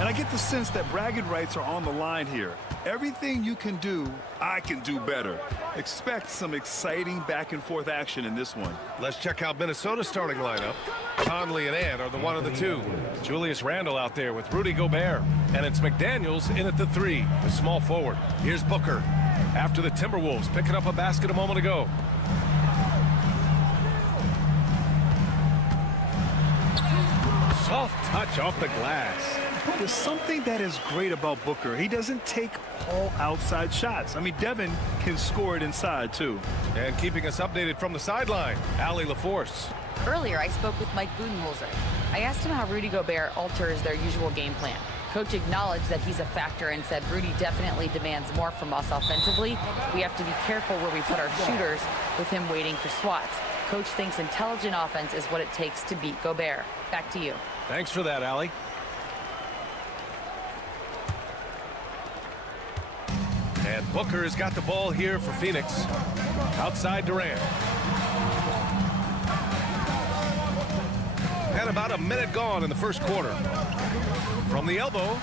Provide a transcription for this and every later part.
And I get the sense that bragging rights are on the line here. Everything you can do, I can do better. Expect some exciting back-and-forth action in this one. Let's check out Minnesota's starting lineup. Conley and Ant are the 1 and the 2. Julius Randle out there with Rudy Gobert. And it's McDaniels in at the 3, the small forward. Here's Booker after the Timberwolves picking up a basket a moment ago. Soft touch off the glass. There's something that is great about Booker. He doesn't take all outside shots. I mean, Devin can score it inside, too. And keeping us updated from the sideline, Allie LaForce. Earlier, I spoke with Mike Budenholzer. I asked him how Rudy Gobert alters their usual game plan. Coach acknowledged that he's a factor and said Rudy definitely demands more from us offensively. We have to be careful where we put our shooters with him waiting for swats. Coach thinks intelligent offense is what it takes to beat Gobert. Back to you. Thanks for that, Allie. And Booker has got the ball here for Phoenix. Outside Durant. And about a minute gone in the first quarter. From the elbow.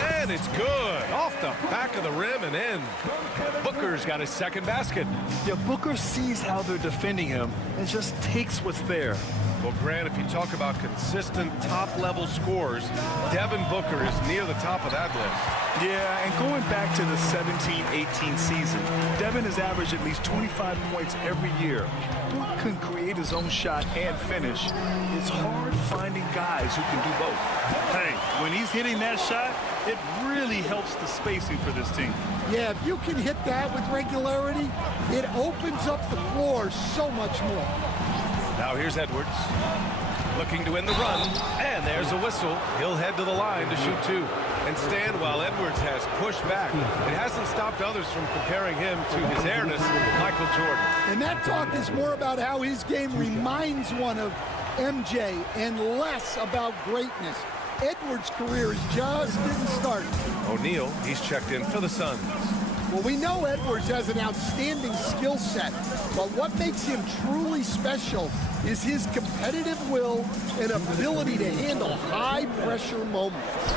And it's good. Off the back of the rim and in. Booker's got his second basket. Yeah, Booker sees how they're defending him and just takes what's there. Well, Grant, if you talk about consistent top-level scores, Devin Booker is near the top of that list. Yeah, and going back to the 17-18 season, Devin has averaged at least 25 points every year. Book can create his own shot and finish. It's hard finding guys who can do both. Hey, when he's hitting that shot, it really helps the spacing for this team. Yeah, if you can hit that with regularity, it opens up the floor so much more. Now here's Edwards, looking to win the run, and there's a whistle. He'll head to the line to shoot 2 and stand while Edwards has pushed back. It hasn't stopped others from comparing him to his airness, Michael Jordan. And that talk is more about how his game reminds one of MJ and less about greatness. Edwards' career is just getting started. O'Neal, he's checked in for the Suns. Well, we know Edwards has an outstanding skill set, but what makes him truly special is his competitive will and ability to handle high-pressure moments.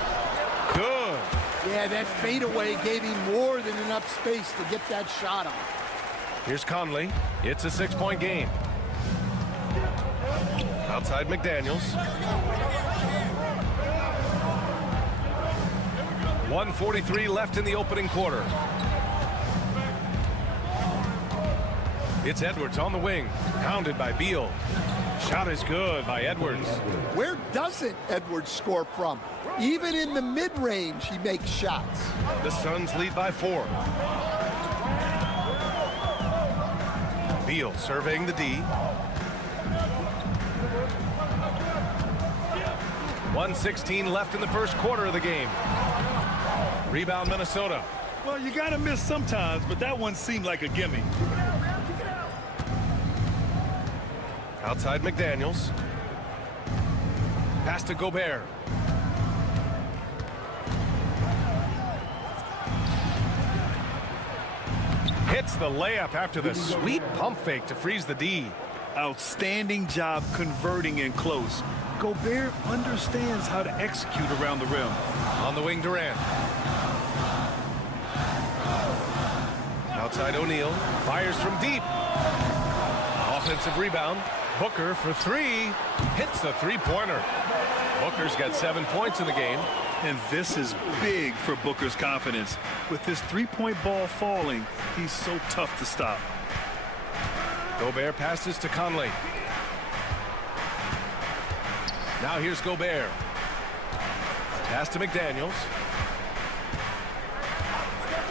Good. Yeah, that fadeaway gave him more than enough space to get that shot off. Here's Conley. It's a 6-point game. Outside McDaniels. 1:43 left in the opening quarter. It's Edwards on the wing, pounded by Beal. Shot is good by Edwards. Where doesn't Edwards score from? Even in the mid-range, he makes shots. The Suns lead by 4. Beal surveying the D. 1:16 left in the first quarter of the game. Rebound Minnesota. Well, you got to miss sometimes, but that one seemed like a gimme. Outside McDaniels. Pass to Gobert. Hits the layup after the sweet pump fake to freeze the D. Outstanding job converting in close. Gobert understands how to execute around the rim. On the wing, Durant. Outside O'Neal. Fires from deep. Offensive rebound. Booker for 3. Hits the three-pointer. Booker's got 7 points in the game. And this is big for Booker's confidence. With this three-point ball falling, he's so tough to stop. Gobert passes to Conley. Now here's Gobert. Pass to McDaniels.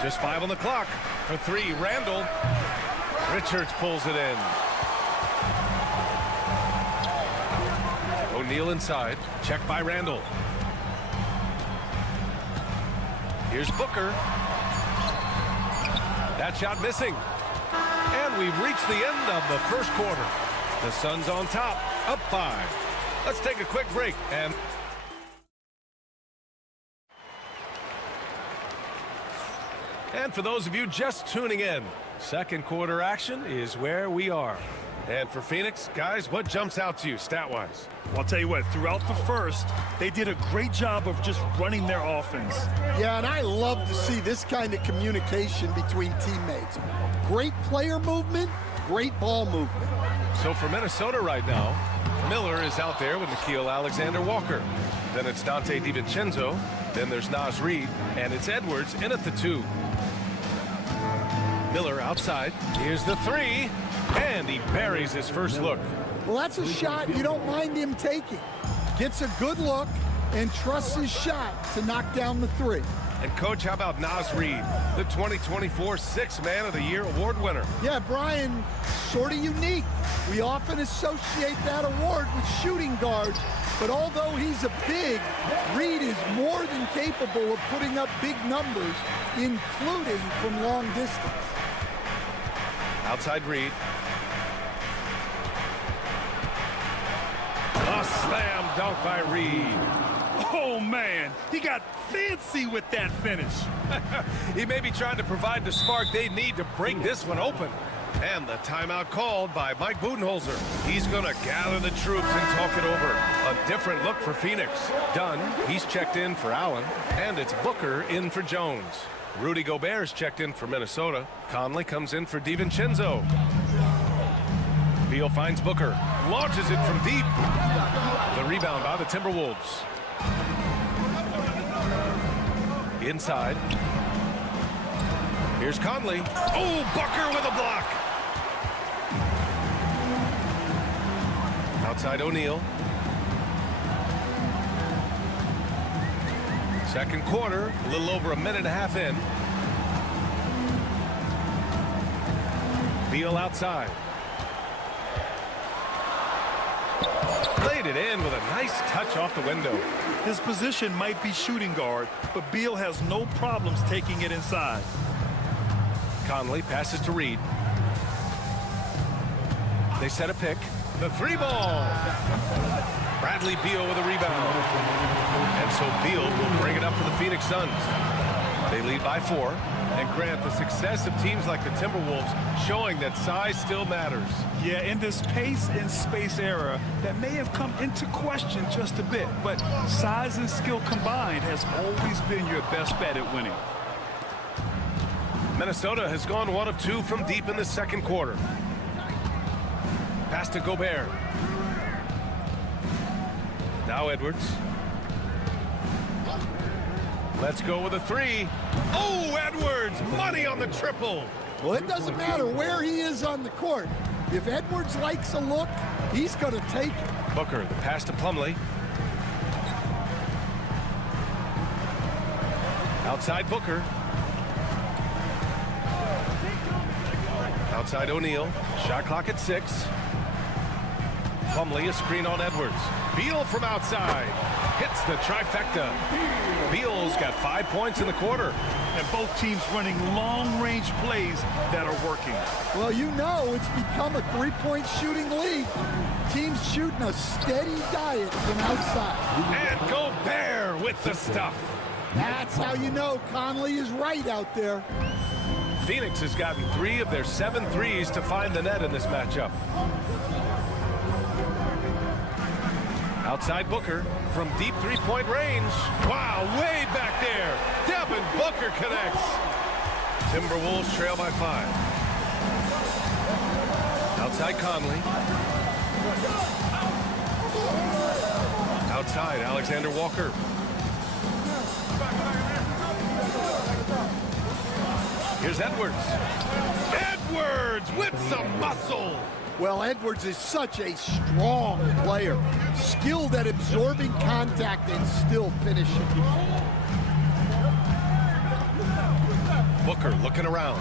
Just 5 on the clock. For 3, Randall. Richards pulls it in. O'Neal inside. Check by Randall. Here's Booker. That shot missing. And we've reached the end of the first quarter. The Suns on top, up 5. Let's take a quick break. And for those of you just tuning in, second quarter action is where we are. And for Phoenix, guys, what jumps out to you stat-wise? Well, I'll tell you what, throughout the first, they did a great job of just running their offense. Yeah, and I love to see this kind of communication between teammates. Great player movement, great ball movement. So for Minnesota right now, Miller is out there with Nickeil Alexander-Walker. Then it's Dante DiVincenzo. Then there's Naz Reid. And it's Edwards in at the 2. Miller outside. Here's the 3. And he buries his first look. Well, that's a shot you don't mind him taking. Gets a good look and trusts his shot to knock down the 3. And, Coach, how about Naz Reid, the 2024 Sixth Man of the Year award winner? Yeah, Brian, sort of unique. We often associate that award with shooting guards, but although he's a big, Reid is more than capable of putting up big numbers, including from long distance. Outside Reid. A slam dunk by Reid. Oh, man, he got fancy with that finish. He may be trying to provide the spark they need to break this one open. And the timeout called by Mike Budenholzer. He's going to gather the troops and talk it over. A different look for Phoenix. Dunn, he's checked in for Allen. And it's Booker in for Jones. Rudy Gobert's checked in for Minnesota. Conley comes in for DiVincenzo. Beal finds Booker. Launches it from deep. The rebound by the Timberwolves. Inside. Here's Conley. Oh, Booker with a block. Outside O'Neal. Second quarter, a little over a minute and a half in. Beal outside. Laid it in with a nice touch off the window. His position might be shooting guard, but Beal has no problems taking it inside. Conley passes to Reid. They set a pick. The 3-ball. Bradley Beal with a rebound. And so Beal will bring it up for the Phoenix Suns. They lead by 4. And Grant, the success of teams like the Timberwolves showing that size still matters. Yeah, in this pace and space era, that may have come into question just a bit, but size and skill combined has always been your best bet at winning. Minnesota has gone 1 of 2 from deep in the second quarter. Pass to Gobert. Now Edwards. Let's go with a 3. Oh, Edwards, money on the triple. Well, it doesn't matter where he is on the court. If Edwards likes a look, he's going to take it. Booker, the pass to Plumlee. Outside Booker. Outside O'Neal. Shot clock at 6. Plumlee, a screen on Edwards. Beal from outside. Hits the trifecta. Beal's got 5 points in the quarter. And both teams running long-range plays that are working. Well, you know it's become a three-point shooting league. Teams shooting a steady diet from outside. And Gobert with the stuff. That's how you know Conley is right out there. Phoenix has gotten 3 of their 7 threes to find the net in this matchup. Outside Booker from deep three-point range. Wow, way back there. Devin Booker connects. Timberwolves trail by 5. Outside Conley. Outside Alexander Walker. Here's Edwards. Edwards with some muscle. Well, Edwards is such a strong player, skilled at absorbing contact and still finishing. Booker looking around.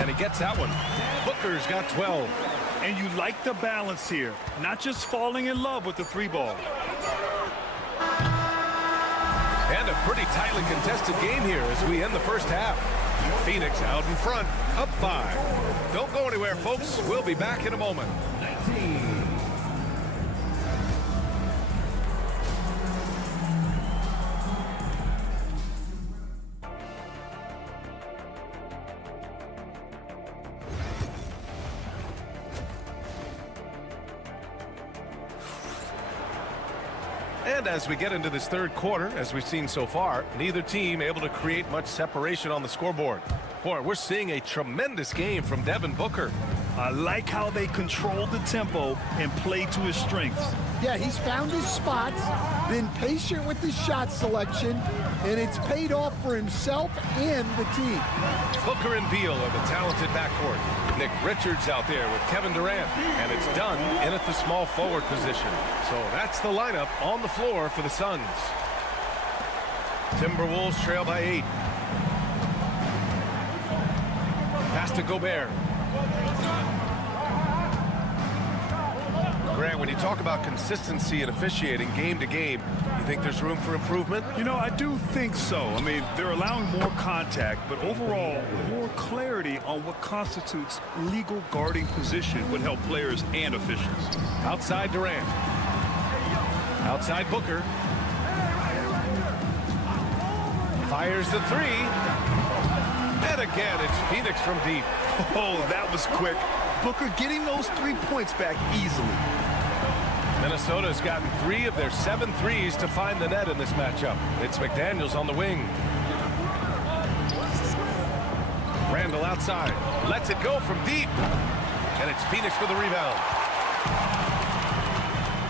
And he gets that one. Booker's got 12. And you like the balance here, not just falling in love with the three ball. And a pretty tightly contested game here as we end the first half. Phoenix out in front, up 5. Don't go anywhere, folks. We'll be back in a moment. 19. And as we get into this third quarter, as we've seen so far, neither team able to create much separation on the scoreboard. Boy, we're seeing a tremendous game from Devin Booker. I like how they control the tempo and play to his strengths. Yeah, he's found his spots, been patient with his shot selection, and it's paid off for himself and the team. Booker and Beal are the talented backcourt. Nick Richards out there with Kevin Durant, and it's done in at the small forward position. So that's the lineup on the floor for the Suns. Timberwolves trail by 8. Pass to Gobert. Grant, when you talk about consistency and officiating game to game, you think there's room for improvement? You know, I do think so. I mean, they're allowing more contact, but overall, more clarity on what constitutes legal guarding position would help players and officials. Outside Durant. Outside Booker. Fires the 3. And again, it's Phoenix from deep. Oh, that was quick. Booker getting those 3 points back easily. Minnesota's gotten 3 of their 7 threes to find the net in this matchup. It's McDaniels on the wing. Randall outside. Lets it go from deep. And it's Phoenix for the rebound.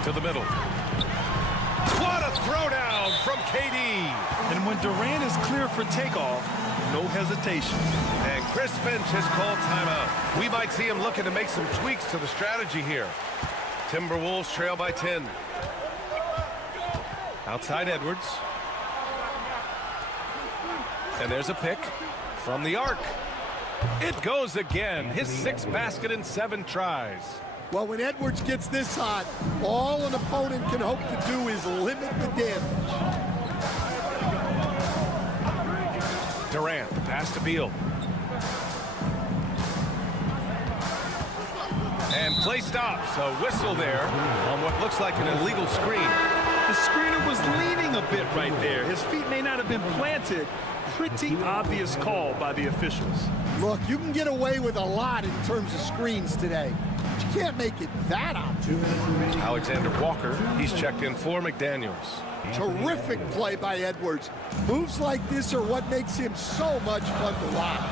To the middle. What a throwdown from KD. And when Durant is clear for takeoff, no hesitation. And Chris Finch has called timeout. We might see him looking to make some tweaks to the strategy here. Timberwolves trail by 10. Outside Edwards. And there's a pick from the arc. It goes again. His 6th basket in 7 tries. Well, when Edwards gets this hot, all an opponent can hope to do is limit the damage. Durant, the pass to Beal. And play stops. A whistle there on what looks like an illegal screen. The screener was leaning a bit right there. His feet may not have been planted. Pretty obvious call by the officials. Look, you can get away with a lot in terms of screens today. But you can't make it that obvious. Alexander Walker, he's checked in for McDaniels. Terrific play by Edwards. Moves like this are what makes him so much fun to watch.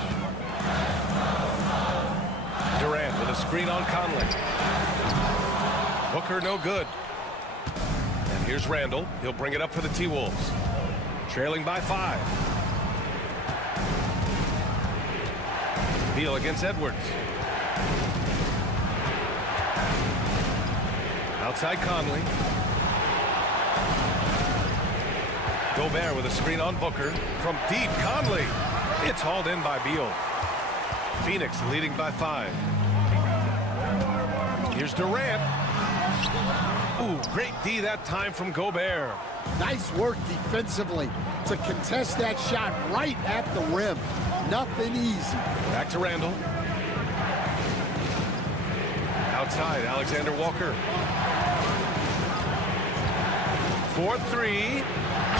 Durant with a screen on Conley. Booker no good. And here's Randall. He'll bring it up for the T-Wolves. Trailing by 5. Beal against Edwards. Outside Conley. Gobert with a screen on Booker. From deep, Conley. It's hauled in by Beal. Phoenix leading by 5. Here's Durant. Ooh, great D that time from Gobert. Nice work defensively to contest that shot right at the rim. Nothing easy. Back to Randall. Outside, Alexander Walker. 4-3.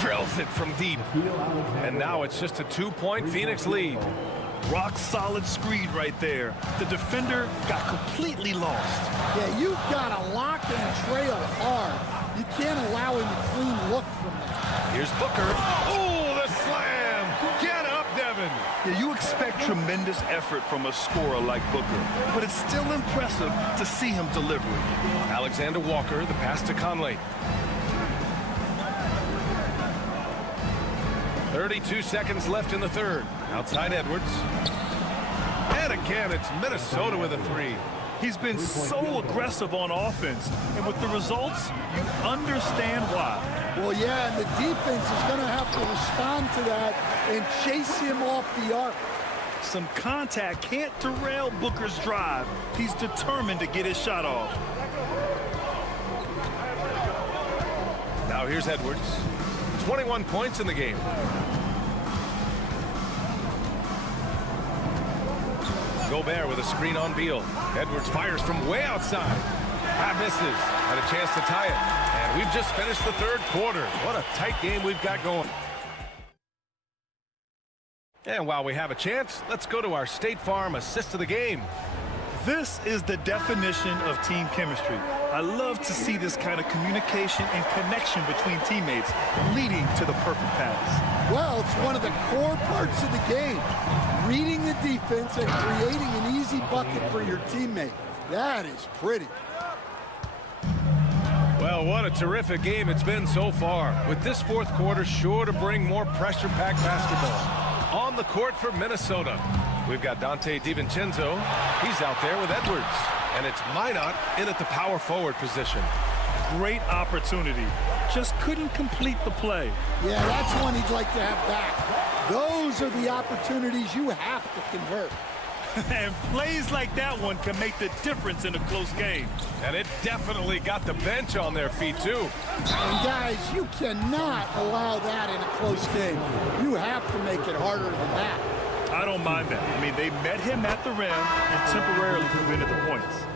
Drills it from deep. And now it's just a 2-point Phoenix lead. Rock solid screen right there. The defender got completely lost. Yeah, you've got to lock and trail hard. You can't allow him a clean look from that. Here's Booker. Oh, the slam. Get up, Devin. Yeah, you expect tremendous effort from a scorer like Booker, but it's still impressive to see him deliver it. Alexander Walker, the pass to Conley. 32 seconds left in the third. Outside Edwards. And again, it's Minnesota with a 3. He's been so aggressive on offense, and with the results, you understand why. Well, yeah, and the defense is going to have to respond to that and chase him off the arc. Some contact can't derail Booker's drive. He's determined to get his shot off. Now here's Edwards. 21 points in the game. Gobert with a screen on Beal. Edwards fires from way outside. That misses. Had a chance to tie it. And we've just finished the third quarter. What a tight game we've got going. And while we have a chance, let's go to our State Farm assist of the game. This is the definition of team chemistry. I love to see this kind of communication and connection between teammates leading to the perfect pass. Well, it's one of the core parts of the game. Reading the defense and creating an easy bucket for your teammate. That is pretty. Well, what a terrific game it's been so far. With this fourth quarter sure to bring more pressure-packed basketball. On the court for Minnesota, we've got Dante DiVincenzo. He's out there with Edwards. And it's Minot in at the power forward position. Great opportunity. Just couldn't complete the play. Yeah, that's one he'd like to have back. Those are the opportunities you have to convert. And plays like that one can make the difference in a close game. And it definitely got the bench on their feet, too. And guys, you cannot allow that in a close game. You have to make it harder than that. I don't mind that. I mean, they met him at the rim and temporarily prevented the points.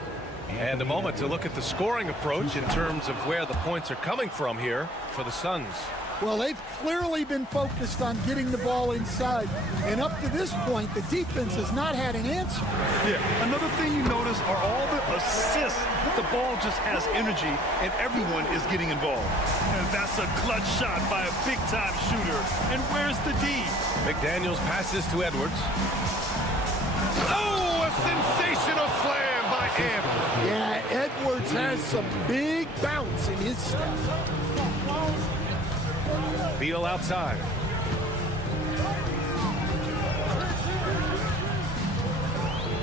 And a moment to look at the scoring approach in terms of where the points are coming from here for the Suns. Well, they've clearly been focused on getting the ball inside. And up to this point, the defense has not had an answer. Yeah, another thing you notice are all the assists. The ball just has energy, and everyone is getting involved. And that's a clutch shot by a big-time shooter. And where's the D? McDaniels passes to Edwards. Oh, a sensational slam by Amp. Yeah, Edwards has some big bounce in his step. Beal outside.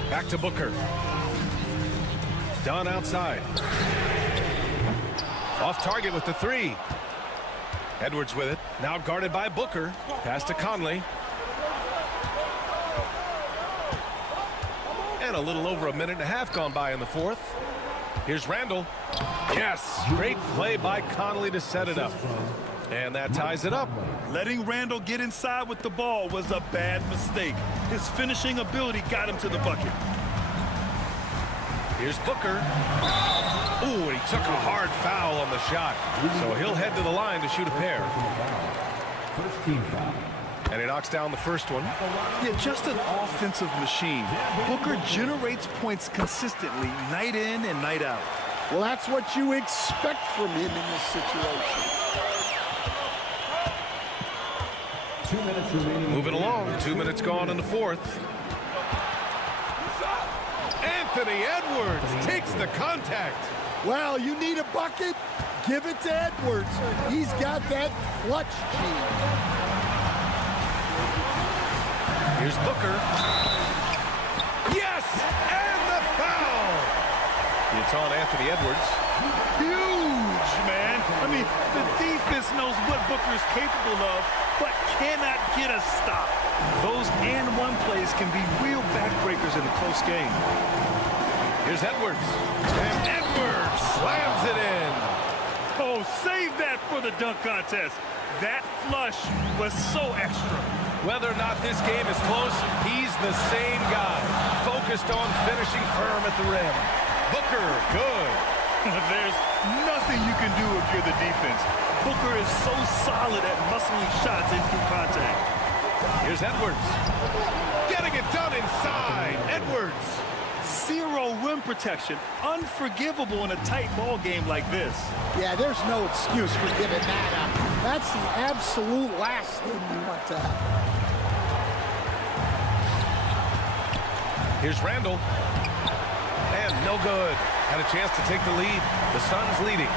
Back to Booker. Dunn outside. Off target with the three. Edwards with it. Now guarded by Booker. Pass to Conley. And a little over a minute and a half gone by in the fourth. Here's Randall. Yes, great play by Conley to set it up. And that ties it up. Letting Randall get inside with the ball was a bad mistake. His finishing ability got him to the bucket. Here's Booker. Ooh, he took a hard foul on the shot. So he'll head to the line to shoot a pair. And he knocks down the first one. Yeah, just an offensive machine. Booker generates points consistently, night in and night out. Well, that's what you expect from him in this situation. Moving along, 2 minutes gone in the fourth. Anthony Edwards takes the contact. Well, you need a bucket? Give it to Edwards. He's got that clutch gene. Here's Booker. Yes! And the foul! It's on Anthony Edwards. Huge, man. I mean, the defense knows what Booker is capable of, but cannot get a stop. Those and-one plays can be real backbreakers in a close game. Here's Edwards. And Edwards slams it in. Oh, save that for the dunk contest. That flush was so extra. Whether or not this game is close, he's the same guy. Focused on finishing firm at the rim. Booker, good. There's nothing you can do if you're the defense. Booker is so solid at muscling shots in through contact. Here's Edwards. Getting it done inside. Edwards. Zero rim protection. Unforgivable in a tight ball game like this. Yeah, there's no excuse for giving that up. That's the absolute last thing you want to happen. Here's Randall. And no good. Had a chance to take the lead. The Suns leading.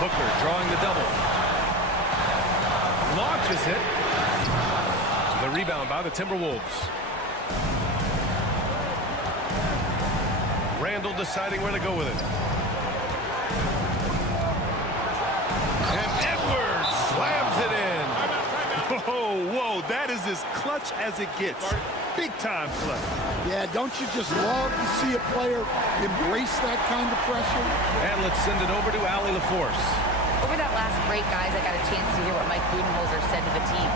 Booker drawing the double. Launches it. The rebound by the Timberwolves. Randall deciding where to go with it. And Edwards slams it in. Whoa, that is as clutch as it gets. Big time play. Yeah, don't you just love to see a player embrace that kind of pressure? And let's send it over to Allie LaForce. Over that last break, guys, I got a chance to hear what Mike Budenholzer said to the team.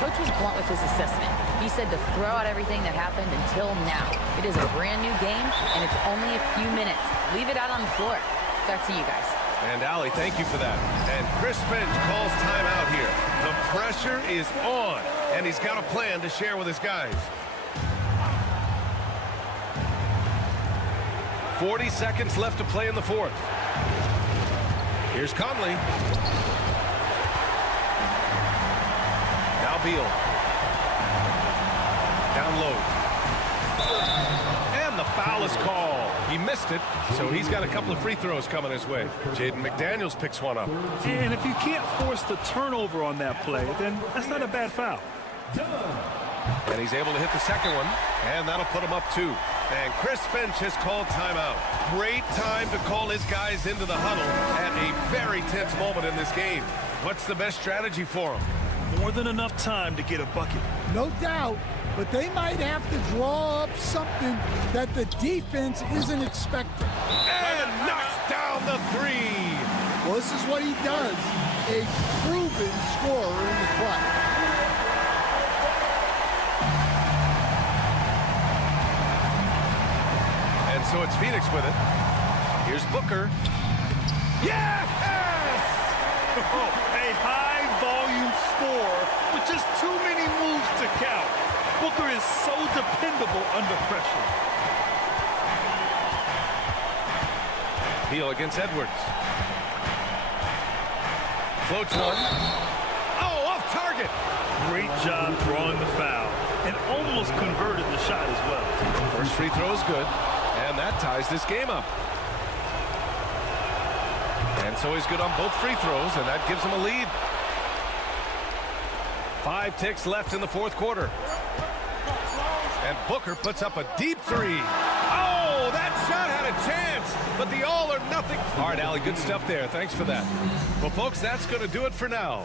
Coach was blunt with his assessment. He said to throw out everything that happened until now. It is a brand new game, and it's only a few minutes. Leave it out on the floor. Back to you guys. And Allie, thank you for that. And Chris Finch calls timeout here. The pressure is on, and he's got a plan to share with his guys. 40 seconds left to play in the fourth. Here's Conley. Now Beal. Down low. And the foul is called. He missed it, so he's got a couple of free throws coming his way. Jaden McDaniels picks one up. And if you can't force the turnover on that play, then that's not a bad foul. And he's able to hit the second one, and that'll put him up 2. And Chris Finch has called timeout. Great time to call his guys into the huddle at a very tense moment in this game. What's the best strategy for him? More than enough time to get a bucket. No doubt, but they might have to draw up something that the defense isn't expecting. And knocks down the 3. Well, this is what he does. A proven scorer in the clutch. And so it's Phoenix with it. Here's Booker. Yes! A high-volume score with just too many moves to count. Booker is so dependable under pressure. Beal against Edwards. Floats one. Oh, off target. Great job drawing the foul and almost converted the shot as well. First free throw is good, and that ties this game up. And so he's good on both free throws, and that gives him a lead. 5 ticks left in the fourth quarter. And Booker puts up a deep 3. Oh, that shot had a chance, but the all or nothing. All right, Allie, good stuff there. Thanks for that. Well, folks, that's going to do it for now.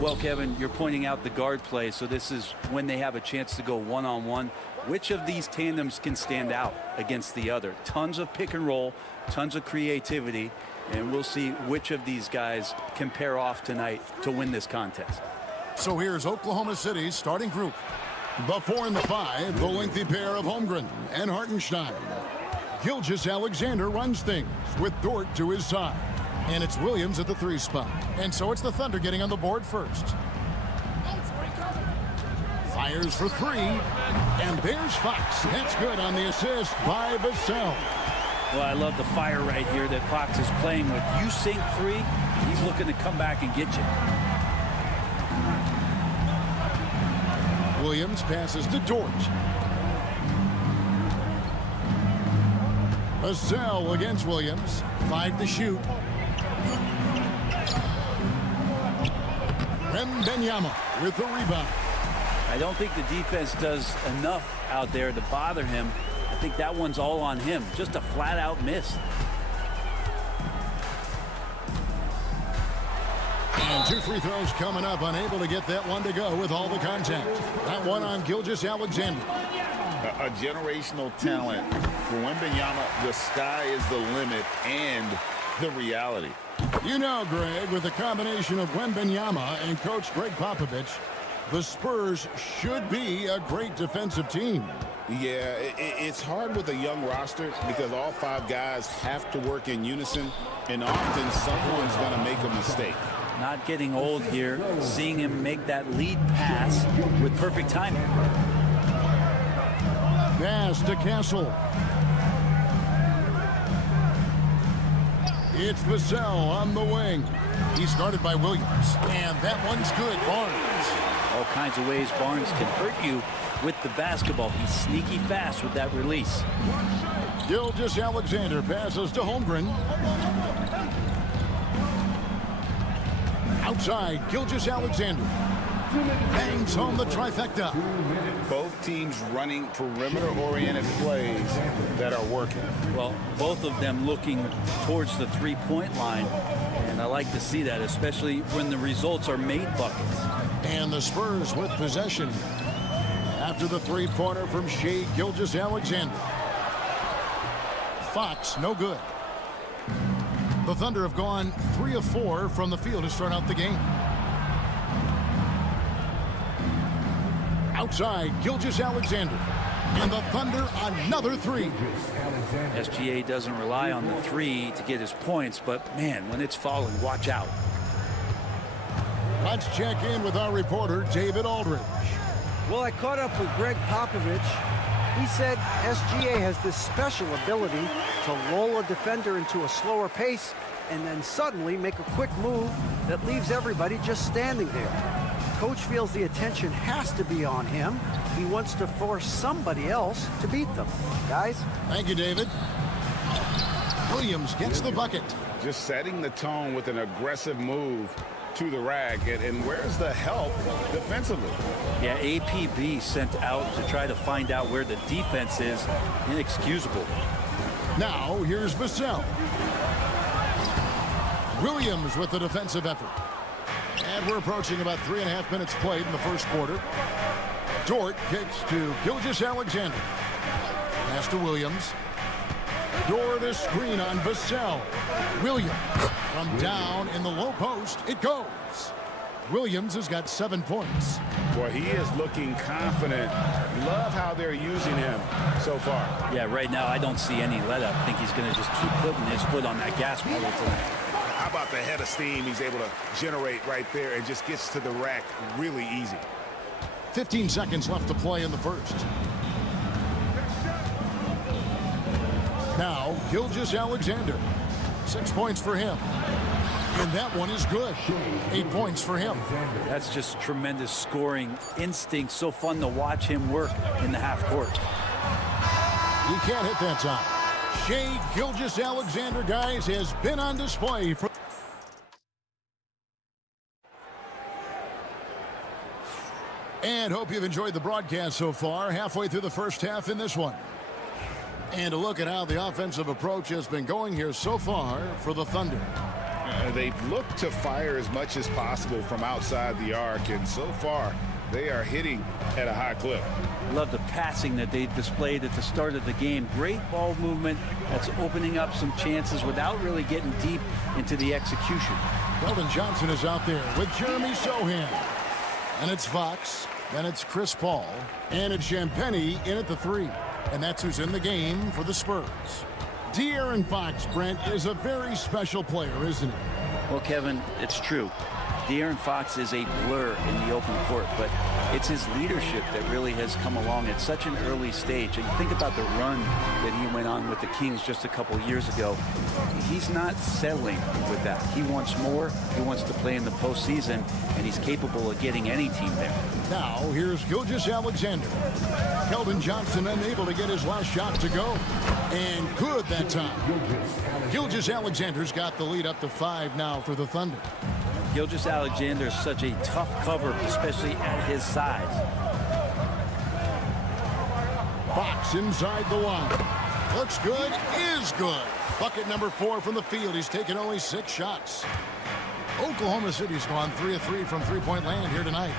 Well, Kevin, you're pointing out the guard play, so this is when they have a chance to go one-on-one. Which of these tandems can stand out against the other? Tons of pick and roll, tons of creativity, and we'll see which of these guys can pair off tonight to win this contest. So here's Oklahoma City's starting group. The 4 and the 5, the lengthy pair of Holmgren and Hartenstein. Gilgeous-Alexander runs things with Dort to his side. And it's Williams at the 3 spot. And so it's the Thunder getting on the board first. Fires for 3. And there's Fox. That's good on the assist by Vassell. Well, I love the fire right here that Fox is playing with. You sink 3, he's looking to come back and get you. Williams passes to Dort. Vassell against Williams. 5 to shoot. Wembanyama with the rebound. I don't think the defense does enough out there to bother him. I think that one's all on him. Just a flat-out miss. And 2 free throws coming up. Unable to get that one to go with all the contact. That one on Gilgeous-Alexander. A generational talent. For Wembanyama, the sky is the limit and the reality. You know, Greg, with the combination of Wembanyama and Coach Greg Popovich, the Spurs should be a great defensive team. Yeah, it's hard with a young roster because all 5 guys have to work in unison, and often someone's going to make a mistake. Not getting old here, seeing him make that lead pass with perfect timing. Pass to Castle. It's Vassell on the wing. He's guarded by Williams. And that one's good. Barnes. All kinds of ways Barnes can hurt you with the basketball. He's sneaky fast with that release. Gilgeous-Alexander passes to Holmgren. Outside, Gilgeous-Alexander bangs home the trifecta. Both teams running perimeter-oriented plays that are working. Well, both of them looking towards the three-point line, and I like to see that, especially when the results are made buckets. And the Spurs with possession after the three-pointer from Shai Gilgeous-Alexander. Fox, no good. The Thunder have gone 3 of 4 from the field to start out the game. Outside, Gilgeous-Alexander. And the Thunder another 3. SGA doesn't rely on the 3 to get his points, but man, when it's falling, watch out. Let's check in with our reporter, David Aldridge. Well, I caught up with Greg Popovich. He said SGA has this special ability to lull a defender into a slower pace and then suddenly make a quick move that leaves everybody just standing there. Coach feels the attention has to be on him. He wants to force somebody else to beat them. Guys? Thank you, David. Williams gets the bucket. Just setting the tone with an aggressive move to the rack. And where's the help defensively? Yeah, APB sent out to try to find out where the defense is. Inexcusable. Now, here's Vassell. Williams with the defensive effort. And we're approaching about 3.5 minutes played in the first quarter. Dort kicks to Gilgeous-Alexander. Pass to Williams. Dort a screen on Vassell. Williams from down in the low post. It goes. Williams has got 7 points. Boy, he is looking confident. Love how they're using him so far. Yeah, right now I don't see any let up. I think he's going to just keep putting his foot on that gas pedal tonight. How about the head of steam he's able to generate right there and just gets to the rack really easy. 15 seconds left to play in the first. Now, Gilgeous-Alexander. 6 points for him. And that one is good. 8 points for him. That's just tremendous scoring instinct. So fun to watch him work in the half court. He can't hit that time. Shai Gilgeous-Alexander, guys, has been on display for... And hope you've enjoyed the broadcast so far. Halfway through the first half in this one. And a look at how the offensive approach has been going here so far for the Thunder. They've looked to fire as much as possible from outside the arc, and so far they are hitting at a high clip. Love the passing that they displayed at the start of the game. Great ball movement that's opening up some chances without really getting deep into the execution. Keldon Johnson is out there with Jeremy Sohan. And it's Fox, then it's Chris Paul, and it's Champagnie in at the 3. And that's who's in the game for the Spurs. De'Aaron Fox, Brent, is a very special player, isn't he? Well, Kevin, it's true. De'Aaron Fox is a blur in the open court, but it's his leadership that really has come along at such an early stage. And you think about the run that he went on with the Kings just a couple years ago. He's not settling with that. He wants more. He wants to play in the postseason, and he's capable of getting any team there. Now, here's Gilgeous-Alexander. Keldon Johnson unable to get his last shot to go. And good that time. Gilgeous-Alexander's got the lead up to 5 now for the Thunder. Gilgeous-Alexander is such a tough cover, especially at his size. Fox inside the line. Looks good, is good. Bucket number 4 from the field. He's taken only 6 shots. Oklahoma City's gone 3 of 3 from three-point land here tonight.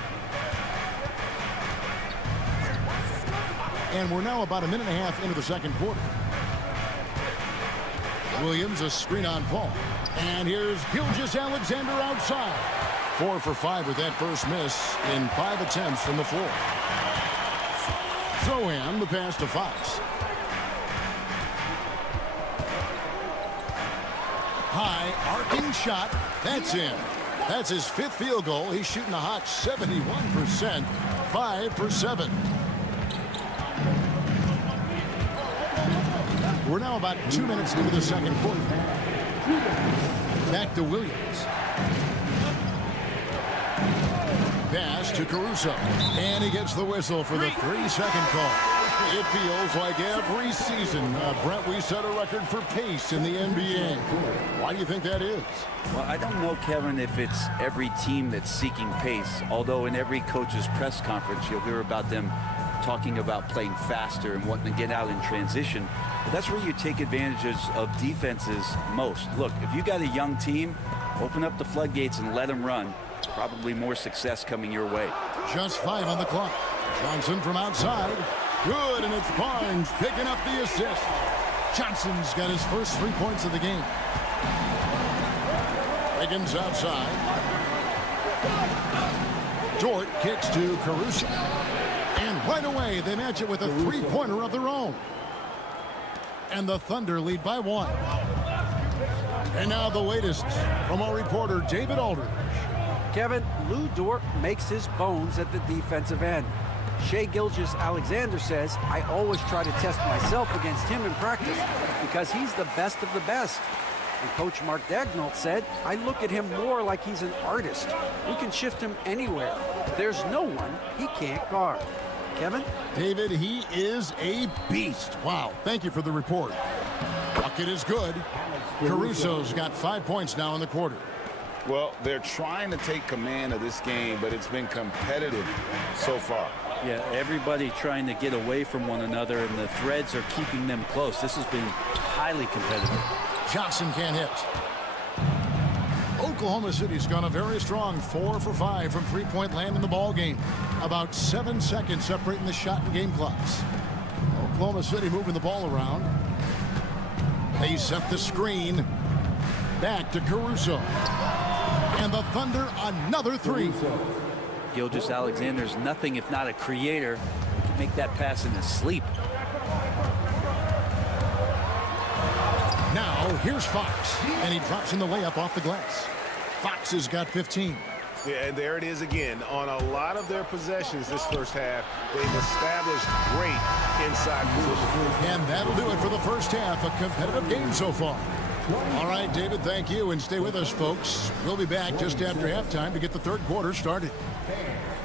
And we're now about a minute and a half into the second quarter. Williams, a screen on Paul. And here's Gilgeous-Alexander outside. 4 for 5 with that first miss in 5 attempts from the floor. Sohan, the pass to Fox. High arcing shot. That's in. That's his 5th field goal. He's shooting a hot 71%. 5 for 7. We're now about 2 minutes into the second quarter. Back to Williams. Pass to Caruso. And he gets the whistle for the 3-second call. It feels like every season, Brent, we set a record for pace in the NBA. Why do you think that is? Well, I don't know, Kevin, if it's every team that's seeking pace, although in every coach's press conference, you'll hear about them talking about playing faster and wanting to get out in transition. But that's where you take advantages of defenses most. Look, if you got a young team, open up the floodgates and let them run. Probably more success coming your way. Just 5 on the clock. Johnson from outside. Good, and it's Barnes picking up the assist. Johnson's got his first 3 points of the game. Wiggins outside. Dort kicks to Caruso. And right away, they match it with a three-pointer of their own. And the Thunder lead by 1. And now the latest from our reporter, David Aldridge. Kevin, Lou Dort makes his bones at the defensive end. Shai Gilgeous-Alexander says, I always try to test myself against him in practice because he's the best of the best. And Coach Mark Daigneault said, I look at him more like he's an artist. We can shift him anywhere. There's no one he can't guard. Kevin? David, he is a beast. Wow, thank you for the report. Bucket is good. Caruso's got 5 points now in the quarter. Well, they're trying to take command of this game, but it's been competitive so far. Yeah, everybody trying to get away from one another, and the threads are keeping them close. This has been highly competitive. Johnson can't hit. Oklahoma City's gone a very strong 4 for 5 from three-point land in the ball game. About 7 seconds separating the shot and game clocks. Oklahoma City moving the ball around. They set the screen. Back to Caruso. And the Thunder another 3. Gilgeous-Alexander's nothing if not a creator. He can make that pass in his sleep. Now here's Fox, and he drops in the layup off the glass. Fox has got 15. Yeah, and there it is again. On a lot of their possessions this first half, they've established great inside position. And that'll do it for the first half. A competitive game so far. All right, David, thank you, and stay with us, folks. We'll be back just after halftime to get the third quarter started.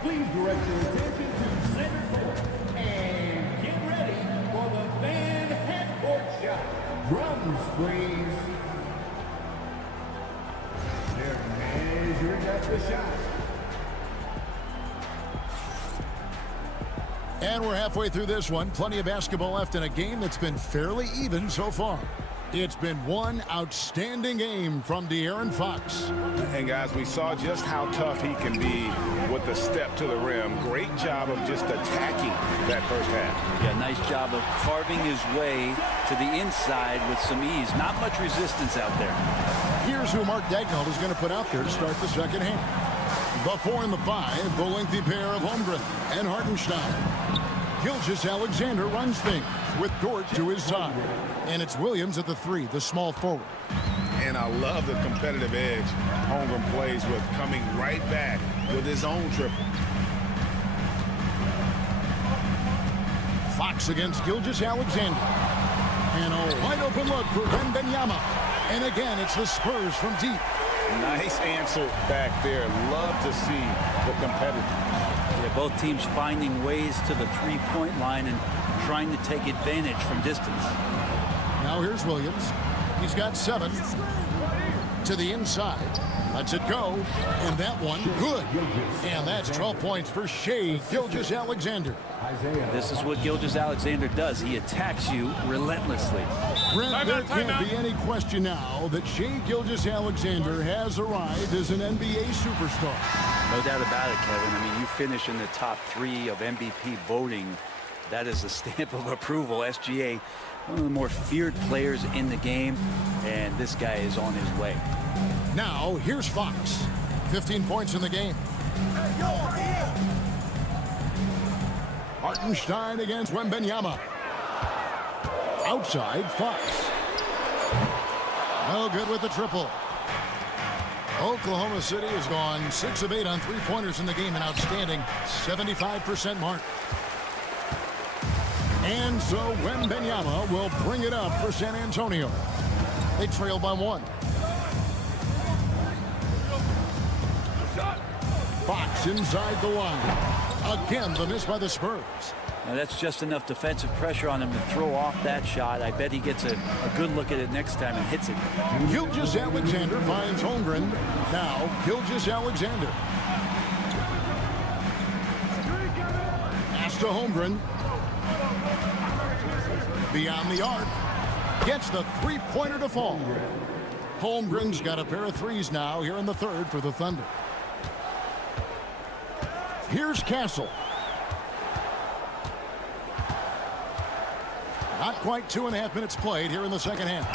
Please direct your attention to center court and get ready for the fan half-court shot. Drums, please. They're measuring up the shot. And we're halfway through this one. Plenty of basketball left in a game that's been fairly even so far. It's been one outstanding game from De'Aaron Fox. And guys, we saw just how tough he can be with the step to the rim. Great job of just attacking that first half. Yeah, nice job of carving his way to the inside with some ease. Not much resistance out there. Here's who Mark Daigneault is going to put out there to start the second half. The 4 and the 5, the lengthy pair of Holmgren and Hartenstein. Gilgeous-Alexander runs things with Dort to his side. And it's Williams at the 3, the small forward. And I love the competitive edge Holmgren plays with, coming right back with his own triple. Fox against Gilgeous-Alexander. And a wide open look for Wembanyama. And again, it's the Spurs from deep. Nice answer back there. Love to see the competitive. Yeah, both teams finding ways to the three-point line and trying to take advantage from distance. Now here's Williams. He's got 7 to the inside. Lets it go. And that one, good. And that's 12 points for Shai Gilgeous-Alexander. This is what Gilgeous-Alexander does. He attacks you relentlessly. Brent, there can't be any question now that Shai Gilgeous-Alexander has arrived as an NBA superstar. No doubt about it, Kevin. I mean, you finish in the top 3 of MVP voting. That is a stamp of approval. SGA, one of the more feared players in the game, and this guy is on his way. Now, here's Fox. 15 points in the game. Hartenstein against Wembanyama. Outside, Fox. No good with the triple. Oklahoma City has gone 6 of 8 on three-pointers in the game, an outstanding 75% mark. And so Wembanyama will bring it up for San Antonio. They trail by 1. Fox inside the line. Again, the miss by the Spurs. Now that's just enough defensive pressure on him to throw off that shot. I bet he gets a good look at it next time and hits it. Gilgeous-Alexander finds Holmgren. Now Gilgeous-Alexander. Pass to Holmgren. Beyond the arc. Gets the three-pointer to fall. Holmgren's got a pair of threes now here in the third for the Thunder. Here's Castle. Not quite 2.5 minutes played here in the second half.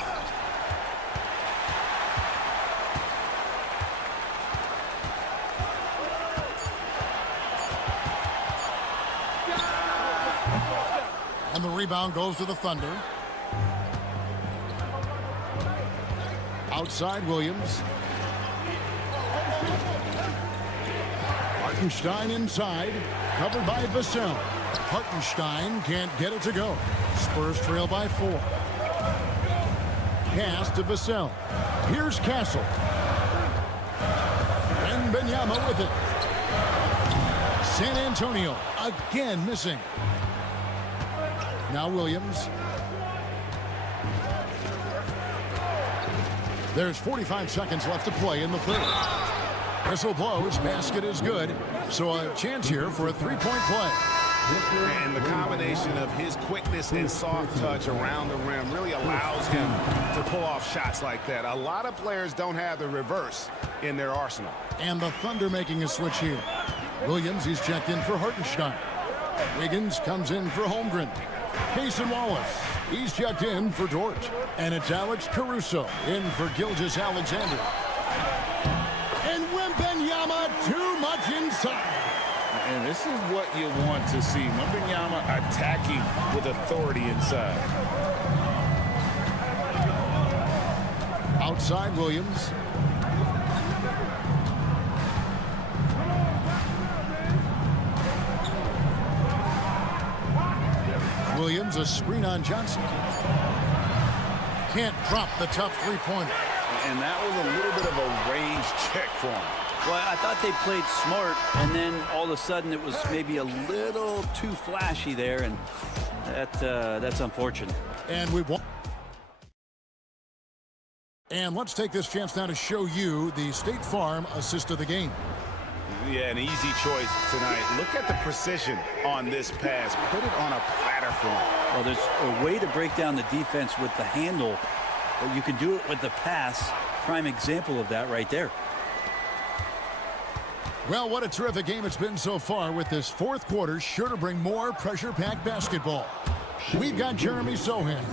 the rebound goes to the Thunder. Outside Williams. Hartenstein inside, covered by Vassell. Hartenstein can't get it to go. Spurs trail by 4. Pass to Vassell. Here's Castle. And Benyama with it. San Antonio again missing. Now Williams. There's 45 seconds left to play in the third. Whistle blows, basket is good. So a chance here for a three-point play. And the combination of his quickness and soft touch around the rim really allows him to pull off shots like that. A lot of players don't have the reverse in their arsenal. And the Thunder making a switch here. Williams, he's checked in for Hartenstein. Wiggins comes in for Holmgren. Payson Wallace, he's checked in for Dort. And it's Alex Caruso in for Gilgeous-Alexander. And Wembanyama too much inside. And this is what you want to see. Wembanyama attacking with authority inside. Outside Williams. Williams, a screen on Johnson. Can't drop the tough three-pointer. And that was a little bit of a range check for him. Well, I thought they played smart, and then all of a sudden it was maybe a little too flashy there, and that's unfortunate. And we won. And let's take this chance now to show you the State Farm assist of the game. Yeah, an easy choice tonight. Look at the precision on this pass. Put it on a platter for him. Well, there's a way to break down the defense with the handle, but you can do it with the pass. Prime example of that right there. Well, what a terrific game it's been so far, with this fourth quarter sure to bring more pressure-packed basketball. We've got Jeremy Sohan.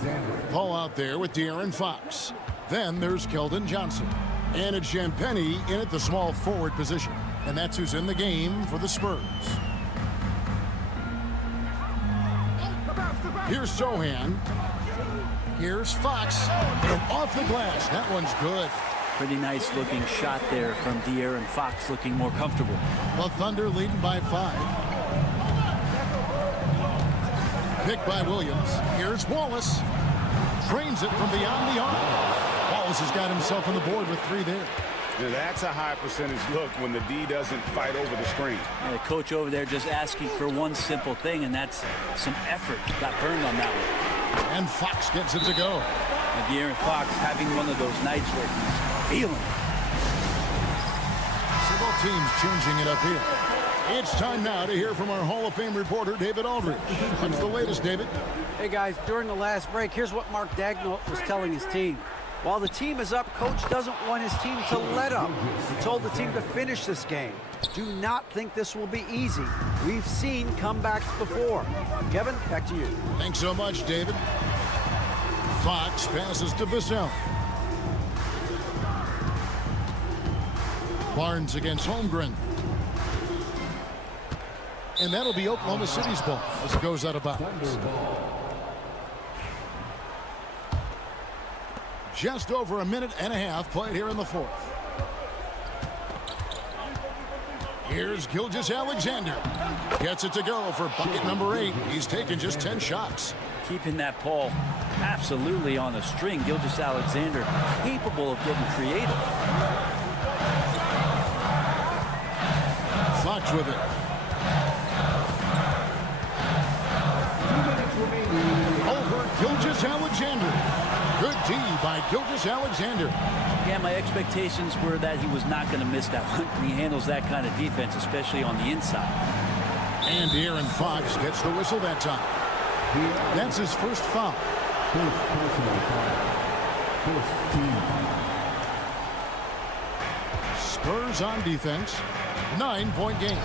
Paul out there with De'Aaron Fox. Then there's Keldon Johnson. And it's Champagnie in at the small forward position. And that's who's in the game for the Spurs. Here's Sohan. Here's Fox. From off the glass. That one's good. Pretty nice looking shot there from De'Aaron Fox, looking more comfortable. The Thunder leading by 5. Picked by Williams. Here's Wallace. Trains it from beyond the arc. Wallace has got himself on the board with 3 there. That's a high percentage look when the D doesn't fight over the screen. And the coach over there just asking for one simple thing, and that's some effort. Got burned on that one. And Fox gets it to go. And De'Aaron Fox having one of those nights where he's feeling. So both teams changing it up here. It's time now to hear from our Hall of Fame reporter, David Aldridge. What's the latest, David? Hey guys, during the last break, here's what Mark Daigneault was telling his team. While the team is up, coach doesn't want his team to let up. He told the team to finish this game. Do not think this will be easy. We've seen comebacks before. Kevin, back to you. Thanks so much, David. Fox passes to Vassell. Barnes against Holmgren. And that'll be Oklahoma City's ball as it goes out of bounds. Just over a minute and a half played here in the fourth. Here's Gilgeous-Alexander. Gets it to go for bucket number 8. He's taken just 10 shots. Keeping that ball absolutely on the string. Gilgeous-Alexander capable of getting creative. Fox with it. Over Gilgeous-Alexander. Good D by Gilgeous-Alexander. Yeah, my expectations were that he was not going to miss that one. He handles that kind of defense, especially on the inside. And De'Aaron Fox gets the whistle that time. That's his first foul. First personal foul. First team foul. Spurs on defense. 9-point game.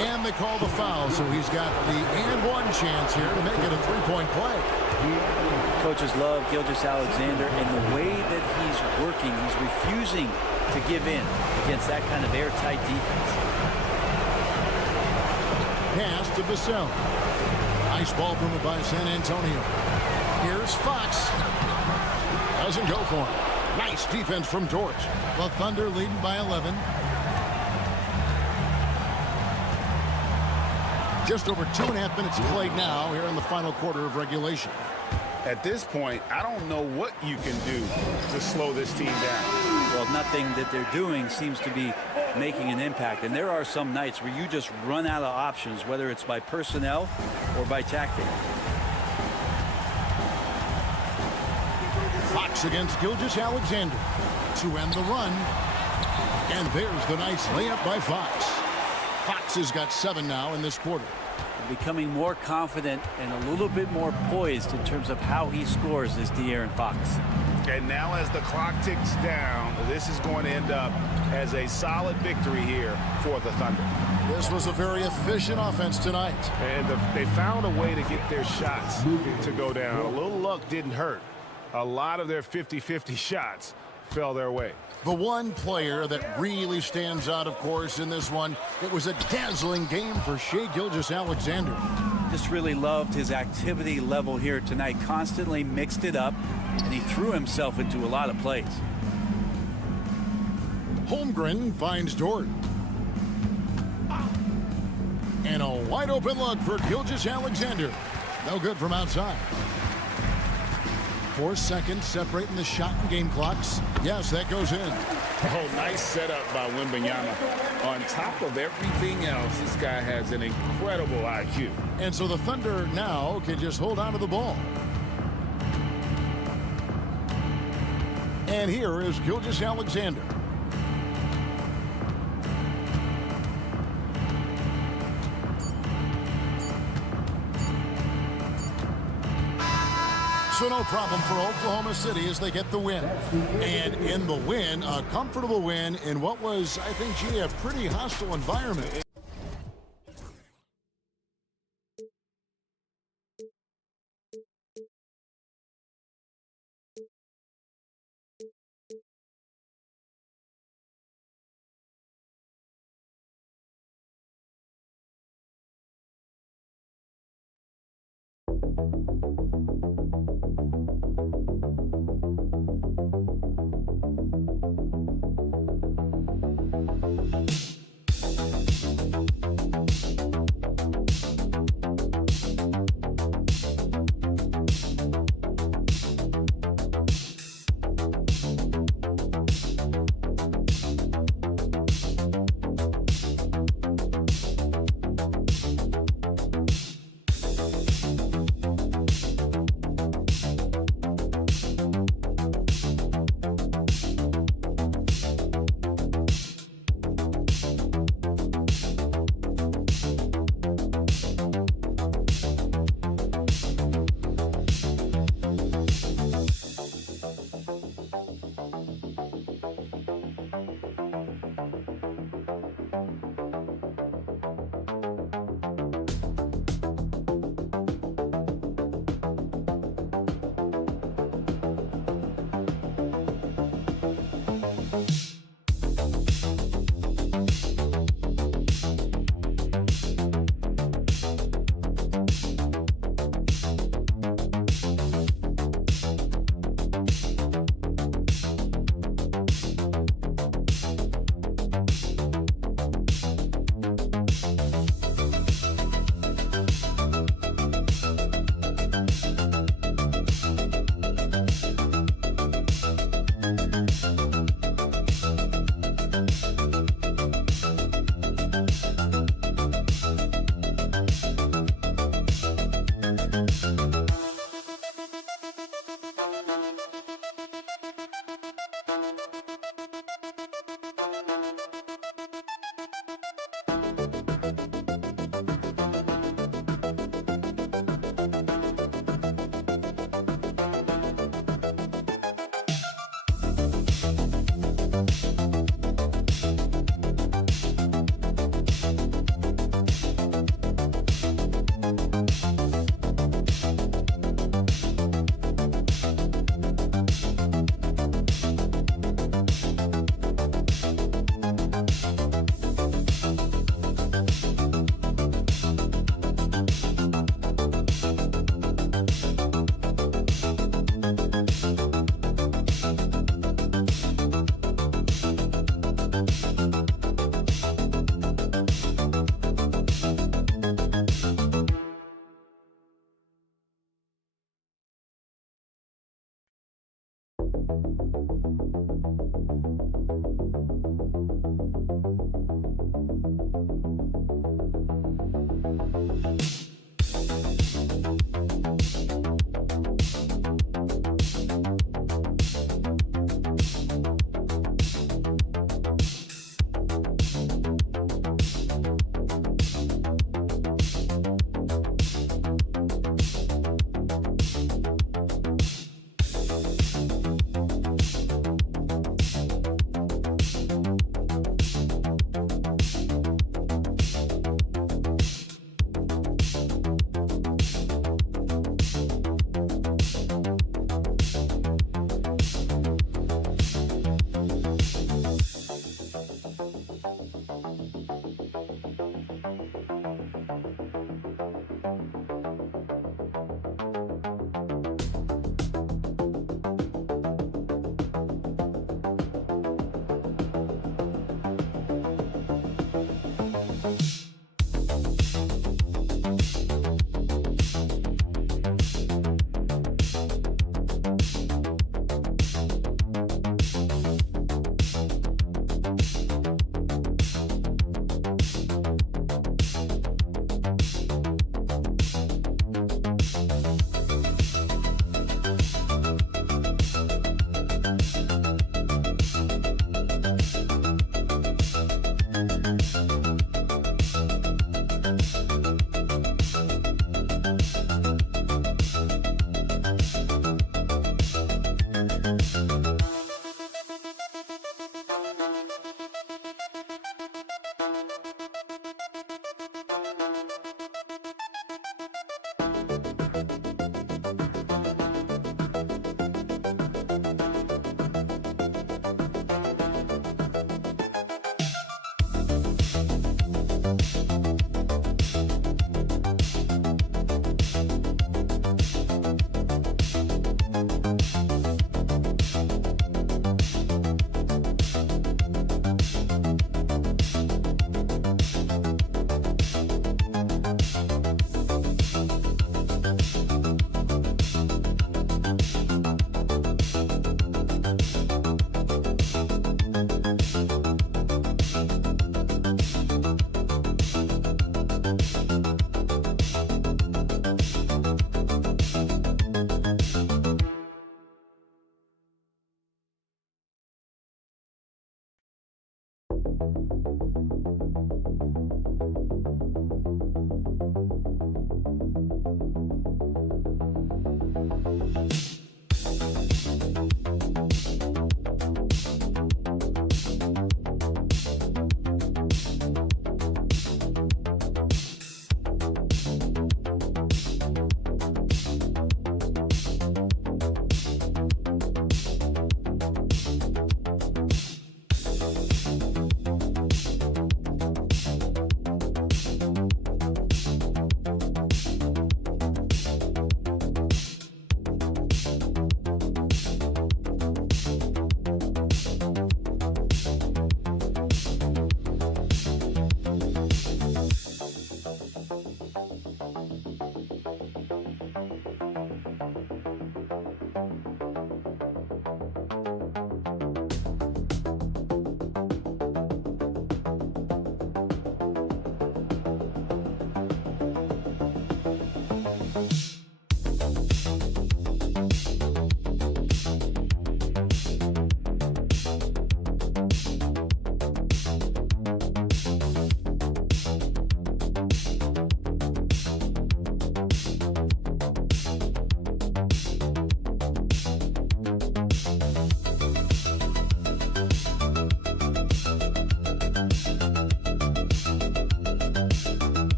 And they call the foul, so he's got the and one chance here to make it a 3-point play. Coaches love Gilgeous-Alexander, and the way that he's working, he's refusing to give in against that kind of airtight defense. Pass to Vassell. Nice ball movement by San Antonio. Here's Fox. Doesn't go for him. Nice defense from Dort. The Thunder leading by 11. Just over 2.5 minutes played now here in the final quarter of regulation. At this point, I don't know what you can do to slow this team down. Well, nothing that they're doing seems to be making an impact. And there are some nights where you just run out of options, whether it's by personnel or by tactic. Fox against Gilgeous-Alexander to end the run. And there's the nice layup by Fox. Fox has got 7 now in this quarter. Becoming more confident and a little bit more poised in terms of how he scores is De'Aaron Fox. And now as the clock ticks down, this is going to end up as a solid victory here for the Thunder. This was a very efficient offense tonight. And they found a way to get their shots to go down. A little luck didn't hurt. A lot of their 50-50 shots fell their way. The one player that really stands out, of course, in this one, it was a dazzling game for Shai Gilgeous-Alexander. Just really loved his activity level here tonight. Constantly mixed it up, and he threw himself into a lot of plays. Holmgren finds Dort. And a wide open look for Gilgeous-Alexander. No good from outside. 4 seconds separating the shot and game clocks. Yes, that goes in. Oh, nice setup by Wembanyama. On top of everything else, this guy has an incredible IQ. And so the Thunder now can just hold on to the ball. And here is Gilgeous-Alexander. So no problem for Oklahoma City as they get the win. And in the win, a comfortable win in what was, I think, gee, a pretty hostile environment.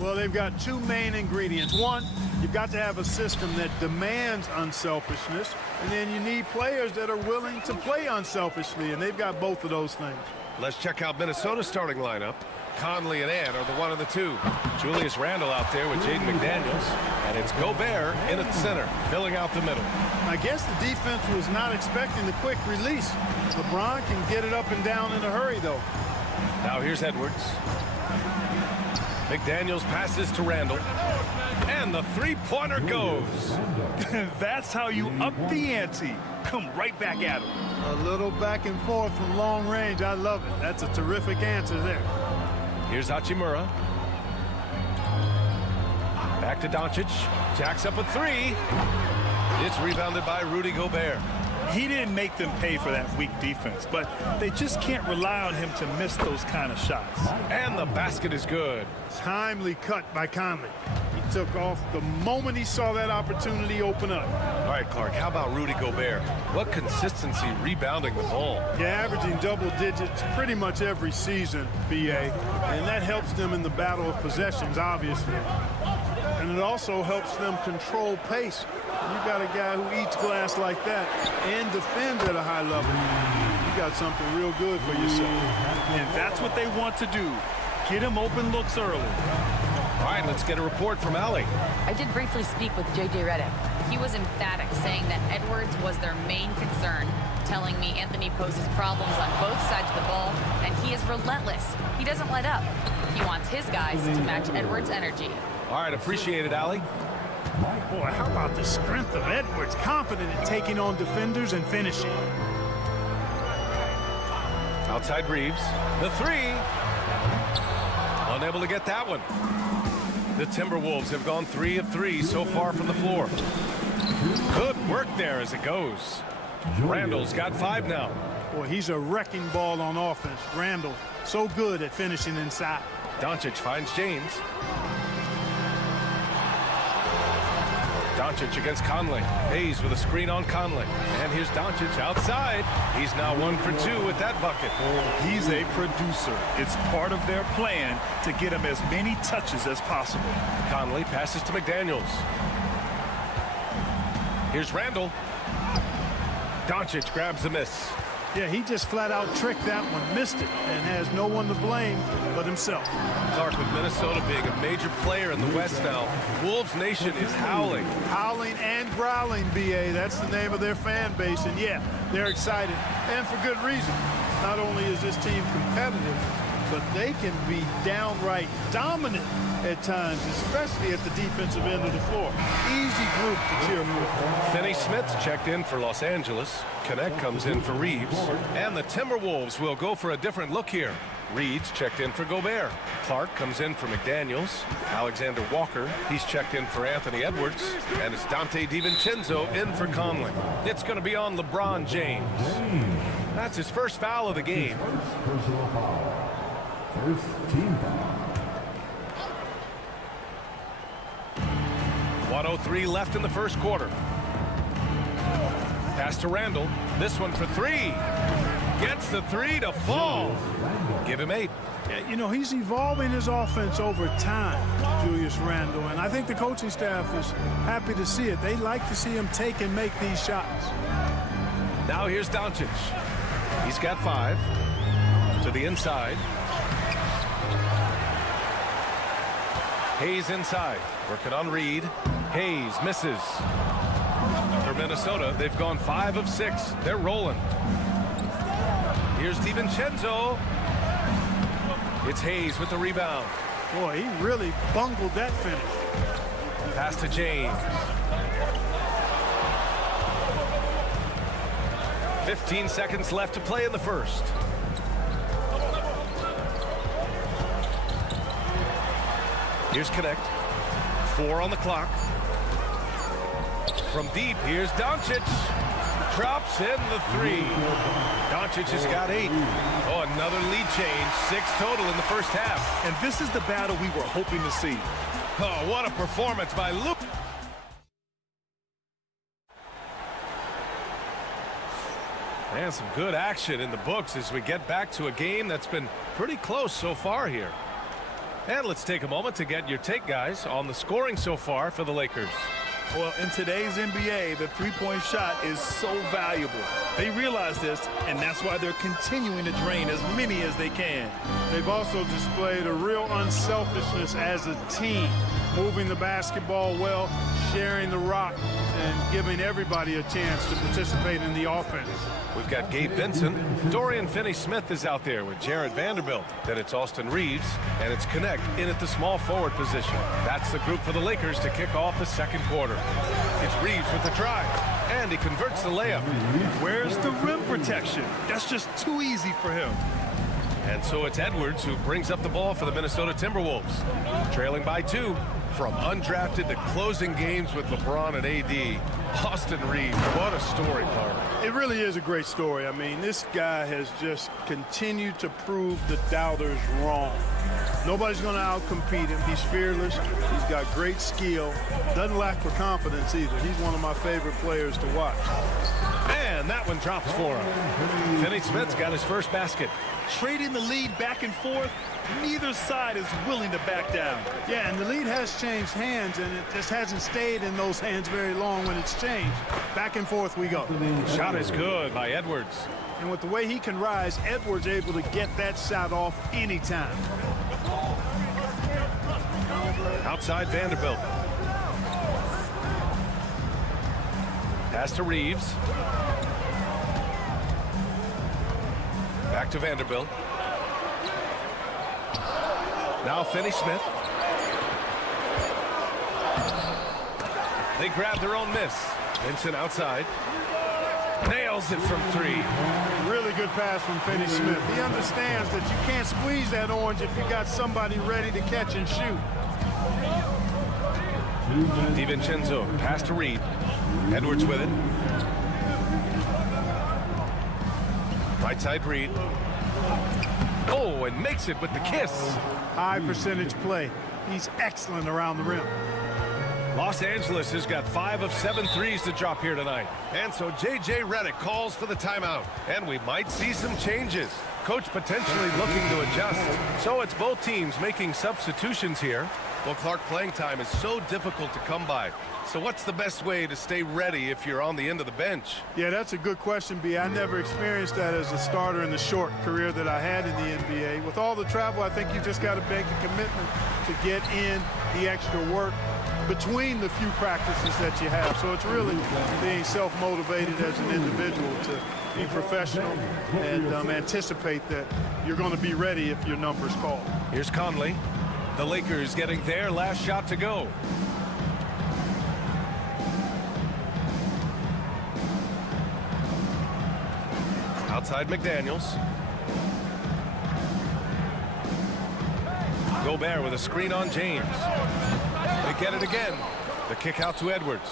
Well, they've got two main ingredients. One, you've got to have a system that demands unselfishness, and then you need players that are willing to play unselfishly, and they've got both of those things. Let's check out Minnesota's starting lineup. Conley and Ant are the one of the two. Julius Randle out there with Jaden McDaniels, and it's Gobert in at center, filling out the middle. I guess the defense was not expecting the quick release. LeBron can get it up and down in a hurry, though. Now here's Edwards. McDaniels passes to Randle, and the three-pointer goes. That's how you up the ante. Come right back at him. A little back and forth from long range. I love it. That's a terrific answer there. Here's Hachimura. Back to Doncic. Jacks up a three. It's rebounded by Rudy Gobert. He didn't make them pay for that weak defense, but they just can't rely on him to miss those kind of shots. And the basket is good. Timely cut by Conley. He took off the moment he saw that opportunity open up. All right, Clark, how about Rudy Gobert? What consistency rebounding the ball. Yeah, averaging double digits pretty much every season, BA. And that helps them in the battle of possessions, obviously. And it also helps them control pace. You've got a guy who eats glass like that and defends at a high level. You got something real good for yourself. And that's what they want to do. Get him open looks early. All right, let's get a report from Allie. I did briefly speak with J.J. Redick. He was emphatic, saying that Edwards was their main concern, telling me Anthony poses problems on both sides of the ball, and he is relentless. He doesn't let up. He wants his guys to match Edwards' energy. All right, appreciate it, Allie. Boy, how about the strength of Edwards, confident in taking on defenders and finishing. Outside Reeves. The three. Unable to get that one. The Timberwolves have gone 3 of 3 so far from the floor. Good work there as it goes. Randle's got 5 now. Boy, he's a wrecking ball on offense. Randle, so good at finishing inside. Doncic finds James. Doncic against Conley. Hayes with a screen on Conley. And here's Doncic outside. He's now 1 for 2 with that bucket. He's a producer. It's part of their plan to get him as many touches as possible. Conley passes to McDaniels. Here's Randle. Doncic grabs the miss. Yeah, he just flat out tricked that one, missed it, and has no one to blame but himself. Clark, with Minnesota being a major player in the West now, Wolves Nation is howling. Howling and growling, BA. That's the name of their fan base, and yeah, they're excited, and for good reason. Not only is this team competitive, but they can be downright dominant at times, especially at the defensive end of the floor. Easy group to cheer for. Finney Smith's checked in for Los Angeles. Connect comes in for Reeves. And the Timberwolves will go for a different look here. Reed's checked in for Gobert. Clark comes in for McDaniels. Alexander Walker, he's checked in for Anthony Edwards. And it's Dante DiVincenzo in for Conley. It's going to be on LeBron James. That's his first foul of the game. Personal foul. First team foul. 1:03 left in the first quarter. Pass to Randle. This one for 3. Gets the 3 to fall. Give him 8. Yeah, you know, he's evolving his offense over time, Julius Randle, and I think the coaching staff is happy to see it. They like to see him take and make these shots. Now here's Doncic. He's got 5. To the inside. Hayes inside. Working on Reed. Hayes misses. For Minnesota, they've gone 5 of 6. They're rolling. Here's DiVincenzo. It's Hayes with the rebound. Boy, he really bungled that finish. Pass to James. 15 seconds left to play in the first. Here's Connect. 4 on the clock. From deep, here's Doncic. Drops in the 3. Doncic has got 8. Oh, another lead change. 6 total in the first half. And this is the battle we were hoping to see. Oh, what a performance by Luke. And some good action in the books as we get back to a game that's been pretty close so far here. And let's take a moment to get your take, guys, on the scoring so far for the Lakers. Well, in today's NBA, the three-point shot is so valuable. They realize this, and that's why they're continuing to drain as many as they can. They've also displayed a real unselfishness as a team, moving the basketball well, sharing the rock, and giving everybody a chance to participate in the offense. We've got Gabe Vincent. Dorian Finney-Smith is out there with Jared Vanderbilt. Then it's Austin Reeves, and it's Connect in at the small forward position. That's the group for the Lakers to kick off the second quarter. It's Reeves with the drive, and he converts the layup. Where's the rim protection? That's just too easy for him. And so it's Edwards who brings up the ball for the Minnesota Timberwolves. Trailing by 2. From undrafted to closing games with LeBron and AD, Austin Reeves, what a story, Clark. It really is a great story. I mean, this guy has just continued to prove the doubters wrong. Nobody's going to outcompete him. He's fearless. He's got great skill. Doesn't lack for confidence either. He's one of my favorite players to watch. And that one drops for him. Finney-Smith's got his first basket. Trading the lead back and forth, neither side is willing to back down. Yeah, and the lead has changed hands, and it just hasn't stayed in those hands very long when it's changed. Back and forth we go. Shot is good by Edwards. And with the way he can rise, Edwards able to get that shot off anytime. Outside Vanderbilt. Pass to Reeves. Back to Vanderbilt. Now Finney-Smith. They grab their own miss. Vincent outside. Nails it from 3. Really good pass from Finney-Smith. He understands that you can't squeeze that orange if you got somebody ready to catch and shoot. DiVincenzo, pass to Reed. Edwards with it. Right side Reed. Oh, and makes it with the kiss. High percentage play. He's excellent around the rim. Los Angeles has got 5 of 7 threes to drop here tonight. And so J.J. Redick calls for the timeout. And we might see some changes. Coach potentially looking to adjust. So it's both teams making substitutions here. Well, Clark, playing time is so difficult to come by. So what's the best way to stay ready if you're on the end of the bench? Yeah, that's a good question, B. I never experienced that as a starter in the short career that I had in the NBA. With all the travel, I think you just got to make a commitment to get in the extra work between the few practices that you have. So it's really being self-motivated as an individual to be professional and anticipate that you're going to be ready if your number's called. Here's Conley. The Lakers getting their last shot to go. Outside McDaniels. Gobert with a screen on James. They get it again. The kick out to Edwards.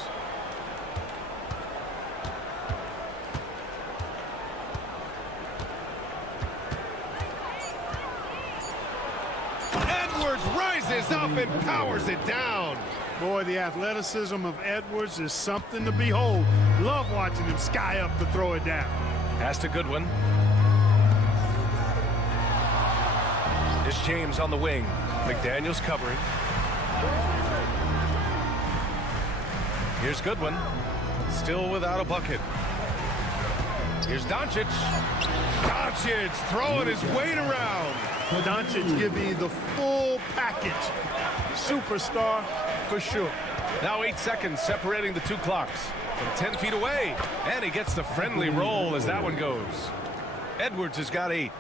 Edwards rises up and powers it down. Boy, the athleticism of Edwards is something to behold. Love watching him sky up to throw it down. Pass to Goodwin. It's James on the wing. McDaniels covering. Here's Goodwin. Still without a bucket. Here's Doncic. Doncic throwing his weight around. Doncic giving you the full package. Superstar for sure. Now 8 seconds separating the two clocks. From 10 feet away. And he gets the friendly roll as that one goes. Edwards has got 8.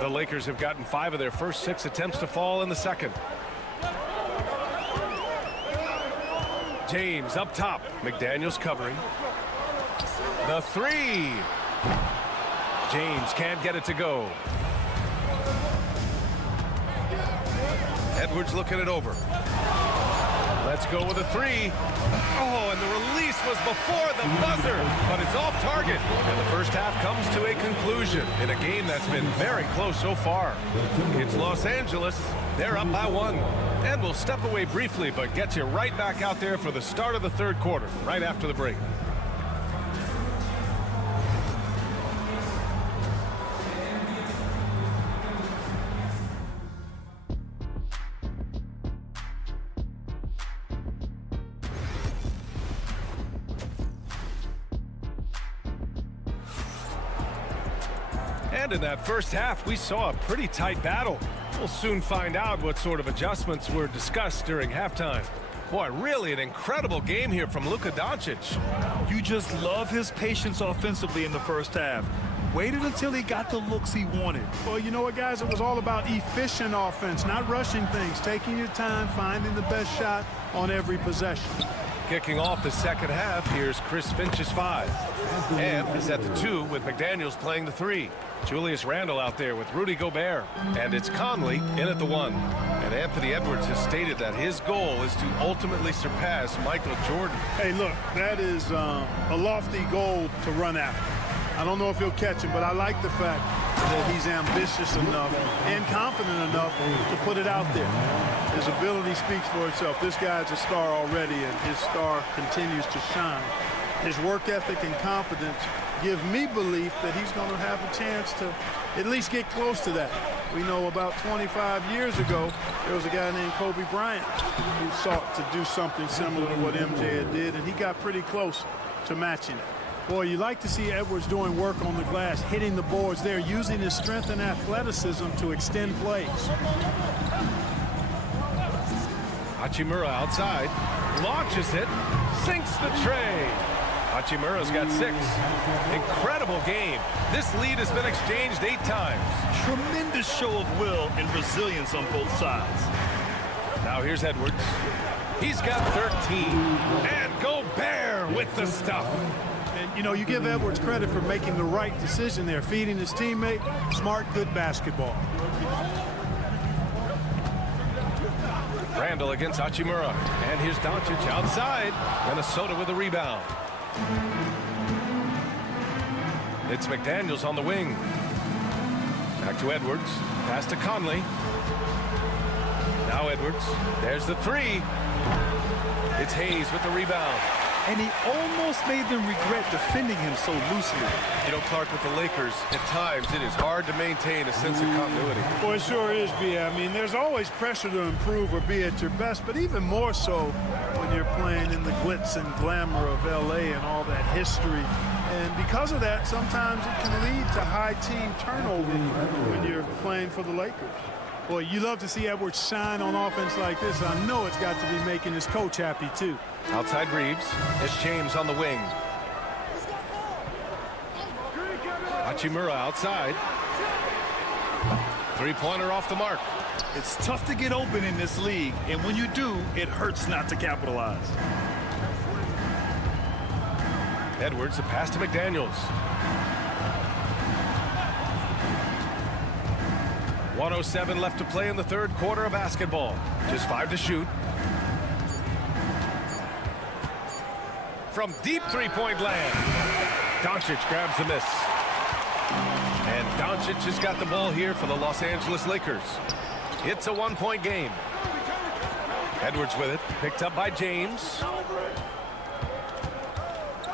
The Lakers have gotten 5 of their first 6 attempts to fall in the second. James up top. McDaniels covering. The 3. James can't get it to go. Edwards looking it over. Let's go with a 3. Oh, and the release was before the buzzer, but it's off target. And the first half comes to a conclusion in a game that's been very close so far. It's Los Angeles. They're up by 1. And we'll step away briefly, but get you right back out there for the start of the third quarter, right after the break. And in that first half, we saw a pretty tight battle. We'll soon find out what sort of adjustments were discussed during halftime. Boy, really an incredible game here from Luka Doncic. You just love his patience offensively in the first half. Waited until he got the looks he wanted. Well, you know what, guys? It was all about efficient offense, not rushing things, taking your time, finding the best shot on every possession. Kicking off the second half, here's Chris Finch's 5. And is at the 2 with McDaniels playing the 3. Julius Randle out there with Rudy Gobert. And it's Conley in at the 1. And Anthony Edwards has stated that his goal is to ultimately surpass Michael Jordan. Hey, look, that is a lofty goal to run after. I don't know if he'll catch him, but I like the fact that he's ambitious enough and confident enough to put it out there. His ability speaks for itself. This guy's a star already, and his star continues to shine. His work ethic and confidence give me belief that he's going to have a chance to at least get close to that. We know about 25 years ago, there was a guy named Kobe Bryant who sought to do something similar to what MJ did, and he got pretty close to matching it. Boy, you like to see Edwards doing work on the glass, hitting the boards there, using his strength and athleticism to extend plays. Hachimura outside, launches it, sinks the tray. Hachimura's got 6. Incredible game. This lead has been exchanged 8 times. Tremendous show of will and resilience on both sides. Now here's Edwards. He's got 13. And Gobert with the stuff. And, you know, you give Edwards credit for making the right decision there, feeding his teammate. Smart, good basketball. Randle against Hachimura. And here's Doncic outside. Minnesota with a rebound. It's McDaniels on the wing. Back to Edwards. Pass to Conley. Now Edwards. There's the 3. It's Hayes with the rebound. And he almost made them regret defending him so loosely. You know, Clark, with the Lakers, at times it is hard to maintain a sense of continuity. Boy, it sure is, B. I mean, there's always pressure to improve or be at your best, but even more so when you're playing in the glitz and glamour of L.A. and all that history. And because of that, sometimes it can lead to high team turnover when you're playing for the Lakers. Boy, you love to see Edwards shine on offense like this. I know it's got to be making his coach happy, too. Outside Reeves. It's James on the wing. Hachimura outside. 3-pointer off the mark. It's tough to get open in this league, and when you do, it hurts not to capitalize. Edwards, a pass to McDaniels. 1:07 left to play in the third quarter of basketball. Just 5 to shoot. From deep three-point land. Doncic grabs the miss. And Doncic has got the ball here for the Los Angeles Lakers. It's a 1-point game. Edwards with it, picked up by James.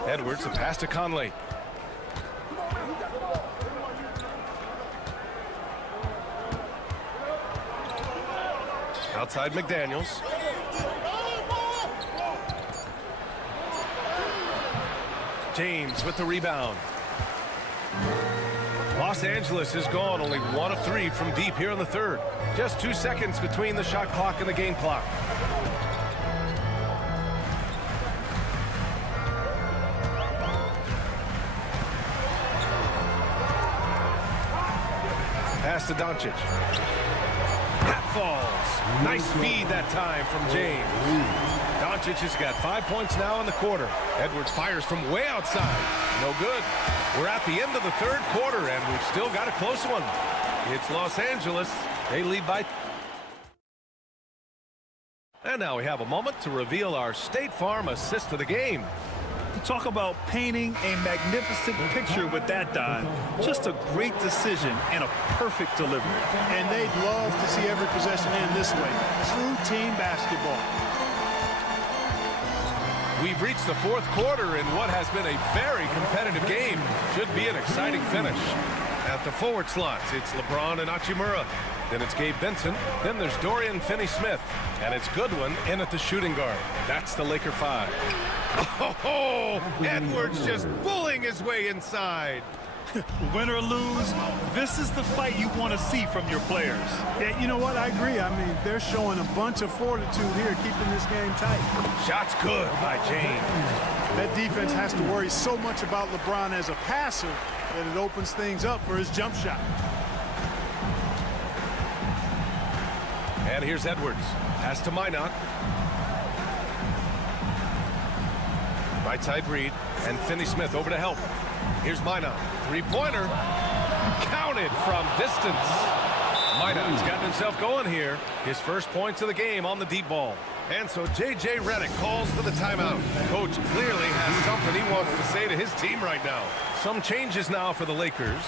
Edwards, a pass to Conley. Outside McDaniels. James with the rebound. Los Angeles has gone only 1 of 3 from deep here in the third. Just 2 seconds between the shot clock and the game clock. Pass to Doncic. That falls. Nice feed that time from James. Doncic has got 5 points now in the quarter. Edwards fires from way outside. No good. We're at the end of the third quarter, and we've still got a close one. It's Los Angeles. They lead by... And now we have a moment to reveal our State Farm assist of the game. Talk about painting a magnificent picture with that, Don. Just a great decision and a perfect delivery. And they'd love to see every possession end this way. True team basketball. We've reached the fourth quarter in what has been a very competitive game. Should be an exciting finish. At the forward slots, it's LeBron and Hachimura. Then it's Gabe Vincent. Then there's Dorian Finney-Smith. And it's Goodwin in at the shooting guard. That's the Laker 5. Oh, Edwards just bullying his way inside. Win or lose, this is the fight you want to see from your players. Yeah, you know what? I agree. I mean, they're showing a bunch of fortitude here, keeping this game tight. Shot's good by James. That defense has to worry so much about LeBron as a passer that it opens things up for his jump shot. And here's Edwards. Pass to Minot. Right side Reed. And Finney-Smith over to help. Here's Minot. Three-pointer. Counted from distance. Minot's gotten himself going here. His first points of the game on the deep ball. And so J.J. Redick calls for the timeout. Coach clearly has something he wants to say to his team right now. Some changes now for the Lakers.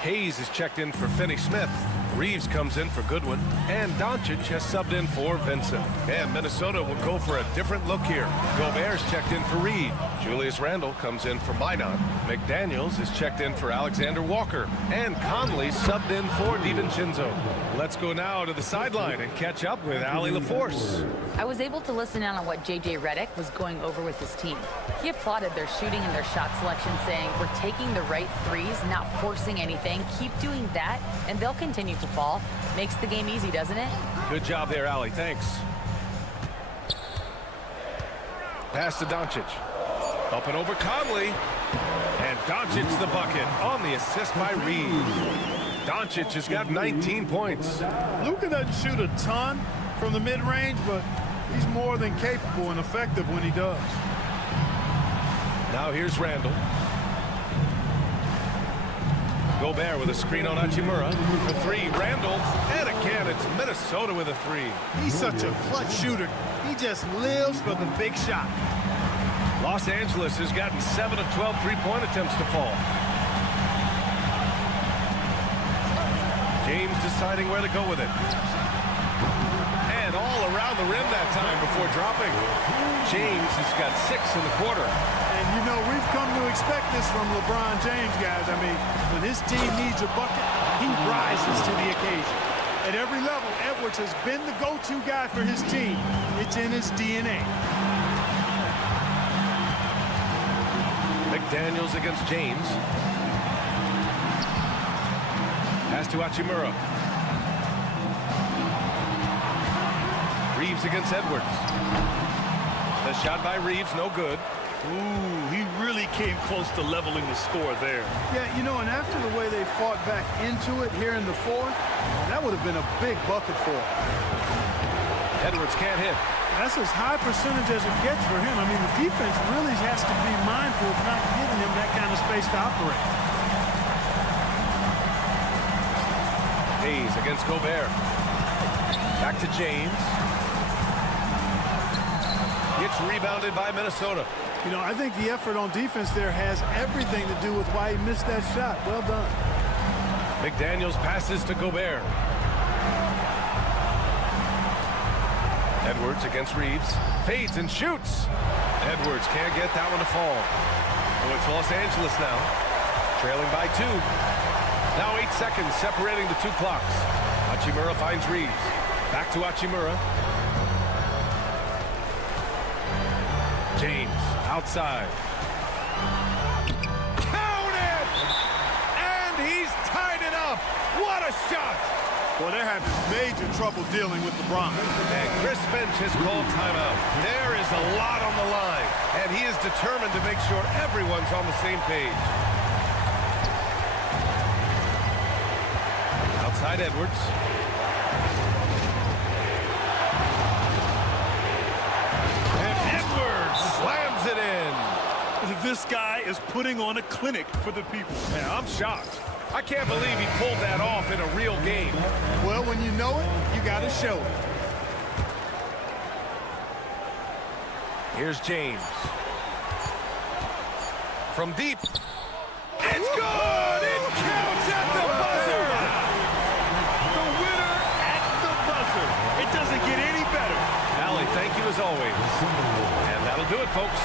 Hayes is checked in for Finney-Smith. Reeves comes in for Goodwin. And Doncic has subbed in for Vincent. And Minnesota will go for a different look here. Gobert's checked in for Reed. Julius Randle comes in for Minot. McDaniels is checked in for Alexander Walker. And Conley subbed in for DiVincenzo. Let's go now to the sideline and catch up with Allie LaForce. I was able to listen in on what J.J. Redick was going over with his team. He applauded their shooting and their shot selection, saying, "We're taking the right threes, not forcing anything. Keep doing that, and they'll continue to fall." Makes the game easy, doesn't it? Good job there, Allie. Thanks. Pass to Doncic. Up and over Conley. And Doncic's the bucket on the assist by Reeves. Doncic has got 19 points. Luka doesn't shoot a ton from the mid-range, but he's more than capable and effective when he does. Now here's Randle. Gobert with a screen on Hachimura. For three, Randle. And again, it's Minnesota with a three. He's such a clutch shooter. He just lives for the big shot. Los Angeles has gotten 7 of 12 three-point attempts to fall. James deciding where to go with it. And all around the rim that time before dropping. James has got 6 in the quarter. And, you know, we've come to expect this from LeBron James, guys. I mean, when his team needs a bucket, he rises to the occasion. At every level, Edwards has been the go-to guy for his team. It's in his DNA. McDaniels against James. Pass to Hachimura. Reeves against Edwards. The shot by Reeves, no good. Ooh, he really came close to leveling the score there. Yeah, you know, and after the way they fought back into it here in the fourth, that would have been a big bucket for him. Edwards can't hit. That's as high percentage as it gets for him. I mean, the defense really has to be mindful of not giving him that kind of space to operate. Hayes against Gobert. Back to James. Gets rebounded by Minnesota. You know, I think the effort on defense there has everything to do with why he missed that shot. Well done. McDaniels passes to Gobert. Edwards against Reeves. Fades and shoots. Edwards can't get that one to fall. So it's Los Angeles now. Trailing by 2. Now 8 seconds separating the two clocks. Hachimura finds Reeves. Back to Hachimura. James outside. Count it! And he's tied it up. What a shot! Well, they're having major trouble dealing with LeBron. And Chris Finch has called timeout. There is a lot on the line, and he is determined to make sure everyone's on the same page. Outside Edwards. And Edwards slams it in. This guy is putting on a clinic for the people. Man, I'm shocked. I can't believe he pulled that off in a real game. Well, when you know it, you got to show it. Here's James. From deep. It's good! It counts at the buzzer! The winner at the buzzer. It doesn't get any better. Allie, thank you as always. And that'll do it, folks.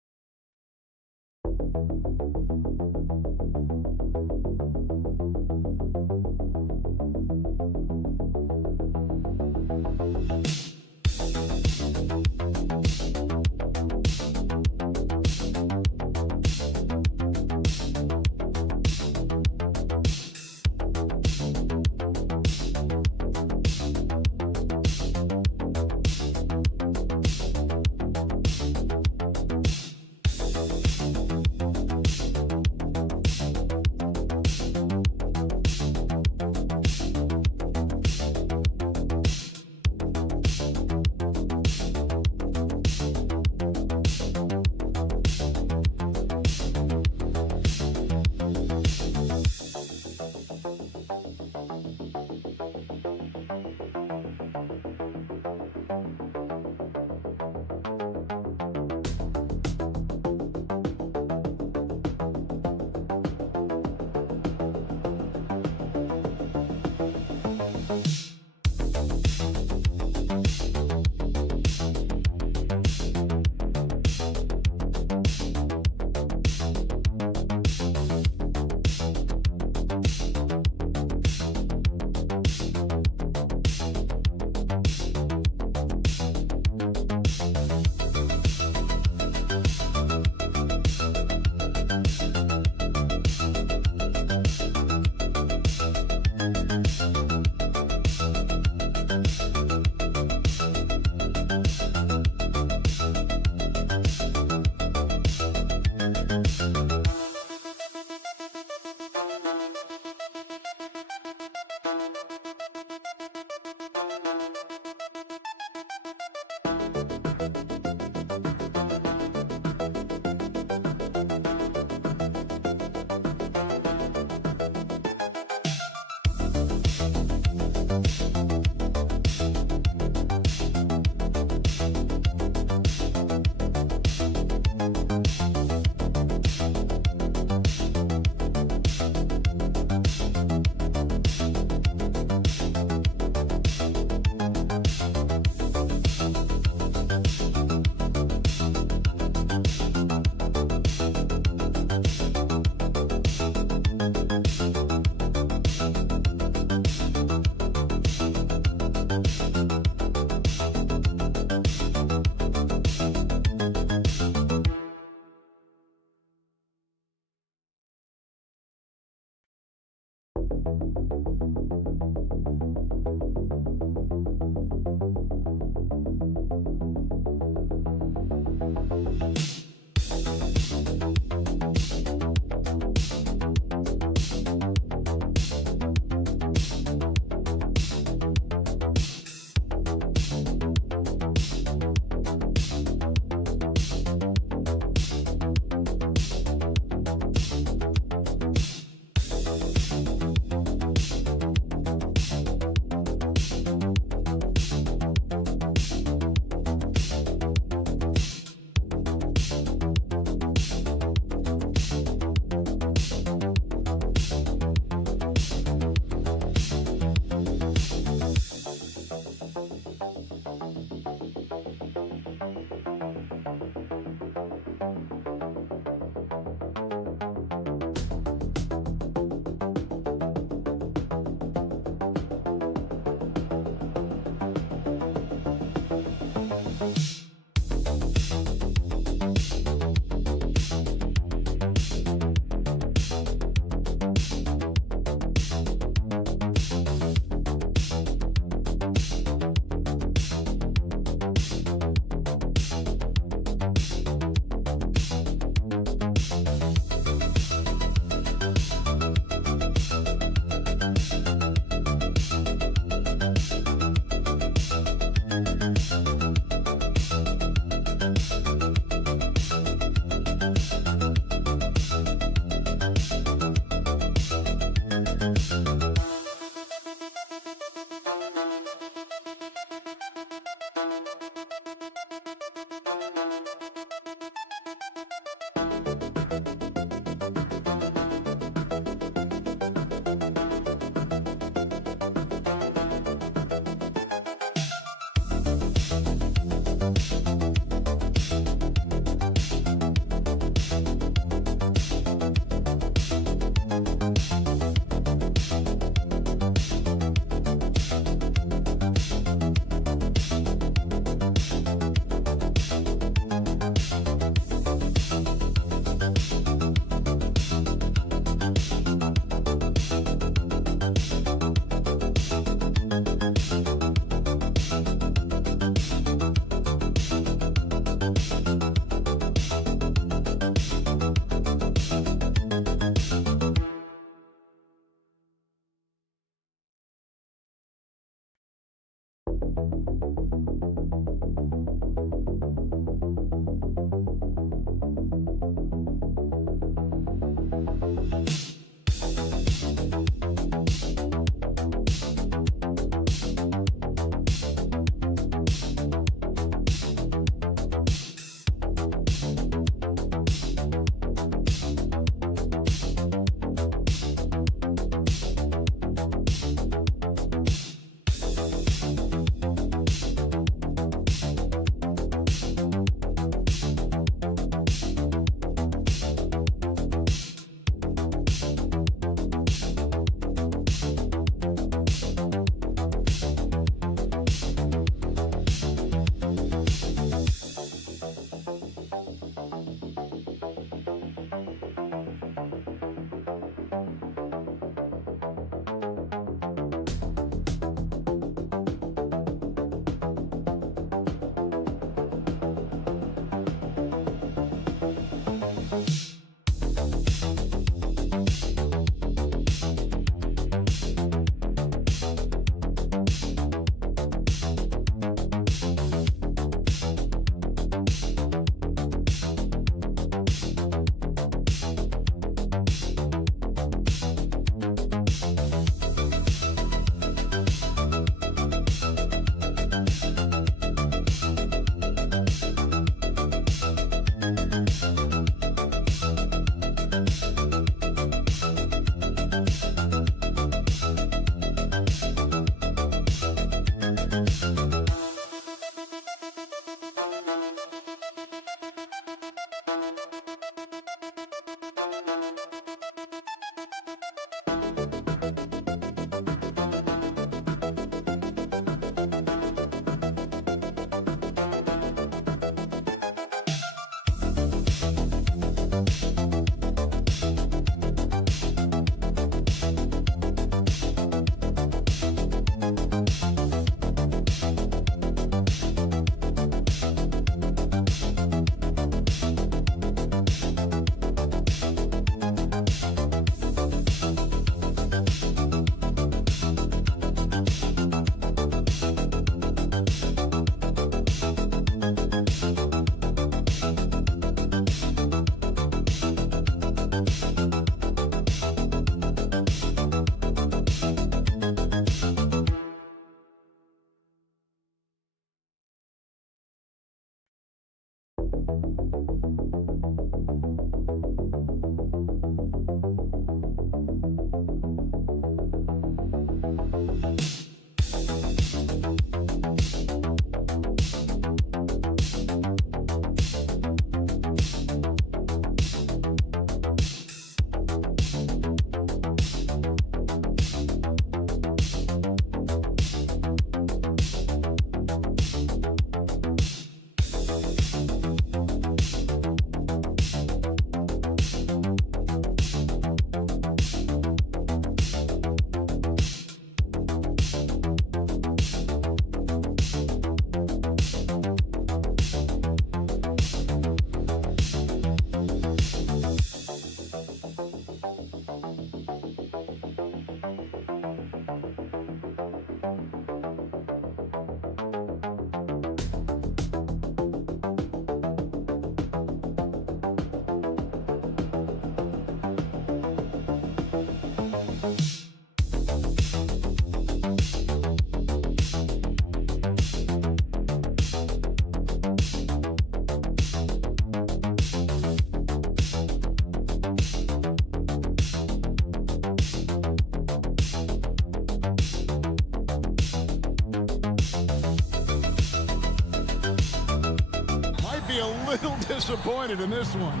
Little disappointed in this one.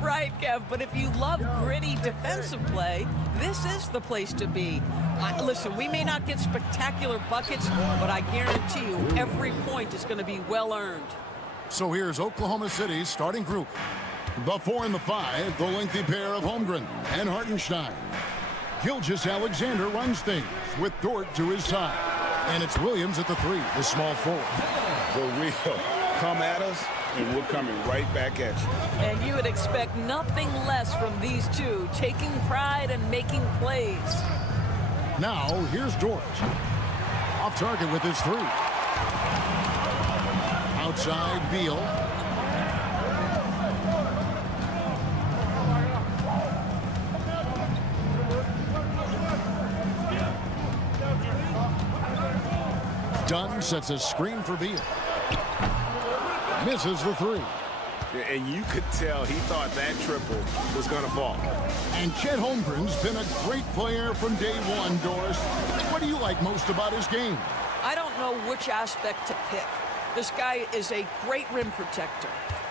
Right, Kev, but if you love gritty defensive play, this is the place to be. Listen, we may not get spectacular buckets, but I guarantee you every point is going to be well earned. So here's Oklahoma City's starting group. The 4 and the 5, the lengthy pair of Holmgren and Hartenstein. Gilgeous-Alexander runs things with Dort to his side. And it's Williams at the 3, the small forward. For real. Come at us, and we're coming right back at you. And you would expect nothing less from these two, taking pride and making plays. Now, here's Dort. Off target with his 3. Outside, Beal. Dunn sets a screen for Beal. Misses the 3. And you could tell he thought that triple was going to fall. And Chet Holmgren's been a great player from day one, Doris. What do you like most about his game? I don't know which aspect to pick. This guy is a great rim protector.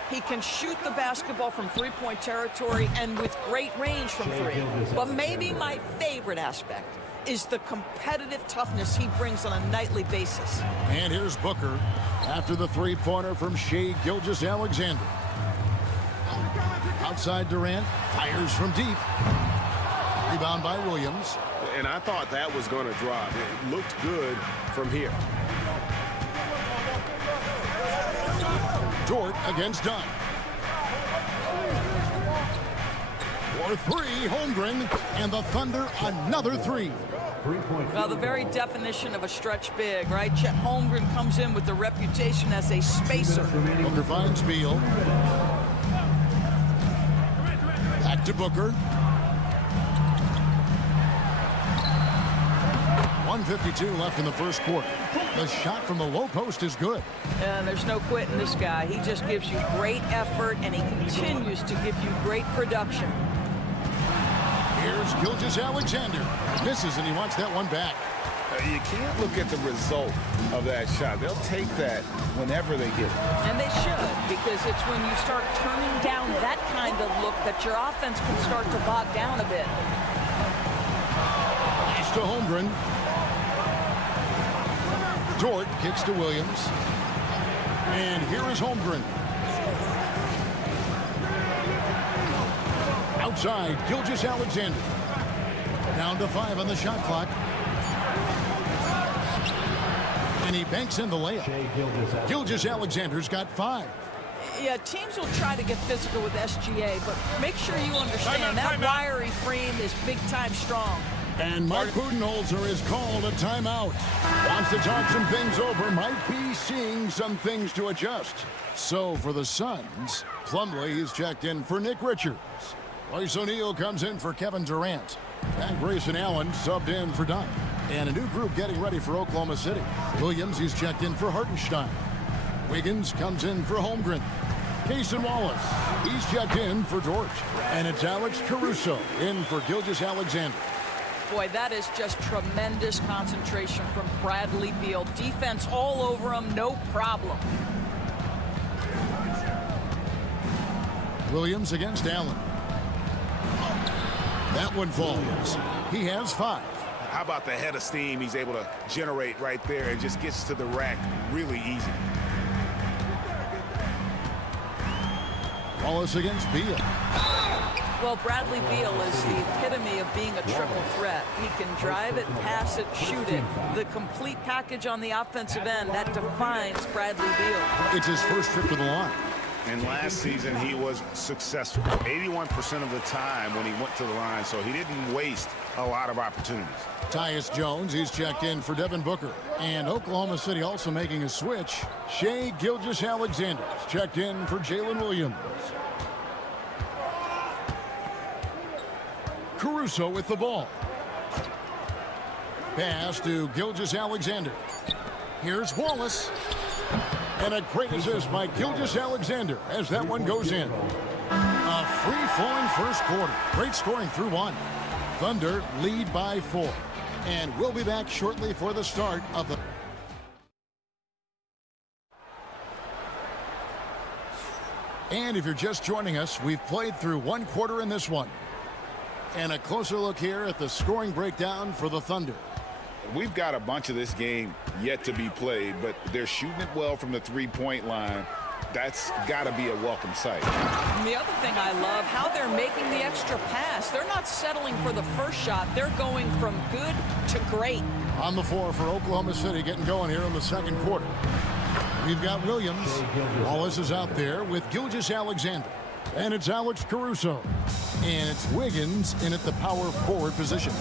He can shoot the basketball from three-point territory and with great range from 3. But maybe my favorite aspect is the competitive toughness he brings on a nightly basis. And here's Booker after the 3-pointer from Shai Gilgeous-Alexander. Outside Durant, fires from deep. Rebound by Williams. And I thought that was going to drop. It looked good from here. Dort against Dunn. For 3, Holmgren, and the Thunder another 3. Well, the very definition of a stretch big, right? Chet Holmgren comes in with the reputation as a spacer. Booker finds Beal. Back to Booker. 1:52 left in the first quarter. The shot from the low post is good. There's no quitting this guy. He just gives you great effort, and he continues to give you great production. Here's Gilgeous-Alexander. Misses, and he wants that one back. You can't look at the result of that shot. They'll take that whenever they get it. And they should, because it's when you start turning down that kind of look that your offense can start to bog down a bit. Pass to Holmgren. Dort kicks to Williams. And here is Holmgren. Outside, Gilgeous-Alexander. Down to 5 on the shot clock. And he banks in the layup. Gilgeous-Alexander's got 5. Yeah, teams will try to get physical with SGA, but make sure you understand that wiry frame is big-time strong. And Mike Budenholzer is called a timeout. Wants to talk some things over, might be seeing some things to adjust. So for the Suns, Plumlee is checked in for Nick Richards. Royce O'Neal comes in for Kevin Durant. And Grayson Allen subbed in for Dunn. And a new group getting ready for Oklahoma City. Williams is checked in for Hartenstein. Wiggins comes in for Holmgren. Cason Wallace, he's checked in for Dort. And it's Alex Caruso in for Gilgeous-Alexander. Boy, that is just tremendous concentration from Bradley Beal. Defense all over him, no problem. Williams against Allen. That one falls. He has 5. How about the head of steam he's able to generate right there and just gets to the rack really easy. Wallace against Beal. Well, Bradley Beal is the epitome of being a triple threat. He can drive it, pass it, shoot it. The complete package on the offensive end, that defines Bradley Beal. It's his first trip to the line. And last season, he was successful 81% of the time when he went to the line, so he didn't waste a lot of opportunities. Tyus Jones, he's checked in for Devin Booker. And Oklahoma City also making a switch. Shai Gilgeous-Alexander checked in for Jalen Williams. Caruso with the ball. Pass to Gilgeous-Alexander. Here's Wallace. And a great assist by Gilgeous-Alexander as that one goes in. A free-flowing first quarter. Great scoring through 1. Thunder lead by 4. And we'll be back shortly for the start of the... And if you're just joining us, we've played through 1 quarter in this one. And a closer look here at the scoring breakdown for the Thunder. We've got a bunch of this game yet to be played, but they're shooting it well from the three-point line. That's got to be a welcome sight. And the other thing I love, how they're making the extra pass. They're not settling for the first shot. They're going from good to great. On the floor for Oklahoma City, getting going here in the second quarter. We've got Williams. Wallace is out there with Gilgeous-Alexander. And it's Alex Caruso. And it's Wiggins in at the power forward position.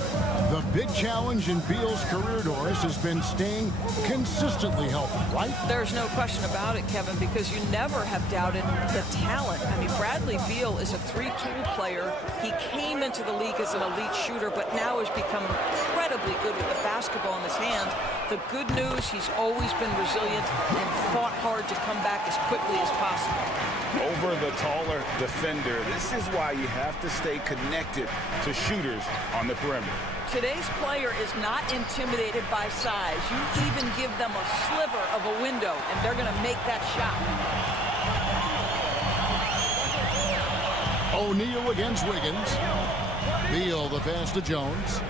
The big challenge in Beal's career, Doris, has been staying consistently healthy, right? There's no question about it, Kevin, because you never have doubted the talent. I mean, Bradley Beal is a 3-tool player. He came into the league as an elite shooter, but now has become incredibly good with the basketball in his hands. The good news, he's always been resilient and fought hard to come back as quickly as possible. Over the taller defender, this is why you have to stay connected to shooters on the perimeter. Today's player is not intimidated by size. You even give them a sliver of a window, and they're going to make that shot. O'Neal against Wiggins. Beal the pass to Jones.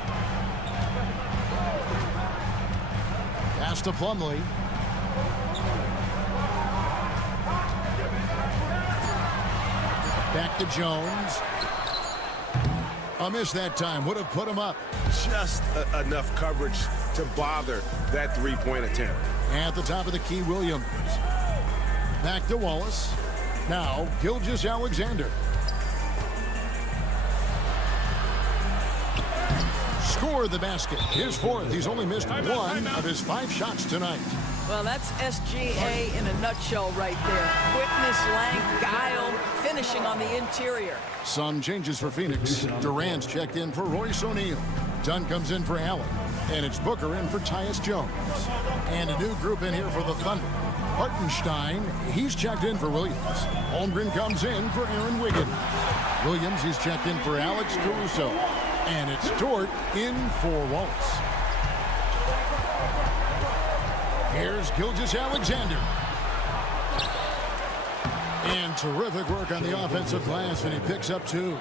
Pass to Plumlee. Back to Jones. A miss that time. Would have put him up. Just enough coverage to bother that three-point attempt. At the top of the key, Williams. Back to Wallace. Now, Gilgeous-Alexander. Scored the basket. His 4th. He's only missed 1 of his 5 shots tonight. Well, that's SGA in a nutshell right there. Quickness, length, guile, finishing on the interior. Some changes for Phoenix. Durant's checked in for Royce O'Neal. Dunn comes in for Allen. And it's Booker in for Tyus Jones. And a new group in here for the Thunder. Hartenstein, he's checked in for Williams. Holmgren comes in for Aaron Wiggins. Williams, he's checked in for Alex Caruso. And it's Dort in for Wallace. Here's Gilgeous-Alexander. And terrific work on the offensive glass, and he picks up 2.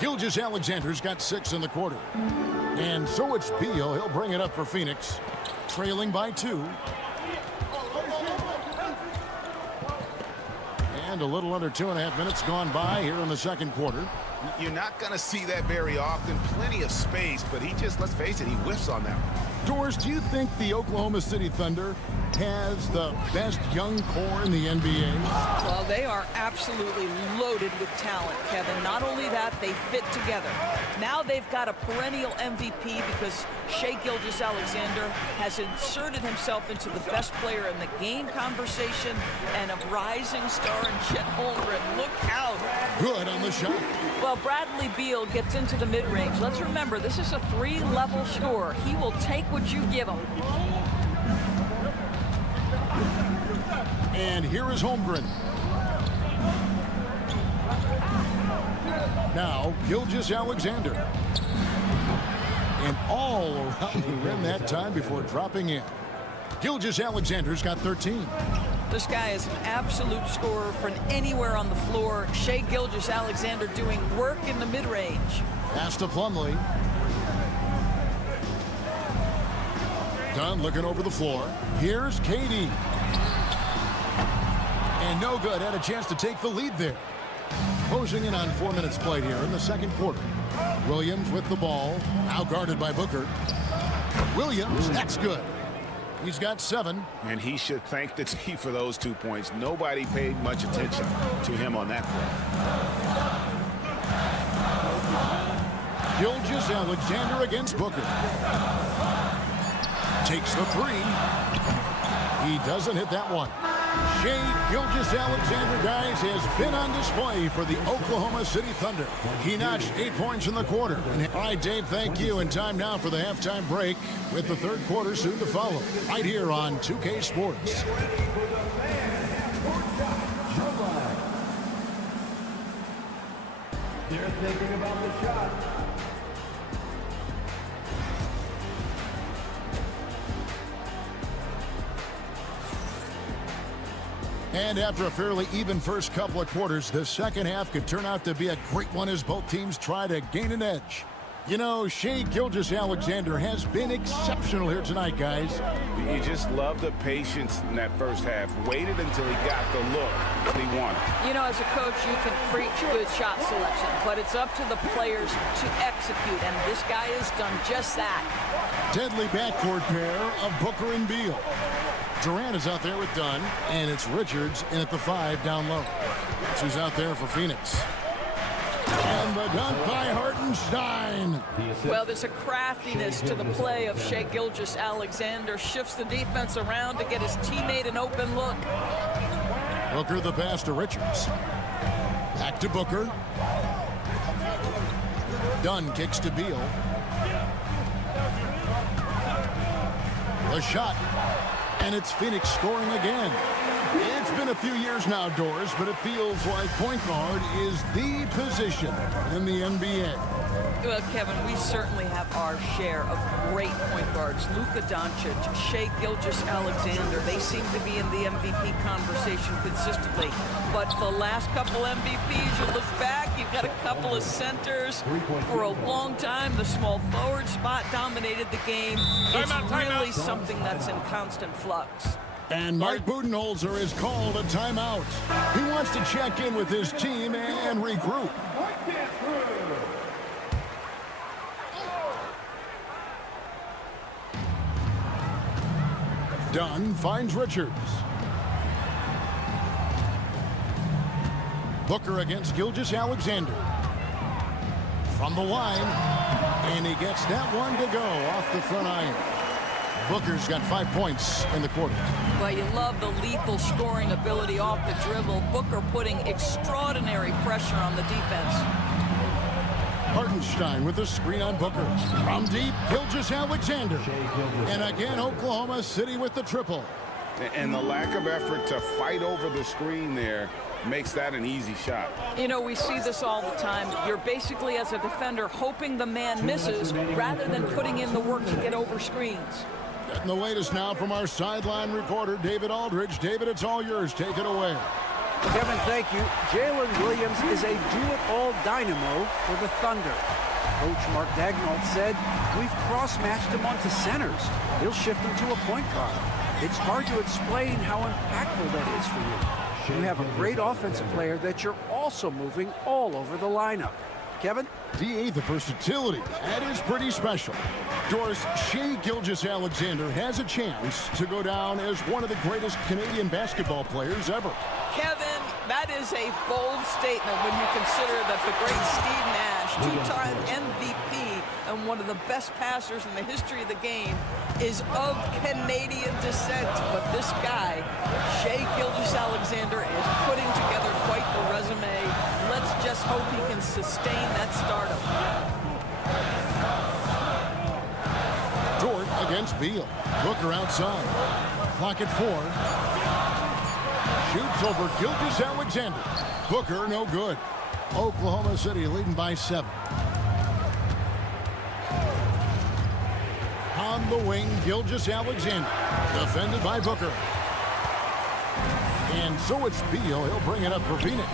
Gilgeous-Alexander's got 6 in the quarter. And so it's Beal. He'll bring it up for Phoenix, trailing by 2. And a little under 2.5 minutes gone by here in the second quarter. You're not going to see that very often. Plenty of space, but he just, let's face it, he whiffs on that one. Doris, do you think the Oklahoma City Thunder has the best young core in the NBA? Well, they are absolutely loaded with talent, Kevin. Not only that, they fit together. Now they've got a perennial MVP because Shai Gilgeous-Alexander has inserted himself into the best player in the game conversation, and a rising star in Chet Holmgren. Look out. Good on the shot. Well, Bradley Beal gets into the mid-range. Let's remember, this is a 3-level scorer. He will take what you give him. And here is Holmgren. Now, Gilgeous-Alexander. And all around the rim that time before dropping in. Gilgeous-Alexander's got 13. This guy is an absolute scorer from anywhere on the floor. Shai Gilgeous-Alexander doing work in the mid-range. Pass to Plumlee. Dunn looking over the floor. Here's Katie. And no good. Had a chance to take the lead there. Closing in on 4 minutes played here in the second quarter. Williams with the ball. Now guarded by Booker. Williams, that's good. He's got 7. And he should thank the team for those 2 points. Nobody paid much attention to him on that play. Gilgeous-Alexander against Booker. Takes the 3. He doesn't hit that one. Shai Gilgeous-Alexander, guys, has been on display for the Oklahoma City Thunder. He notched 8 points in the quarter. All right, Dave, thank you. And time now for the halftime break with the third quarter soon to follow. Right here on 2K Sports. They're thinking about the shot. And after a fairly even first couple of quarters, the second half could turn out to be a great one as both teams try to gain an edge. You know, Shai Gilgeous-Alexander has been exceptional here tonight, guys. You just love the patience in that first half. Waited until he got the look that he wanted. You know, as a coach, you can preach good shot selection, but it's up to the players to execute, and this guy has done just that. Deadly backcourt pair of Booker and Beal. Durant is out there with Dunn, and it's Richards in at the 5 down low. That's who's out there for Phoenix. And the dunk by Hartenstein. Well, there's a craftiness to the play of Shai Gilgeous-Alexander. Shifts the defense around to get his teammate an open look. Booker the pass to Richards. Back to Booker. Dunn kicks to Beal. The shot. And it's Phoenix scoring again. It's been a few years now, Doris, but it feels like point guard is the position in the NBA. Well, Kevin, we certainly have our share of great point guards. Luka Doncic, Shai Gilgeous-Alexander, they seem to be in the MVP conversation consistently. But the last couple MVPs, you look back, you've got a couple of centers. For a long time, the small forward spot dominated the game. It's really something that's in constant flux. And Mike Budenholzer is called a timeout. He wants to check in with his team and regroup. Dunn finds Richards. Booker against Gilgeous-Alexander. From the line, and he gets that one to go off the front iron. Booker's got 5 points in the quarter. Well, you love the lethal scoring ability off the dribble. Booker putting extraordinary pressure on the defense. Hartenstein with a screen on Booker. From deep, Gilgeous-Alexander. And again, Oklahoma City with the triple. And the lack of effort to fight over the screen there makes that an easy shot. You know, we see this all the time. You're basically, as a defender, hoping the man misses rather than putting in the work to get over screens. Getting the latest now from our sideline reporter, David Aldridge. David, it's all yours. Take it away. Kevin, thank you. Jalen Williams is a do-it-all dynamo for the Thunder. Coach Mark Daigneault said, we've cross-matched him onto centers. He'll shift him to a point guard. It's hard to explain how impactful that is for you. You have a great offensive player that you're also moving all over the lineup. Kevin? DA, the versatility. That is pretty special. Doris, Shai Gilgeous-Alexander has a chance to go down as one of the greatest Canadian basketball players ever. Kevin, that is a bold statement when you consider that the great Steve Nash, two-time MVP and one of the best passers in the history of the game, is of Canadian descent. But this guy, Shai Gilgeous-Alexander, is putting together quite the resume. Let's just hope he can sustain that stardom. Dort against Beal. Booker outside. Clock at 4. Shoots over Gilgeous Alexander. Booker, no good. Oklahoma City leading by 7. On the wing, Gilgeous Alexander. Defended by Booker. And so it's Beal. He'll bring it up for Phoenix.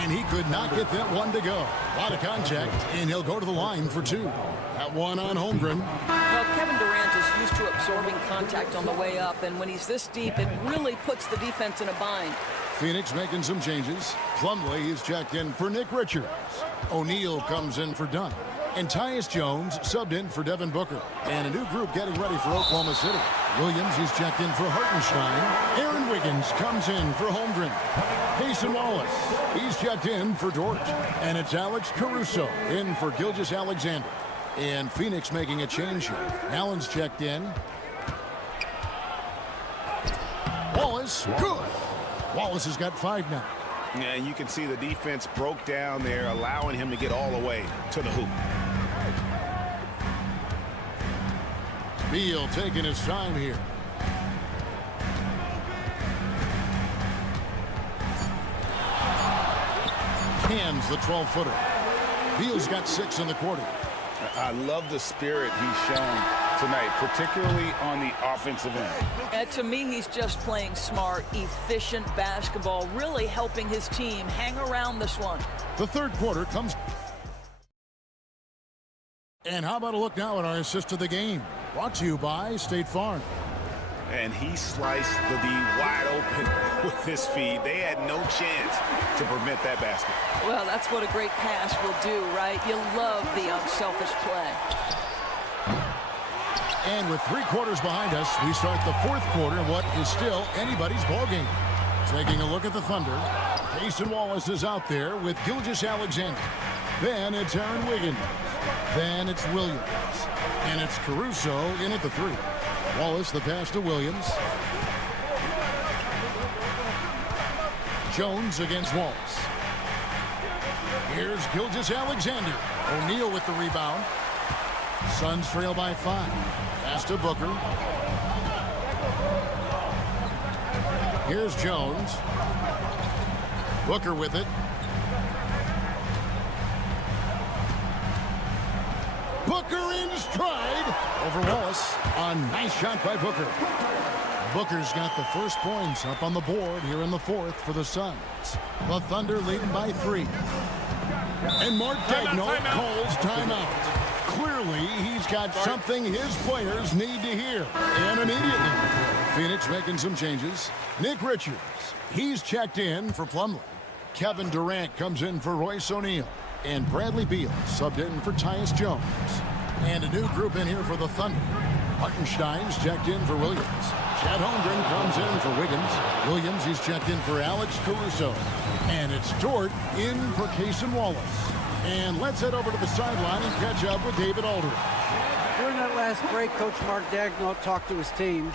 And he could not get that one to go. A lot of contact, and he'll go to the line for 2. That one on Holmgren. Well, Kevin Durant is used to absorbing contact on the way up, and when he's this deep, it really puts the defense in a bind. Phoenix making some changes. Plumlee is checked in for Nick Richards. O'Neal comes in for Dunn. And Tyus Jones subbed in for Devin Booker. And a new group getting ready for Oklahoma City. Williams is checked in for Hartenstein. Aaron Wiggins comes in for Holmgren. Payson Wallace, he's checked in for Dort. And it's Alex Caruso in for Gilgeous Alexander. And Phoenix making a change here. Allen's checked in. Wallace, good. Wallace has got 5 now. Yeah, you can see the defense broke down there, allowing him to get all the way to the hoop. Beal taking his time here. Hands the 12-footer. Beal's got 6 in the quarter. I love the spirit he's shown tonight, particularly on the offensive end. And to me, he's just playing smart, efficient basketball, really helping his team hang around this one. The third quarter comes. And how about a look now at our assist of the game? Brought to you by State Farm. And he sliced the D wide open with his feed. They had no chance to prevent that basket. Well, that's what a great pass will do, right? You love the unselfish play. And with 3 quarters behind us, we start the fourth quarter in what is still anybody's ballgame. Taking a look at the Thunder. Payson Wallace is out there with Gilgeous Alexander. Then it's Aaron Wiggins. Then it's Williams. And it's Caruso in at the 3. Wallace the pass to Williams. Jones against Wallace. Here's Gilgeous Alexander. O'Neal with the rebound. Suns trail by 5. Pass to Booker. Here's Jones. Booker with it. Booker in stride over Wallace. A nice shot by Booker. Booker's got the first points up on the board here in the fourth for the Suns. The Thunder leading by 3. And Mark Daigneault calls timeout. Clearly, he's got something his players need to hear. And immediately, Phoenix making some changes. Nick Richards, he's checked in for Plumlee. Kevin Durant comes in for Royce O'Neal. And Bradley Beal subbed in for Tyus Jones. And a new group in here for the Thunder. Hartenstein's checked in for Williams. Chad Holmgren comes in for Wiggins. Williams, he's checked in for Alex Caruso. And it's Dort in for Payson Wallace. And let's head over to the sideline and catch up with David Aldridge. During that last break, Coach Mark Daigneault talked to his team.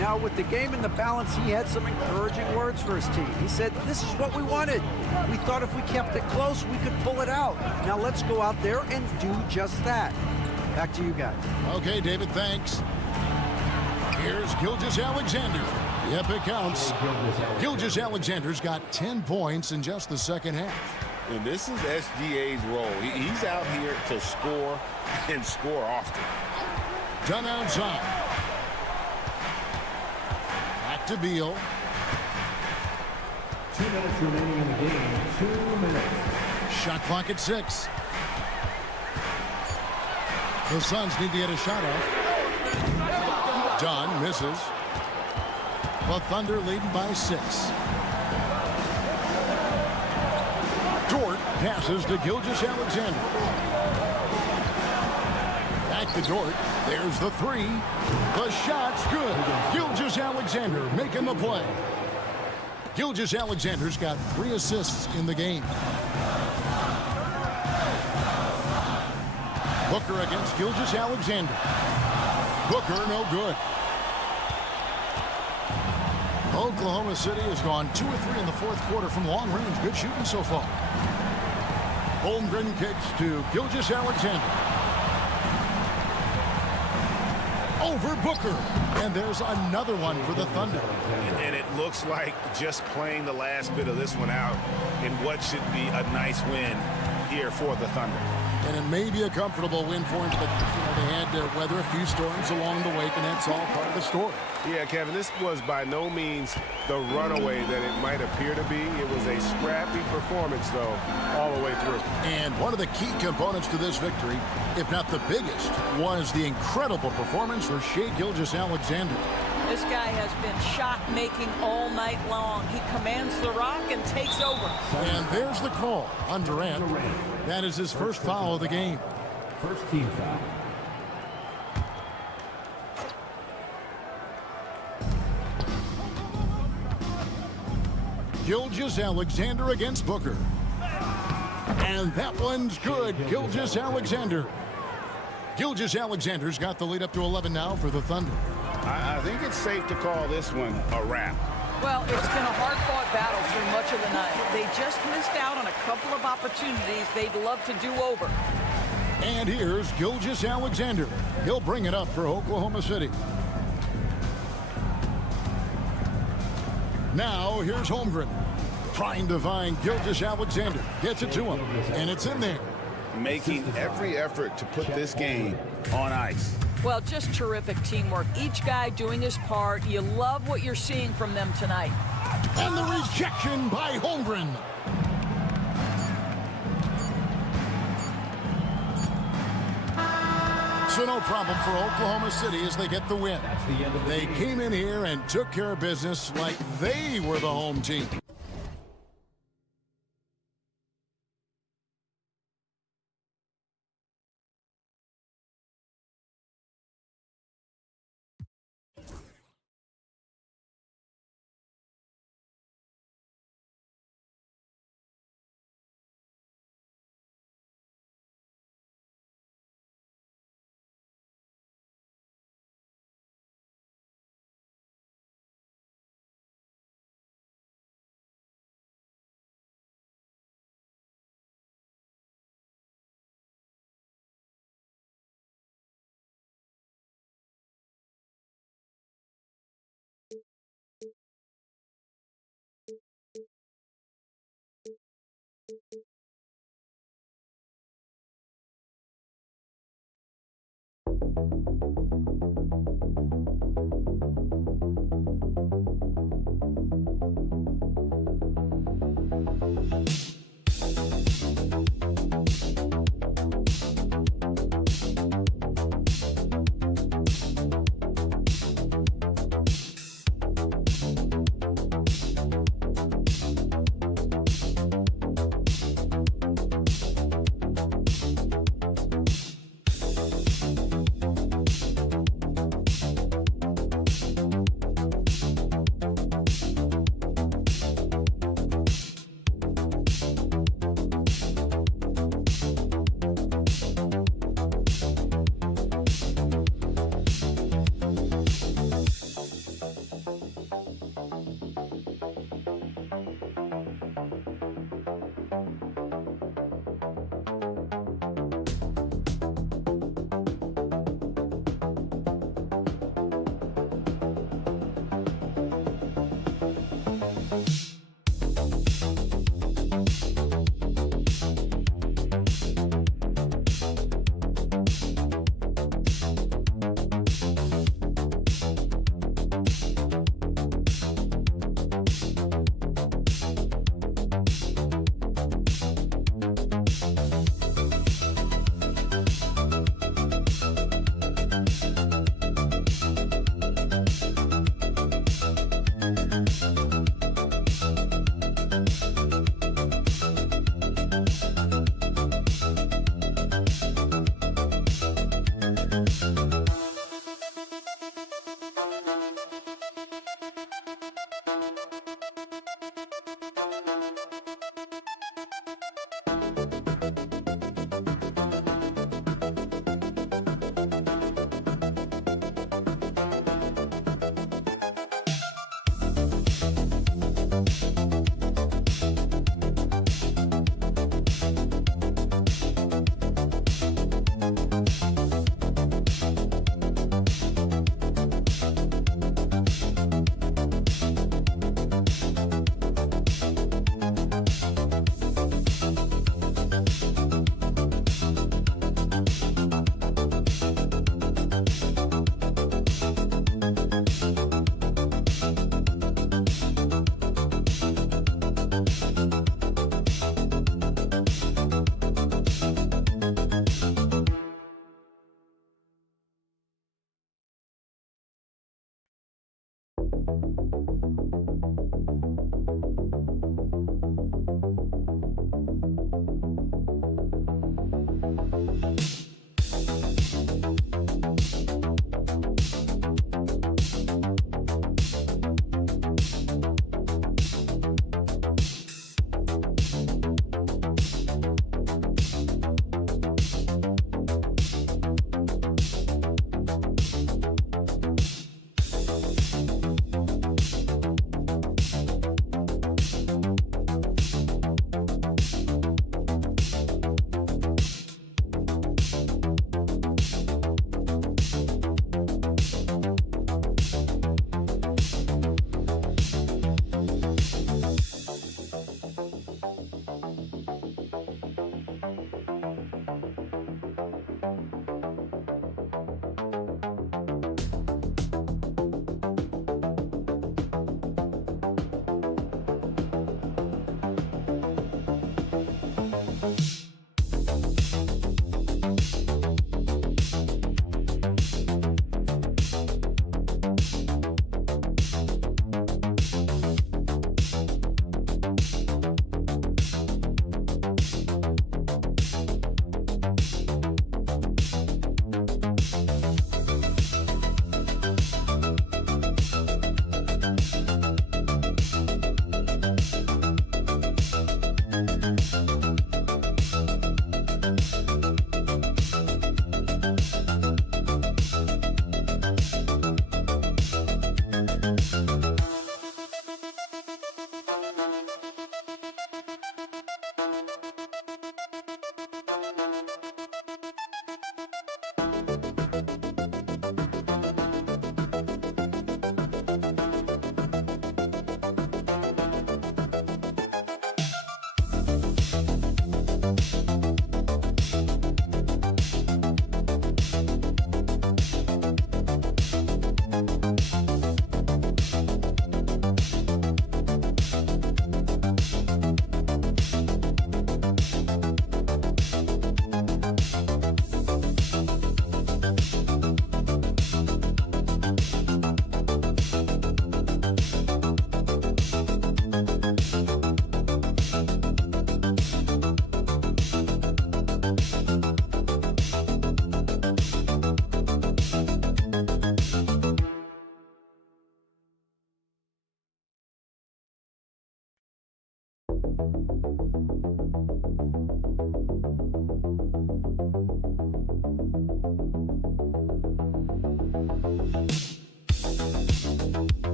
Now, with the game in the balance, he had some encouraging words for his team. He said, this is what we wanted. We thought if we kept it close, we could pull it out. Now let's go out there and do just that. Back to you guys. Okay, David, thanks. Here's Gilgeous Alexander. Yep, it counts. Gilgeous Alexander's got 10 points in just the second half. And this is SGA's role. He's out here to score and score often. Done outside. Back to Beal. 2 minutes remaining in the game. 2 minutes. Shot clock at 6. The Suns need to get a shot off. Dunn misses. The Thunder leading by 6. Dort passes to Gilgeous Alexander. Back to Dort. There's the 3. The shot's good. Gilgeous Alexander making the play. Gilgeous Alexander's got 3 assists in the game. Booker against Gilgeous Alexander. Booker no good. Oklahoma City has gone 2 or 3 in the fourth quarter from long range. Good shooting so far. Holmgren kicks to Gilgeous Alexander. over Booker. And there's another one for the Thunder. And it looks like just playing the last bit of this one out in what should be a nice win here for the Thunder. And it may be a comfortable win for him, but they had to weather a few storms along the way, and that's all part of the story. Yeah, Kevin, this was by no means the runaway that it might appear to be. It was a scrappy performance, though, all the way through. And one of the key components to this victory, if not the biggest, was the incredible performance for Shai Gilgeous-Alexander. This guy has been shot-making all night long. He commands the rock and takes over. And there's the call on Durant. That is his first foul of the game. First team foul. Gilgeous-Alexander against Booker. And that one's good. Gilgeous-Alexander. Gilgeous-Alexander's got the lead up to 11 now for the Thunder. I think it's safe to call this one a wrap. Well, it's been a hard-fought battle through much of the night. They just missed out on a couple of opportunities they'd love to do over. And here's Gilgeous-Alexander. He'll bring it up for Oklahoma City. Now here's Holmgren. Trying to find Gilgeous-Alexander. Gets it to him. And it's in there. Making every effort to put this game on ice. Well, just terrific teamwork. Each guy doing his part. You love what you're seeing from them tonight. And the rejection by Holmgren. So no problem for Oklahoma City as they get the win. They came in here and took care of business like they were the home team.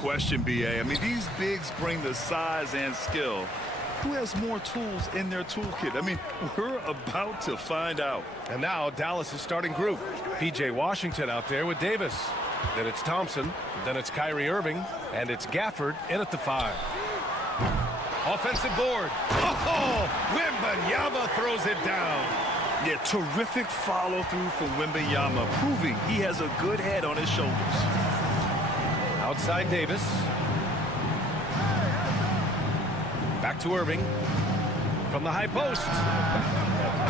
question, BA. I mean, these bigs bring the size and skill. Who has more tools in their toolkit? I mean, we're about to find out. And now Dallas' starting group. P.J. Washington out there with Davis. Then it's Thompson. Then it's Kyrie Irving. And it's Gafford in at the 5. Offensive board. Oh, Wembanyama throws it down. Yeah, terrific follow-through from Wembanyama, proving he has a good head on his shoulders. Outside Davis. Back to Irving. From the high post.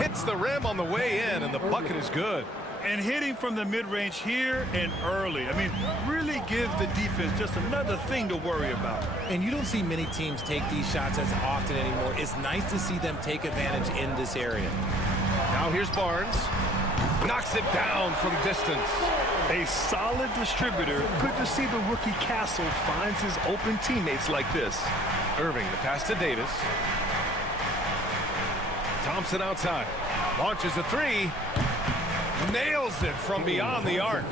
Hits the rim on the way in, and the bucket is good. And hitting from the mid-range here and early. I mean, really give the defense just another thing to worry about. And you don't see many teams take these shots as often anymore. It's nice to see them take advantage in this area. Now here's Barnes. Knocks it down from distance. A solid distributor. Good to see the rookie Castle finds his open teammates like this. Irving, the pass to Davis. Thompson outside. Launches a 3. Nails it from beyond the arc.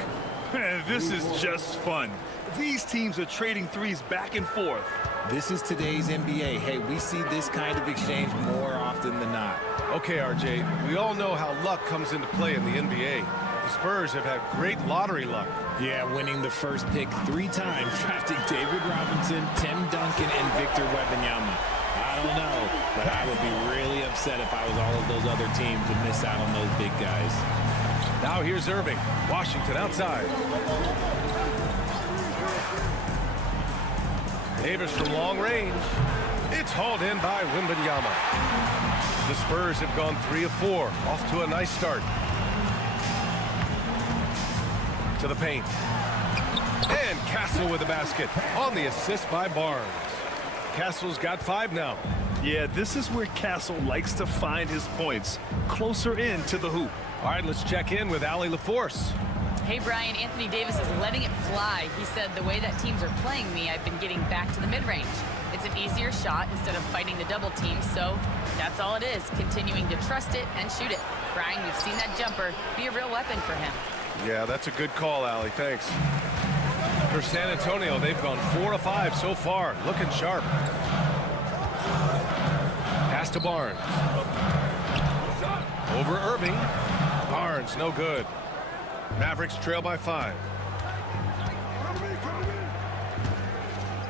This is just fun. These teams are trading threes back and forth. This is today's NBA. Hey, we see this kind of exchange more often than not. Okay, RJ, we all know how luck comes into play in the NBA. The Spurs have had great lottery luck. Yeah, winning the first pick 3 times, drafting David Robinson, Tim Duncan, and Victor Wembanyama. I don't know, but I would be really upset if I was all of those other teams to miss out on those big guys. Now here's Irving. Washington outside. Davis from long range. It's hauled in by Wembanyama. The Spurs have gone 3 of 4. Off to a nice start. To the paint. And Castle with the basket on the assist by Barnes. Castle's got 5 now. Yeah, this is where Castle likes to find his points, closer in to the hoop. All right, let's check in with Allie LaForce. Hey, Brian, Anthony Davis is letting it fly. He said, the way that teams are playing me, I've been getting back to the mid-range. It's an easier shot instead of fighting the double team, so that's all it is, continuing to trust it and shoot it. Brian, we've seen that jumper be a real weapon for him. Yeah, that's a good call, Allie. Thanks. For San Antonio, they've gone 4 of 5 so far, looking sharp. Pass to Barnes. Over Irving. Barnes, no good. Mavericks trail by 5.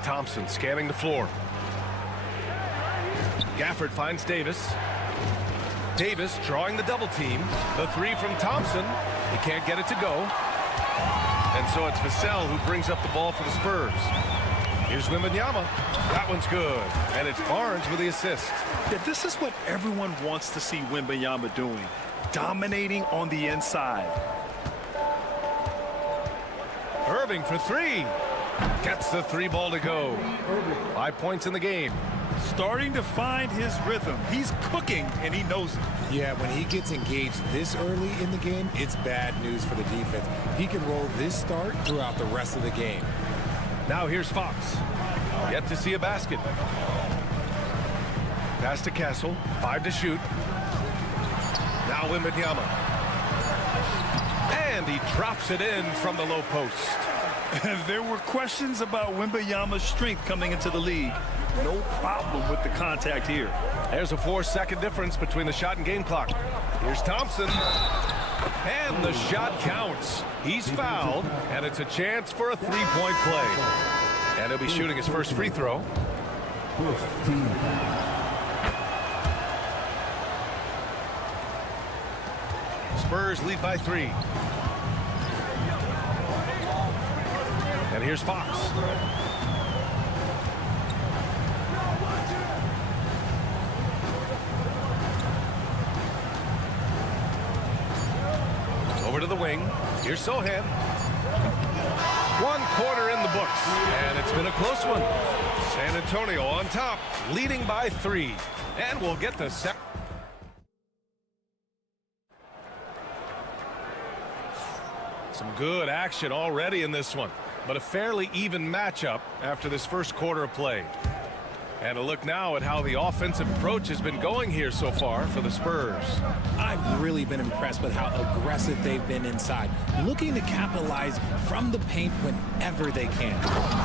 Thompson scanning the floor. Gafford finds Davis. Davis drawing the double team. The 3 from Thompson. He can't get it to go. And so it's Vassell who brings up the ball for the Spurs. Here's Wembanyama. That one's good. And it's Barnes with the assist. Yeah, this is what everyone wants to see Wembanyama doing. Dominating on the inside. Irving for 3. Gets the 3 ball to go. 5 points in the game. Starting to find his rhythm. He's cooking, and he knows it. Yeah, when he gets engaged this early in the game, it's bad news for the defense. He can roll this start throughout the rest of the game. Now here's Fox. Yet to see a basket. Pass to Castle. 5 to shoot. Now Wembanyama. And he drops it in from the low post. There were questions about Wembanyama's strength coming into the league. No problem with the contact here. There's a 4-second difference between the shot and game clock. Here's Thompson. And the shot counts. He's fouled, and it's a chance for a 3-point play. And he'll be shooting his first free throw. Spurs lead by 3. And here's Fox. Over to the wing. Here's Sohan. 1 quarter in the books. And it's been a close one. San Antonio on top, leading by 3. And we'll get the second. Some good action already in this one, but a fairly even matchup after this first quarter of play. And a look now at how the offensive approach has been going here so far for the Spurs. I've really been impressed with how aggressive they've been inside, looking to capitalize from the paint whenever they can.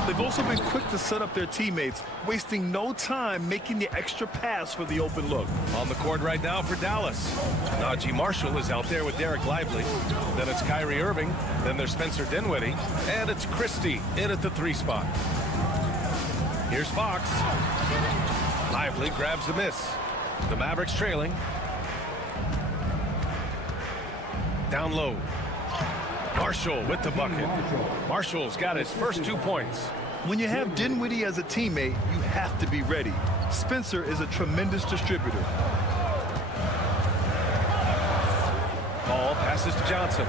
They've also been quick to set up their teammates, wasting no time making the extra pass for the open look. On the court right now for Dallas. Najee Marshall is out there with Derek Lively. Then it's Kyrie Irving. Then there's Spencer Dinwiddie. And it's Christie in at the 3 spot. Here's Fox. Lively grabs the miss. The Mavericks trailing. Down low. Marshall with the bucket. Marshall's got his first 2 points. When you have Dinwiddie as a teammate, you have to be ready. Spencer is a tremendous distributor. Ball passes to Johnson.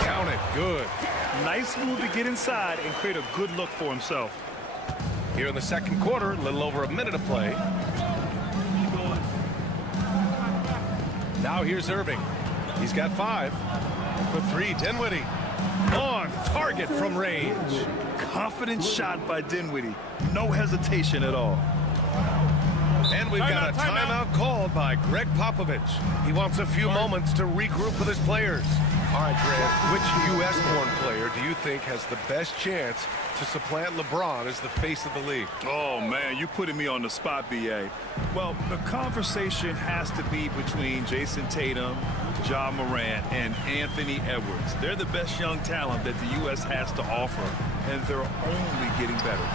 Count it. Good. Nice move to get inside and create a good look for himself. Here in the second quarter, a little over a minute of play. Now here's Irving. He's got 5. For 3, Dinwiddie. On target from range. Confident shot by Dinwiddie. No hesitation at all. And we've got a timeout called by Greg Popovich. He wants a few moments to regroup with his players. All right, Greg, which U.S.-born player do you think has the best chance to supplant LeBron as the face of the league? Oh, man, you're putting me on the spot, B.A. Well, the conversation has to be between Jason Tatum, Ja Morant, and Anthony Edwards. They're the best young talent that the U.S. has to offer, and they're only getting better.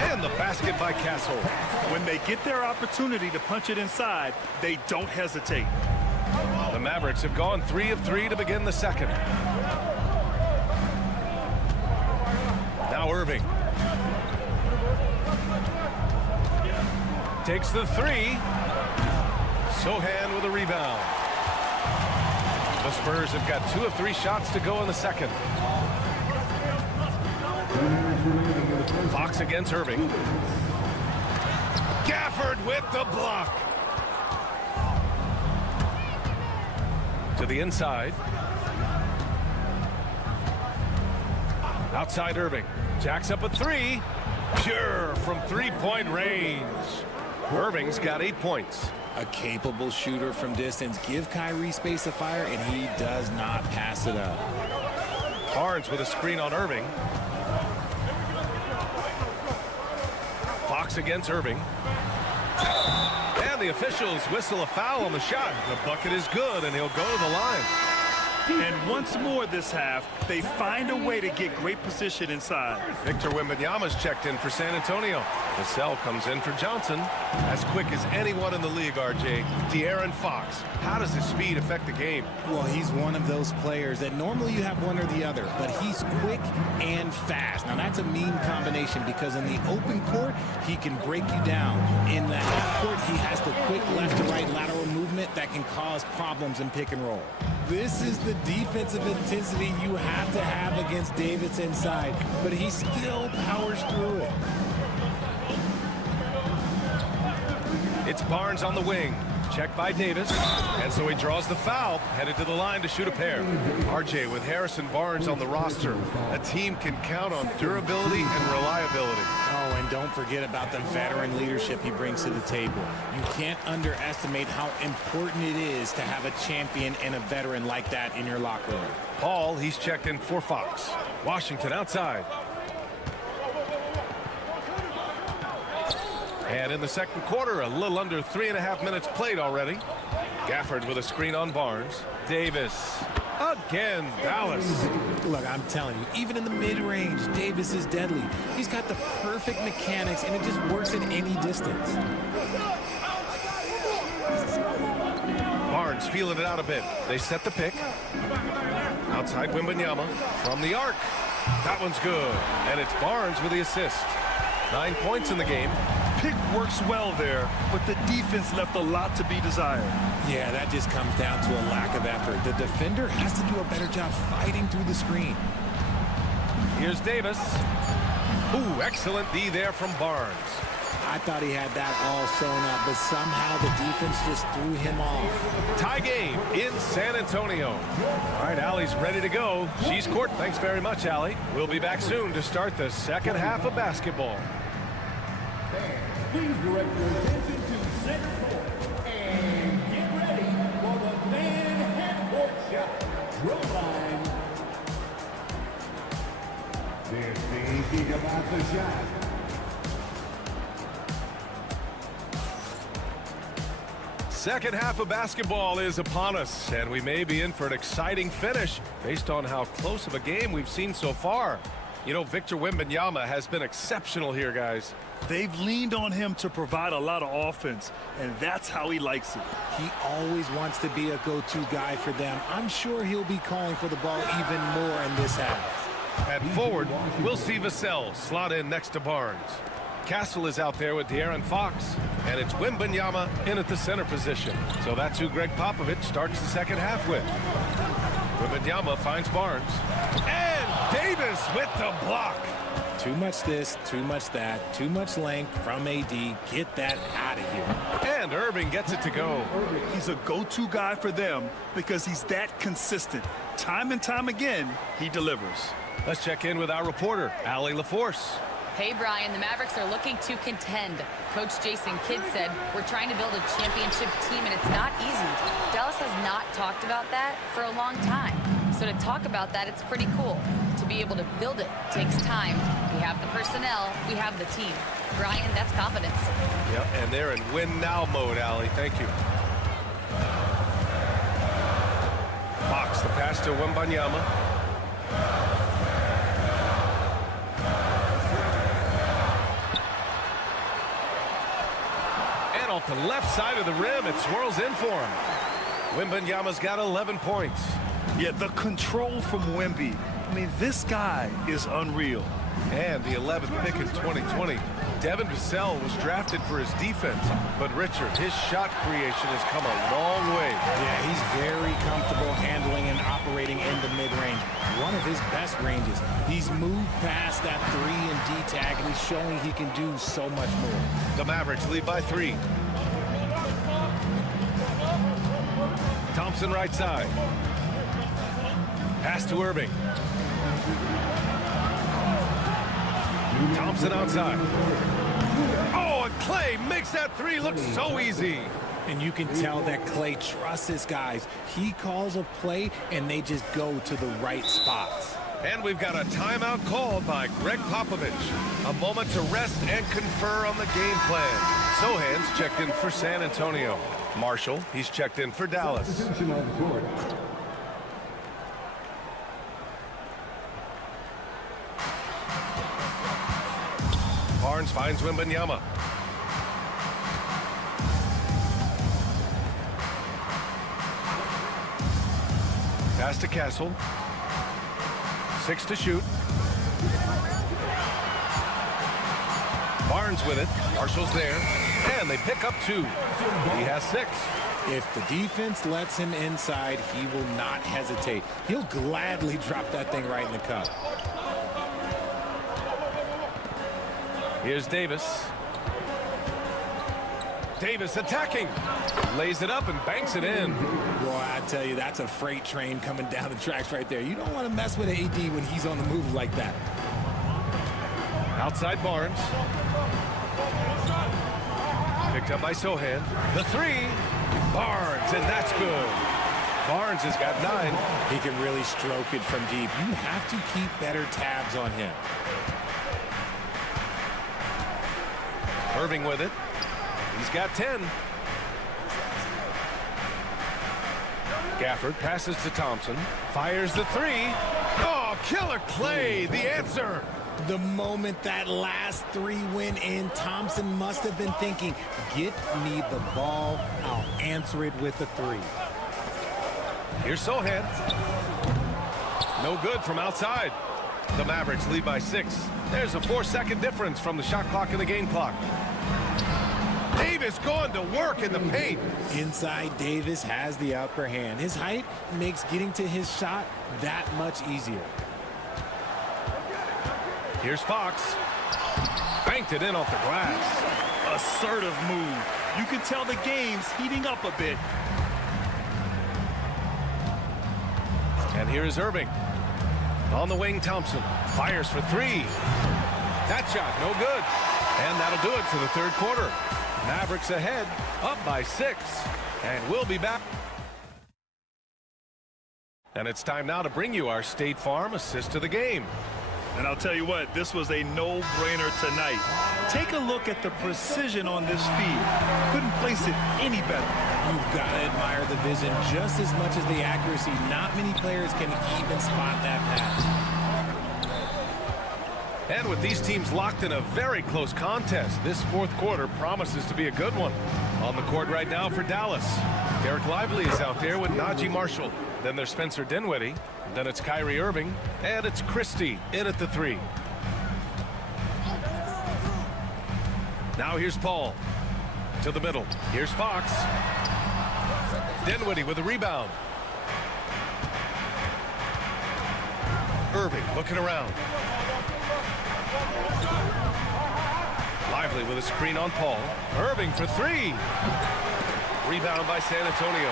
And the basket by Castle. When they get their opportunity to punch it inside, they don't hesitate. The Mavericks have gone 3 of 3 to begin the second. Irving. Takes the three. Sohan with a rebound. The Spurs have got 2 of 3 shots to go in the second. Fox against Irving. Gafford with the block. To the inside. Outside Irving. Jacks up a 3. Pure from 3-point range. Irving's got 8 points. A capable shooter from distance. Give Kyrie space to fire, and he does not pass it up. Barnes with a screen on Irving. Fox against Irving. And the officials whistle a foul on the shot. The bucket is good, and he'll go to the line. And once more this half, they find a way to get great position inside. Victor Wembanyama's checked in for San Antonio. Vassell comes in for Johnson. As quick as anyone in the league, RJ. De'Aaron Fox. How does his speed affect the game? Well, he's one of those players that normally you have one or the other, but he's quick and fast. Now, that's a mean combination because in the open court, he can break you down. In the half court, he has the quick left to right lateral movement that can cause problems in pick and roll. This is the defensive intensity you have to have against Davis inside, but he still powers through it. It's Barnes on the wing. Checked by Davis. And so he draws the foul, headed to the line to shoot a pair. RJ with Harrison Barnes on the roster. A team can count on durability and reliability. Oh, and don't forget about the veteran leadership he brings to the table. You can't underestimate how important it is to have a champion and a veteran like that in your locker room. Paul, he's checked in for Fox. Washington outside. And in the second quarter, a little under 3.5 minutes played already. Gafford with a screen on Barnes. Davis. Again, Dallas. Look, I'm telling you, even in the mid-range, Davis is deadly. He's got the perfect mechanics, and it just works at any distance. Barnes feeling it out a bit. They set the pick. Outside Wembanyama from the arc. That one's good. And it's Barnes with the assist. 9 points in the game. Pick works well there, but the defense left a lot to be desired. Yeah, that just comes down to a lack of effort. The defender has to do a better job fighting through the screen. Here's Davis. Ooh, excellent D there from Barnes. I thought he had that all sewn up, but somehow the defense just threw him off. Tie game in San Antonio. All right, Allie's ready to go. She's court. Thanks very much, Allie. We'll be back soon to start the second half of basketball. Please direct your attention to center court and get ready for the man half-court shot. Drill line. They're thinking about the shot. Second half of basketball is upon us, and we may be in for an exciting finish based on how close of a game we've seen so far. You know, Victor Wembanyama has been exceptional here, guys. They've leaned on him to provide a lot of offense, and that's how he likes it. He always wants to be a go-to guy for them. I'm sure he'll be calling for the ball even more in this half. At forward, we'll see Vassell slot in next to Barnes. Castle is out there with De'Aaron Fox, and it's Wembanyama in at the center position. So that's who Greg Popovich starts the second half with. Wembanyama finds Barnes, and Davis with the block. Too much this, too much that, too much length from AD. Get that out of here. And Irving gets it to go. He's a go-to guy for them because he's that consistent. Time and time again, he delivers. Let's check in with our reporter, Allie LaForce. Hey, Brian, the Mavericks are looking to contend. Coach Jason Kidd said, we're trying to build a championship team, and it's not easy. Dallas has not talked about that for a long time. So to talk about that, it's pretty cool. To be able to build it takes time. We have the personnel. We have the team. Brian, that's confidence. Yep, and they're in win-now mode, Allie. Thank you. Fox, the pass to Wembanyama. And off the left side of the rim, it swirls in for him. Wembanyama's got 11 points. Yeah, the control from Wemby. I mean, this guy is unreal. And the 11th pick in 2020, Devin Vassell was drafted for his defense. But Richard, his shot creation has come a long way. Yeah, he's very comfortable handling and operating in the mid-range. One of his best ranges. He's moved past that 3 and D tag, and he's showing he can do so much more. The Mavericks lead by 3. Thompson right side. Pass to Irving. Thompson outside. Oh, and Clay makes that 3 look so easy. And you can tell that Clay trusts his guys. He calls a play, and they just go to the right spots. And we've got a timeout called by Greg Popovich. A moment to rest and confer on the game plan. Sohan's checked in for San Antonio. Marshall, he's checked in for Dallas. Barnes finds Wembanyama. Pass to Castle. 6 to shoot. Barnes with it. Marshall's there. And they pick up 2. He has 6. If the defense lets him inside, he will not hesitate. He'll gladly drop that thing right in the cup. Here's Davis. Davis attacking. Lays it up and banks it in. Boy, I tell you, that's a freight train coming down the tracks right there. You don't want to mess with AD when he's on the move like that. Outside Barnes. Picked up by Sohan. The 3. Barnes, and that's good. Barnes has got 9. He can really stroke it from deep. You have to keep better tabs on him. Irving with it. He's got 10. Gafford passes to Thompson. Fires the 3. Oh, killer Clay, the answer. The moment that last 3 went in, Thompson must have been thinking, get me the ball, I'll answer it with a 3. Here's Sohan. No good from outside. The Mavericks lead by 6. There's a 4-second difference from the shot clock and the game clock. Davis going to work in the paint. Inside, Davis has the upper hand. His height makes getting to his shot that much easier. Here's Fox. Banked it in off the glass. Assertive move. You can tell the game's heating up a bit. And here is Irving. On the wing, Thompson. Fires for 3. That shot, no good. And that'll do it for the third quarter. Mavericks ahead, up by 6. And we'll be back. And it's time now to bring you our State Farm assist of the game. And I'll tell you what, this was a no-brainer tonight. Take a look at the precision on this feed. Couldn't place it any better. You've got to admire the vision just as much as the accuracy. Not many players can even spot that pass. And with these teams locked in a very close contest, this fourth quarter promises to be a good one. On the court right now for Dallas, Derek Lively is out there with Najee Marshall. Then there's Spencer Dinwiddie. Then it's Kyrie Irving. And it's Christie in at the 3. Now here's Paul. To the middle. Here's Fox. Dinwiddie with a rebound. Irving looking around. Lively with a screen on Paul. Irving for 3. Rebound by San Antonio.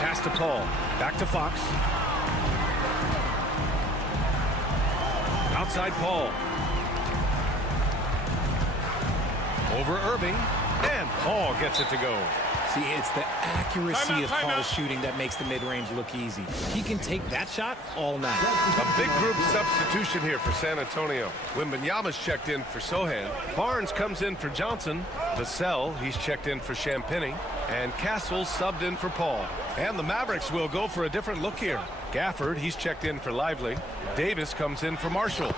Pass to Paul. Back to Fox. Outside Paul. Over Irving. And Paul gets it to go. See, it's the accuracy of Paul's shooting that makes the mid-range look easy. He can take that shot all night. A big group substitution here for San Antonio. Wembanyama's checked in for Sohan. Barnes comes in for Johnson. Vassell, he's checked in for Champagny. And Castle subbed in for Paul. And the Mavericks will go for a different look here. Gafford, he's checked in for Lively. Davis comes in for Marshall.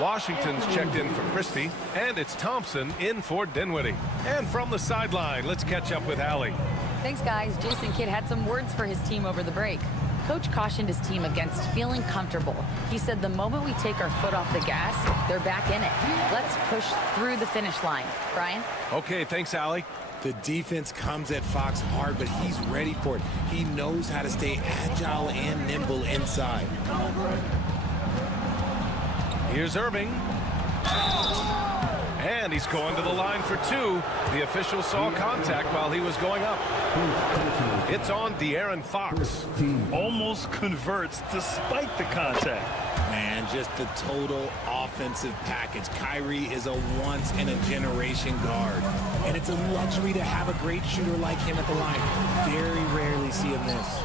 Washington's checked in for Christie. And it's Thompson in for Dinwiddie. And from the sideline, let's catch up with Allie. Thanks, guys. Jason Kidd had some words for his team over the break. Coach cautioned his team against feeling comfortable. He said the moment we take our foot off the gas, they're back in it. Let's push through the finish line. Brian? Okay, thanks, Allie. The defense comes at Fox hard, but he's ready for it. He knows how to stay agile and nimble inside. Here's Irving. And he's going to the line for two. The official saw contact while he was going up. It's on De'Aaron Fox. Almost converts despite the contact. Man, just the total offensive package. Kyrie is a once-in-a-generation guard. And it's a luxury to have a great shooter like him at the line. Very rarely see him miss.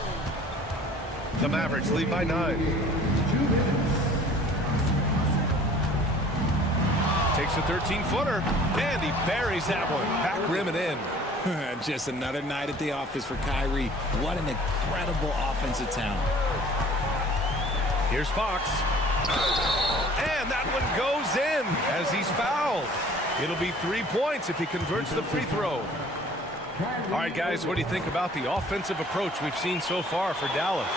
The Mavericks lead by 9. Takes a 13-footer, and he buries that one. Back rim and in. Just another night at the office for Kyrie. What an incredible offensive talent. Here's Fox. And that one goes in as he's fouled. It'll be 3 points if he converts the free throw. All right, guys, what do you think about the offensive approach we've seen so far for Dallas?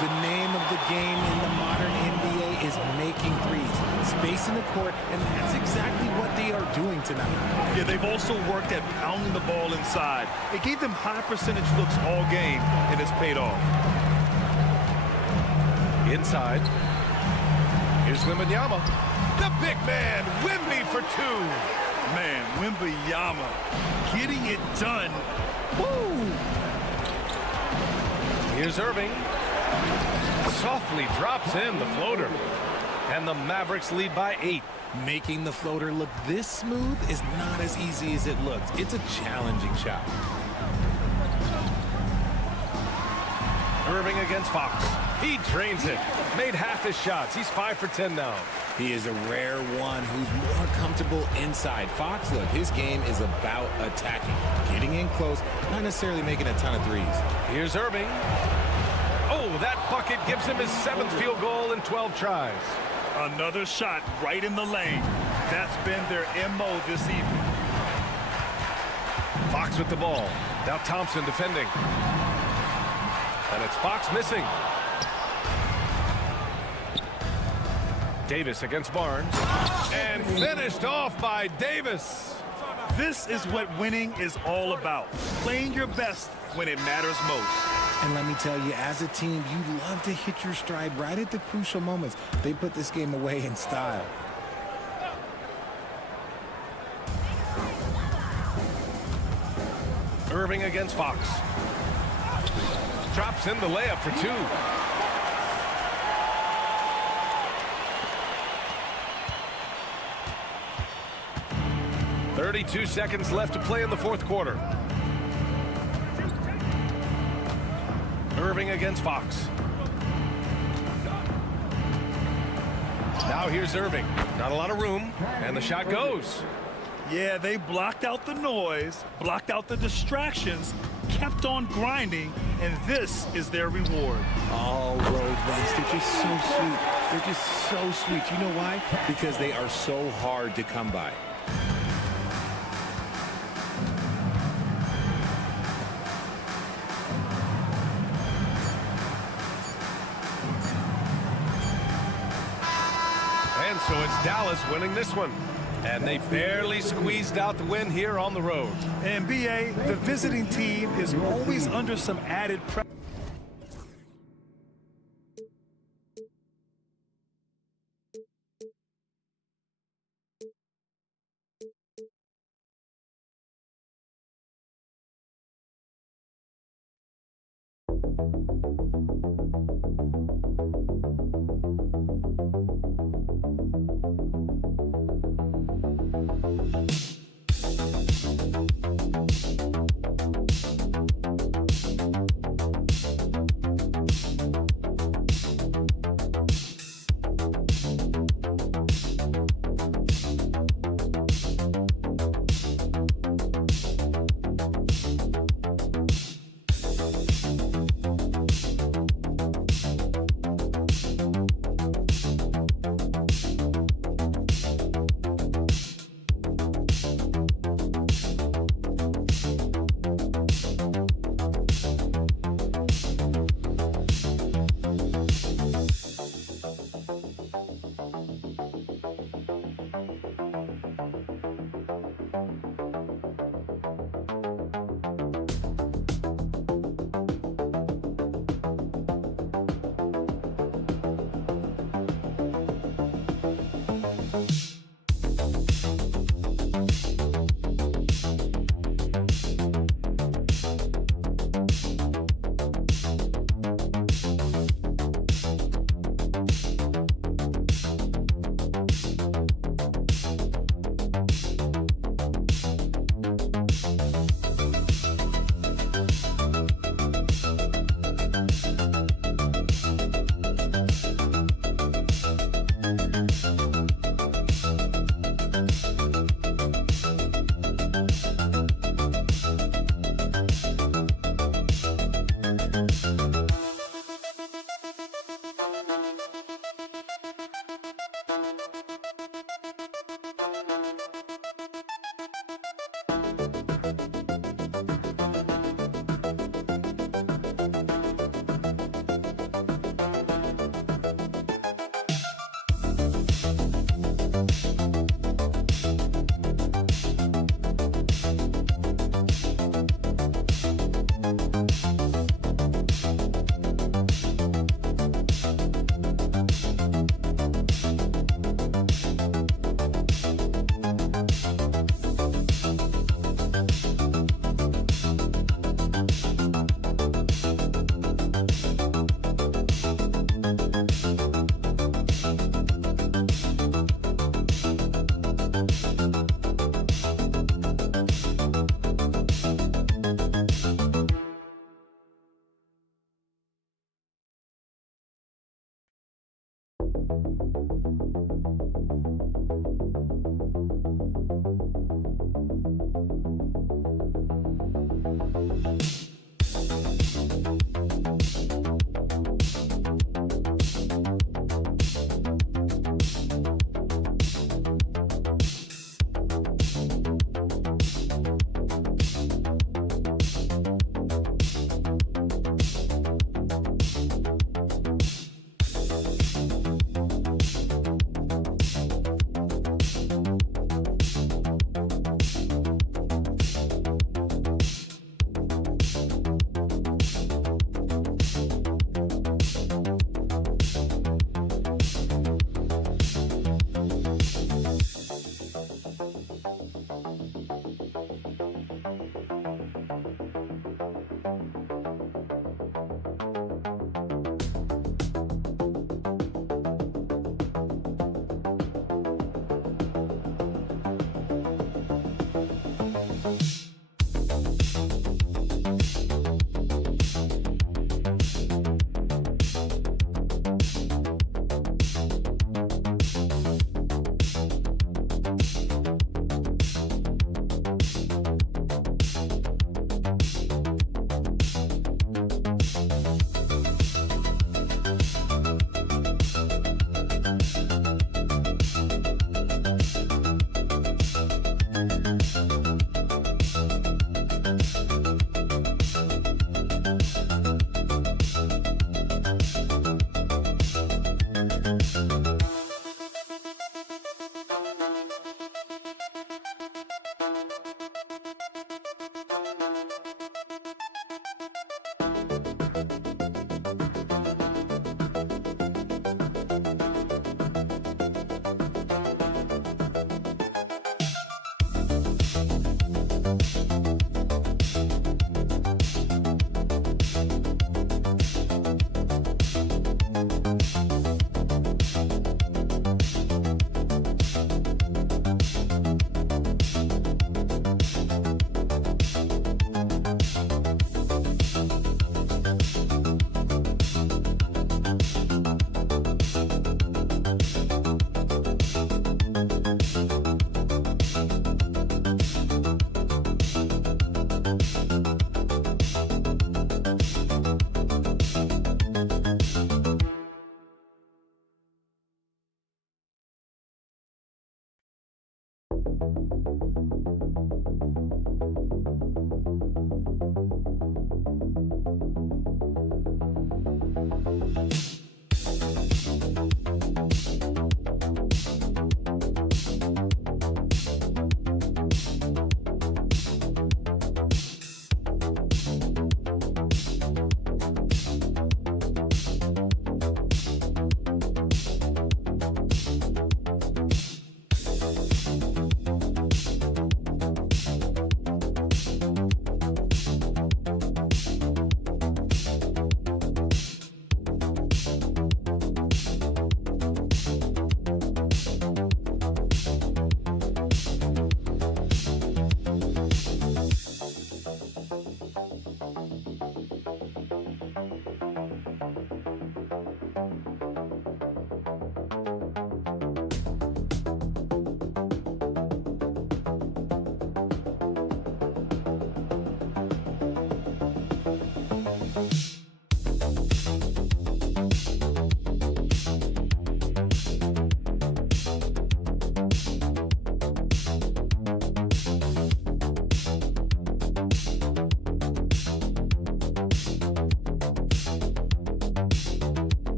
The name of the game in the modern NBA is making threes. Space in the court, and that's exactly what they are doing tonight. Yeah, they've also worked at pounding the ball inside. It gave them high percentage looks all game, and it's paid off. Inside. Here's Wembanyama. The big man, Wemby for two. Man, Wembanyama getting it done. Woo! Here's Irving. Softly drops in the floater. And the Mavericks lead by 8. Making the floater look this smooth is not as easy as it looks. It's a challenging shot. Irving against Fox. He drains it. Made half his shots. He's 5 for 10 now. He is a rare one who's more comfortable inside. Fox, look, his game is about attacking. Getting in close, not necessarily making a ton of threes. Here's Irving. Oh, that bucket gives him his 7th field goal in 12 tries. Another shot right in the lane. That's been their MO this evening. Fox with the ball. Now Thompson defending. And it's Fox missing. Davis against Barnes. And finished off by Davis. This is what winning is all about. Playing your best when it matters most. And let me tell you, as a team, you love to hit your stride right at the crucial moments. They put this game away in style. Irving against Fox. Drops in the layup for two. .32 seconds left to play in the fourth quarter. Irving against Fox. Now here's Irving. Not a lot of room, and the shot goes. Yeah, they blocked out the noise, blocked out the distractions, kept on grinding, and this is their reward. All road runs, they're just so sweet. They're just so sweet. You know why? Because they are so hard to come by. And so it's Dallas winning this one. And they barely squeezed out the win here on the road. And BA, the visiting team is always under some added pressure.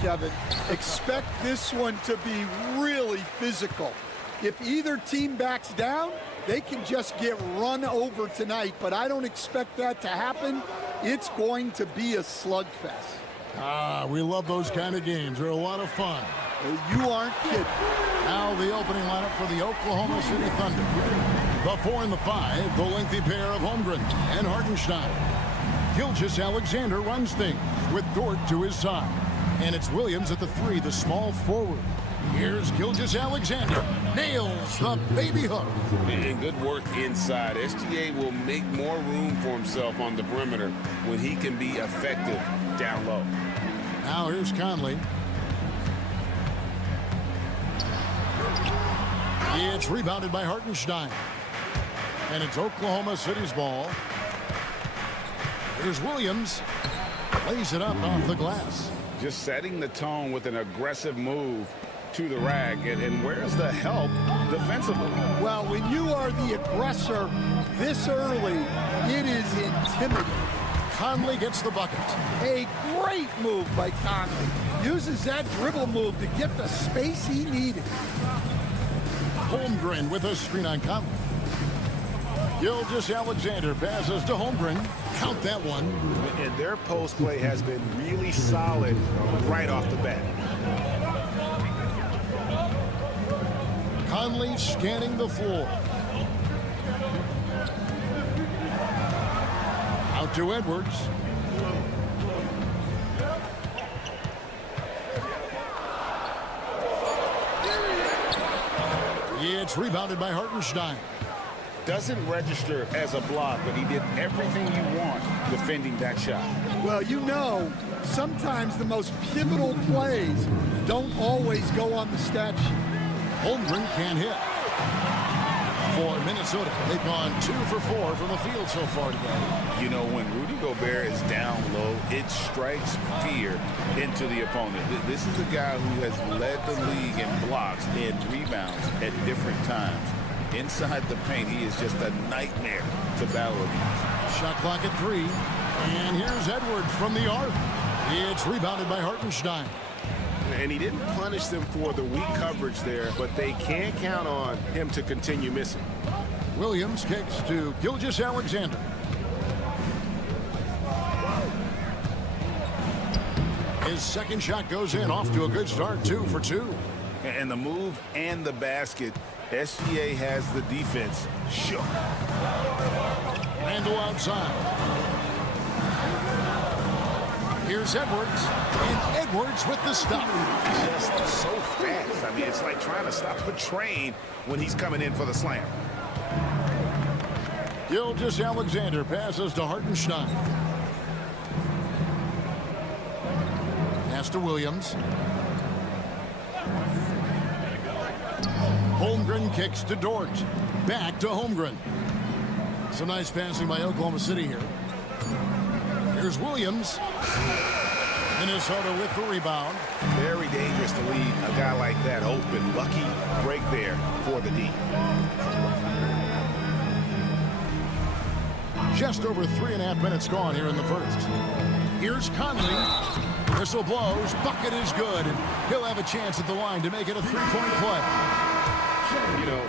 Kevin, expect this one to be really physical. If either team backs down, they can just get run over tonight, but I don't expect that to happen. It's going to be a slugfest. We love those kind of games. They're a lot of fun. You aren't kidding. Now the opening lineup for the Oklahoma City Thunder. The 4 and the 5, the lengthy pair of Holmgren and Hartenstein. Gilgeous-Alexander runs things with Dort to his side. And it's Williams at the 3, the small forward. Here's Gilgeous-Alexander. Nails the baby hook. And good work inside. SGA will make more room for himself on the perimeter when he can be effective down low. Now here's Conley. It's rebounded by Hartenstein. And it's Oklahoma City's ball. Here's Williams. Lays it up off the glass. Just setting the tone with an aggressive move to the rack. And where's the help defensively? Well, when you are the aggressor this early, it is intimidating. Conley gets the bucket. A great move by Conley. Uses that dribble move to get the space he needed. Holmgren with a screen on Conley. Gilgeous-Alexander passes to Holmgren. Count that one. And their post play has been really solid right off the bat. Conley scanning the floor. Out to Edwards. It's rebounded by Hartenstein. Doesn't register as a block, but he did everything you want defending that shot. Well, you know, sometimes the most pivotal plays don't always go on the stat sheet. Holmgren can't hit. For Minnesota, they've gone 2 for 4 from the field so far today. You know, when Rudy Gobert is down low, it strikes fear into the opponent. This is a guy who has led the league in blocks and rebounds at different times. Inside the paint, he is just a nightmare to battle against. Shot clock at 3. And here's Edwards from the arc. It's rebounded by Hartenstein. And he didn't punish them for the weak coverage there, but they can't count on him to continue missing. Williams kicks to Gilgeous-Alexander. His second shot goes in, off to a good start, 2 for 2. And the move and the basket, SGA has the defense shook. Randall outside. Here's Edwards, and Edwards with the stop. Just so fast. I mean, it's like trying to stop a train when he's coming in for the slam. Gilgeous-Alexander passes to Hartenstein. Pass to Williams. Holmgren kicks to Dort. Back to Holmgren. Some nice passing by Oklahoma City here. Here's Williams. Minnesota with the rebound. Very dangerous to leave a guy like that open. Lucky break there for the D. Just over 3.5 minutes gone here in the first. Here's Conley. Whistle blows. Bucket is good. And he'll have a chance at the line to make it a 3-point play. You know,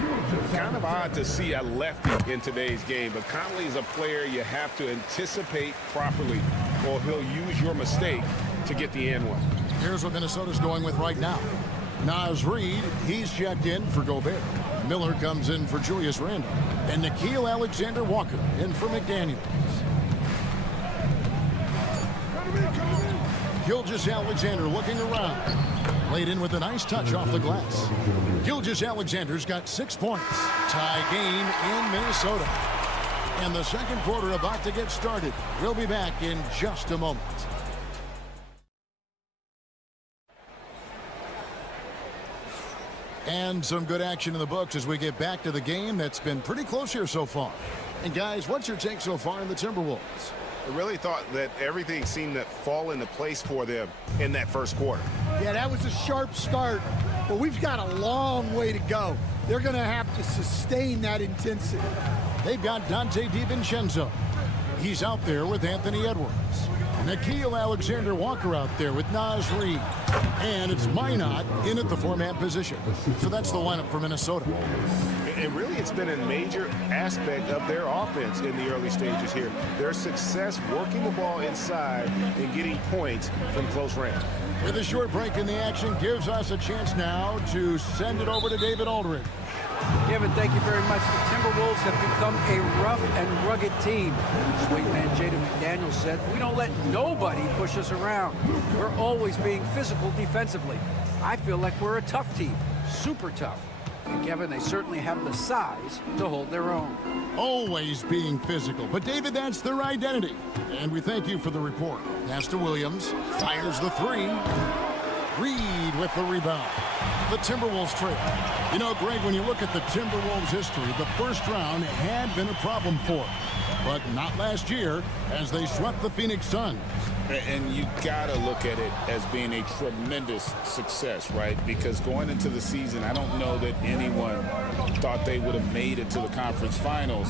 kind of odd to see a lefty in today's game, but Conley is a player you have to anticipate properly, or he'll use your mistake to get the and one. Here's what Minnesota's going with right now. Naz Reid, he's checked in for Gobert. Miller comes in for Julius Randle. And Nickeil Alexander-Walker in for McDaniels. Gilgeous-Alexander looking around. Laid in with a nice touch off the glass. Gilgeous-Alexander's got 6 points. Tie game in Minnesota. And the second quarter about to get started. We'll be back in just a moment. And some good action in the books as we get back to the game that's been pretty close here so far. And guys, what's your take so far in the Timberwolves? I really thought that everything seemed to fall into place for them in that first quarter. Yeah, that was a sharp start, but we've got a long way to go. They're going to have to sustain that intensity. They've got Dante DiVincenzo. He's out there with Anthony Edwards. Nickeil Alexander-Walker out there with Naz Reid. And it's Minot in at the four-man position. So that's the lineup for Minnesota. And really, it's been a major aspect of their offense in the early stages here. Their success working the ball inside and getting points from close range. With a short break in the action, gives us a chance now to send it over to David Aldridge. Kevin, thank you very much. The Timberwolves have become a rough and rugged team. Sweet man Jaden McDaniels said, "We don't let nobody push us around. We're always being physical defensively. I feel like we're a tough team, super tough." And Kevin, they certainly have the size to hold their own. Always being physical. But David, that's their identity. And we thank you for the report. Pass to Williams. Fires the three. Reid with the rebound. The Timberwolves trail. You know, Greg, when you look at the Timberwolves history, the first round had been a problem for them. But not last year as they swept the Phoenix Suns. And you got to look at it as being a tremendous success, right? Because going into the season, I don't know that anyone thought they would have made it to the conference finals.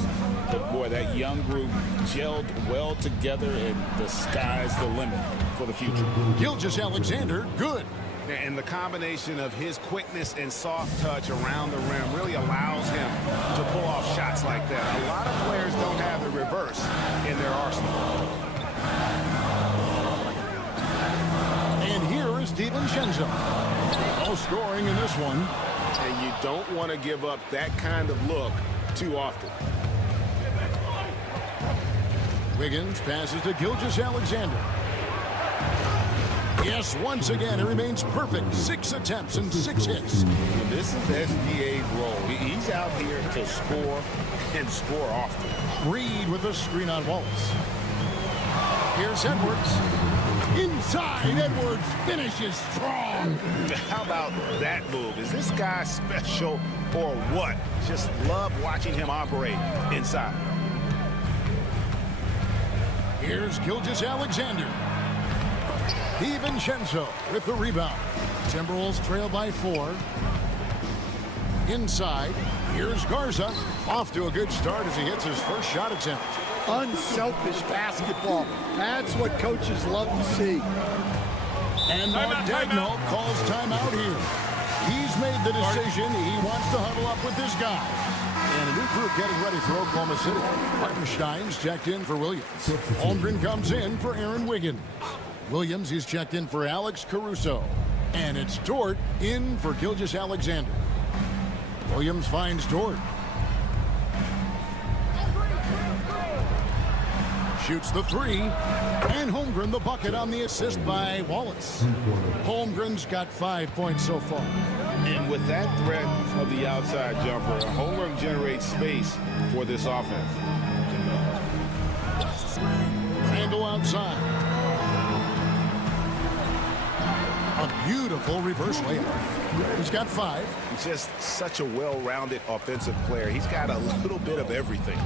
But, boy, that young group gelled well together, and the sky's the limit for the future. Gilgeous-Alexander, good. And the combination of his quickness and soft touch around the rim really allows him to pull off shots like that. A lot of players don't have the reverse in their arsenal. And here is DiVincenzo. No scoring in this one. And you don't want to give up that kind of look too often. Wiggins passes to Gilgeous-Alexander. Yes, once again, it remains perfect. 6 attempts and 6 hits. And this is SGA's role. He's out here to score and score often. Reid with a screen on Wallace. Here's Edwards. Inside, Edwards finishes strong. How about that move? Is this guy special or what? Just love watching him operate inside. Here's Gilgeous-Alexander. DiVincenzo with the rebound. Timberwolves trail by 4. Inside, here's Garza. Off to a good start as he hits his first shot attempt. Unselfish basketball. That's what coaches love to see. And Mark Dagnall calls timeout here. He's made the decision. He wants to huddle up with this guy. And a new group getting ready for Oklahoma City. Hartenstein's checked in for Williams. Holmgren comes in for Aaron Wiggins. Williams, he's checked in for Alex Caruso. And it's Dort in for Gilgeous-Alexander. Williams finds Dort. Shoots the three. And Holmgren the bucket on the assist by Wallace. Holmgren's got 5 points so far. And with that threat of the outside jumper, Holmgren generates space for this offense. Randall outside. A beautiful reverse layup. He's got 5. He's just such a well-rounded offensive player. He's got a little bit of everything.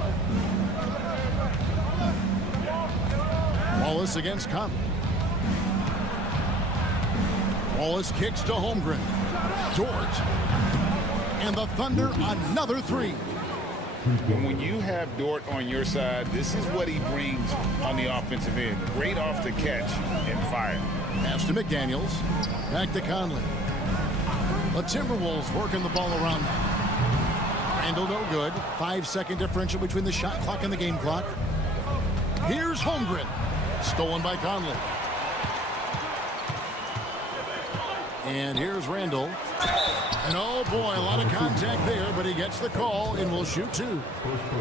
Wallace against Conley. Wallace kicks to Holmgren. Dort. And the Thunder another 3. And when you have Dort on your side, this is what he brings on the offensive end. Great off the catch and fire. Pass to McDaniels. Back to Conley. The Timberwolves working the ball around now. Randall no good. 5-second differential between the shot clock and the game clock. Here's Holmgren. Stolen by Conley. And here's Randall. And oh boy, a lot of contact there, but he gets the call and will shoot 2.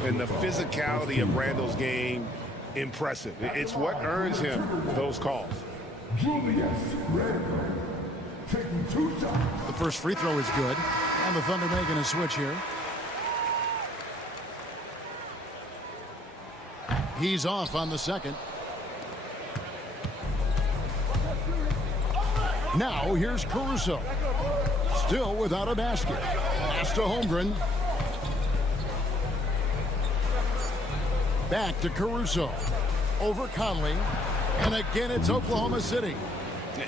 And the physicality of Randall's game, impressive. It's what earns him those calls. Julius Randle taking 2 shots. The first free throw is good. And the Thunder making a switch here. He's off on the second. Now here's Caruso. Still without a basket. Pass to Holmgren. Back to Caruso. Over Conley. And again, it's Oklahoma City.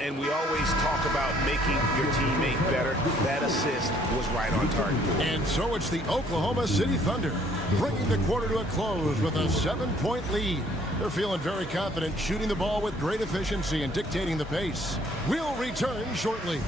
And we always talk about making your teammate better. That assist was right on target. And so it's the Oklahoma City Thunder bringing the quarter to a close with a 7-point lead. They're feeling very confident, shooting the ball with great efficiency and dictating the pace. We'll return shortly.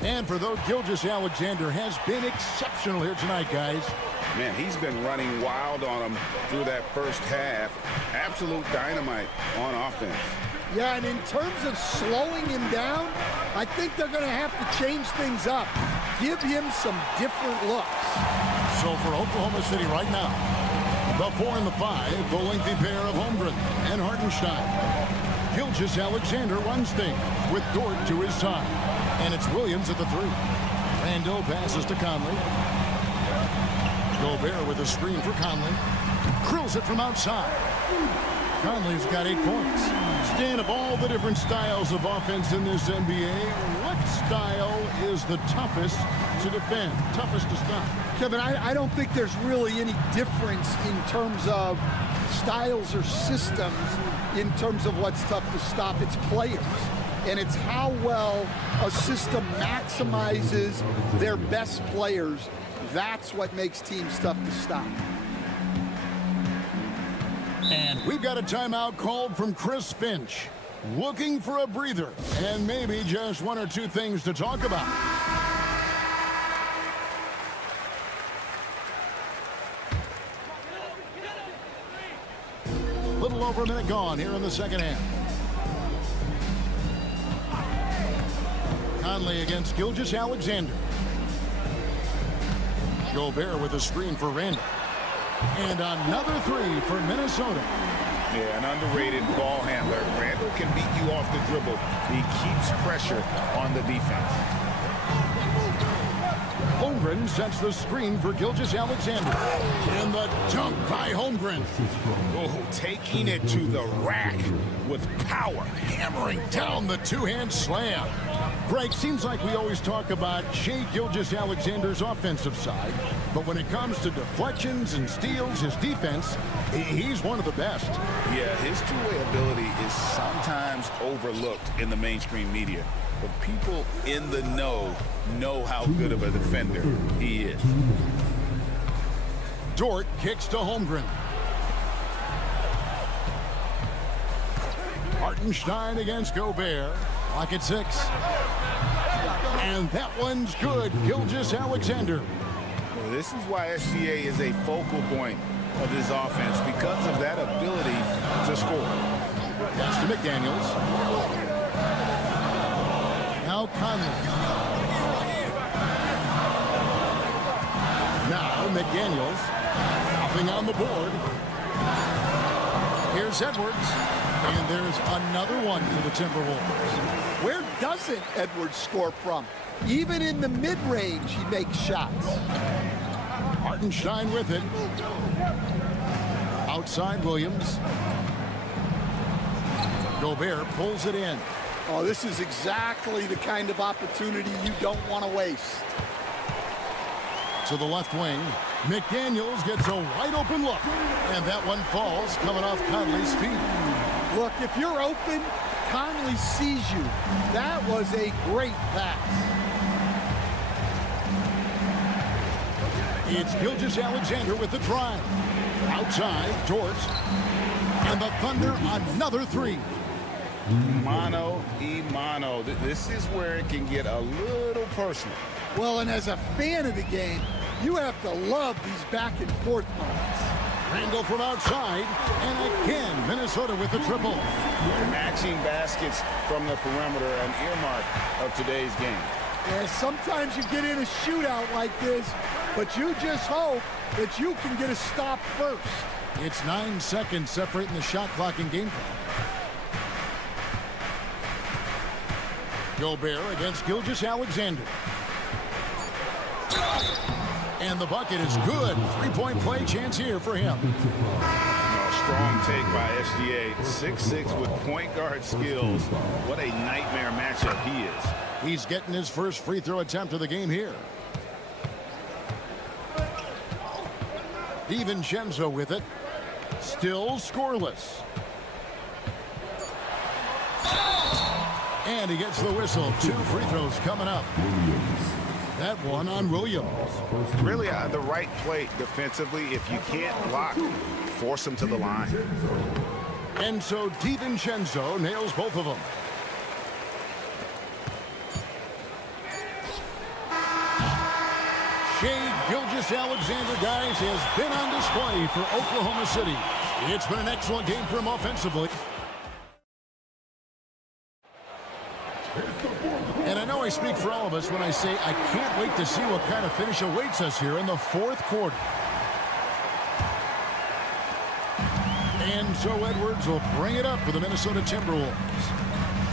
And for those, Gilgeous-Alexander has been exceptional here tonight, guys. Man, he's been running wild on them through that first half. Absolute dynamite on offense. Yeah, and in terms of slowing him down, I think they're going to have to change things up. Give him some different looks. So for Oklahoma City right now, the 4 and the 5, the lengthy pair of Holmgren and Hartenstein. Gilgeous-Alexander runs things with Dort to his side. And it's Williams at the 3. Randall passes to Conley. Gobert with a screen for Conley. Drills it from outside. Conley's got 8 points. Stan, of all the different styles of offense in this NBA, what style is the toughest to defend, toughest to stop? Kevin, I don't think there's really any difference in terms of styles or systems in terms of what's tough to stop. It's players. And it's how well a system maximizes their best players. That's what makes teams tough to stop. And we've got a timeout called from Chris Finch. Looking for a breather and maybe just 1 or 2 things to talk about. Little over a minute gone here in the second half. Conley against Gilgeous-Alexander. Gobert with a screen for Randall. And another 3 for Minnesota. Yeah, an underrated ball handler. Randall can beat you off the dribble. He keeps pressure on the defense. Holmgren sets the screen for Gilgeous-Alexander. And the dunk by Holmgren. Oh, taking it to the rack with power. Hammering down the 2-hand slam. Greg, seems like we always talk about Shai Gilgeous-Alexander's offensive side, but when it comes to deflections and steals, his defense, he's one of the best. Yeah, his two-way ability is sometimes overlooked in the mainstream media, but people in the know how good of a defender he is. Dort kicks to Holmgren. Hartenstein against Gobert. Lock at 6. And that one's good. Gilgeous-Alexander. Well, this is why SGA is a focal point of this offense, because of that ability to score. Pass to McDaniels. Now Conley. Now McDaniels. Nothing on the board. Here's Edwards. And there's another one for the Timberwolves. Where doesn't Edwards score from? Even in the mid-range, he makes shots. Hartenstein with it. Outside Williams. Gobert pulls it in. Oh, this is exactly the kind of opportunity you don't want to waste. To the left wing. McDaniels gets a wide open look. And that one falls coming off Conley's feet. Look, if you're open, Conley sees you. That was a great pass. It's Gilgeous-Alexander with the drive. Outside, Dort. And the Thunder another 3. Mano y mano. This is where it can get a little personal. Well, and as a fan of the game, you have to love these back and forth moments. Randall from outside, and again, Minnesota with the triple. Matching baskets from the perimeter, an earmark of today's game. Yeah, sometimes you get in a shootout like this, but you just hope that you can get a stop first. It's 9 seconds separating the shot clock and game clock. Gobert against Gilgeous-Alexander. And the bucket is good. Three-point play chance here for him. Strong take by SGA. 6'6" with point guard skills. What a nightmare matchup he is. He's getting his first free throw attempt of the game here. DiVincenzo with it. Still scoreless. And he gets the whistle. 2 free throws coming up. That one on Williams. Really the right play defensively. If you can't block, force him to the line. And so DiVincenzo nails both of them. Shai Gilgeous-Alexander, guys, has been on display for Oklahoma City. It's been an excellent game for him offensively. And I know I speak for all of us when I say I can't wait to see what kind of finish awaits us here in the fourth quarter. And so Edwards will bring it up for the Minnesota Timberwolves.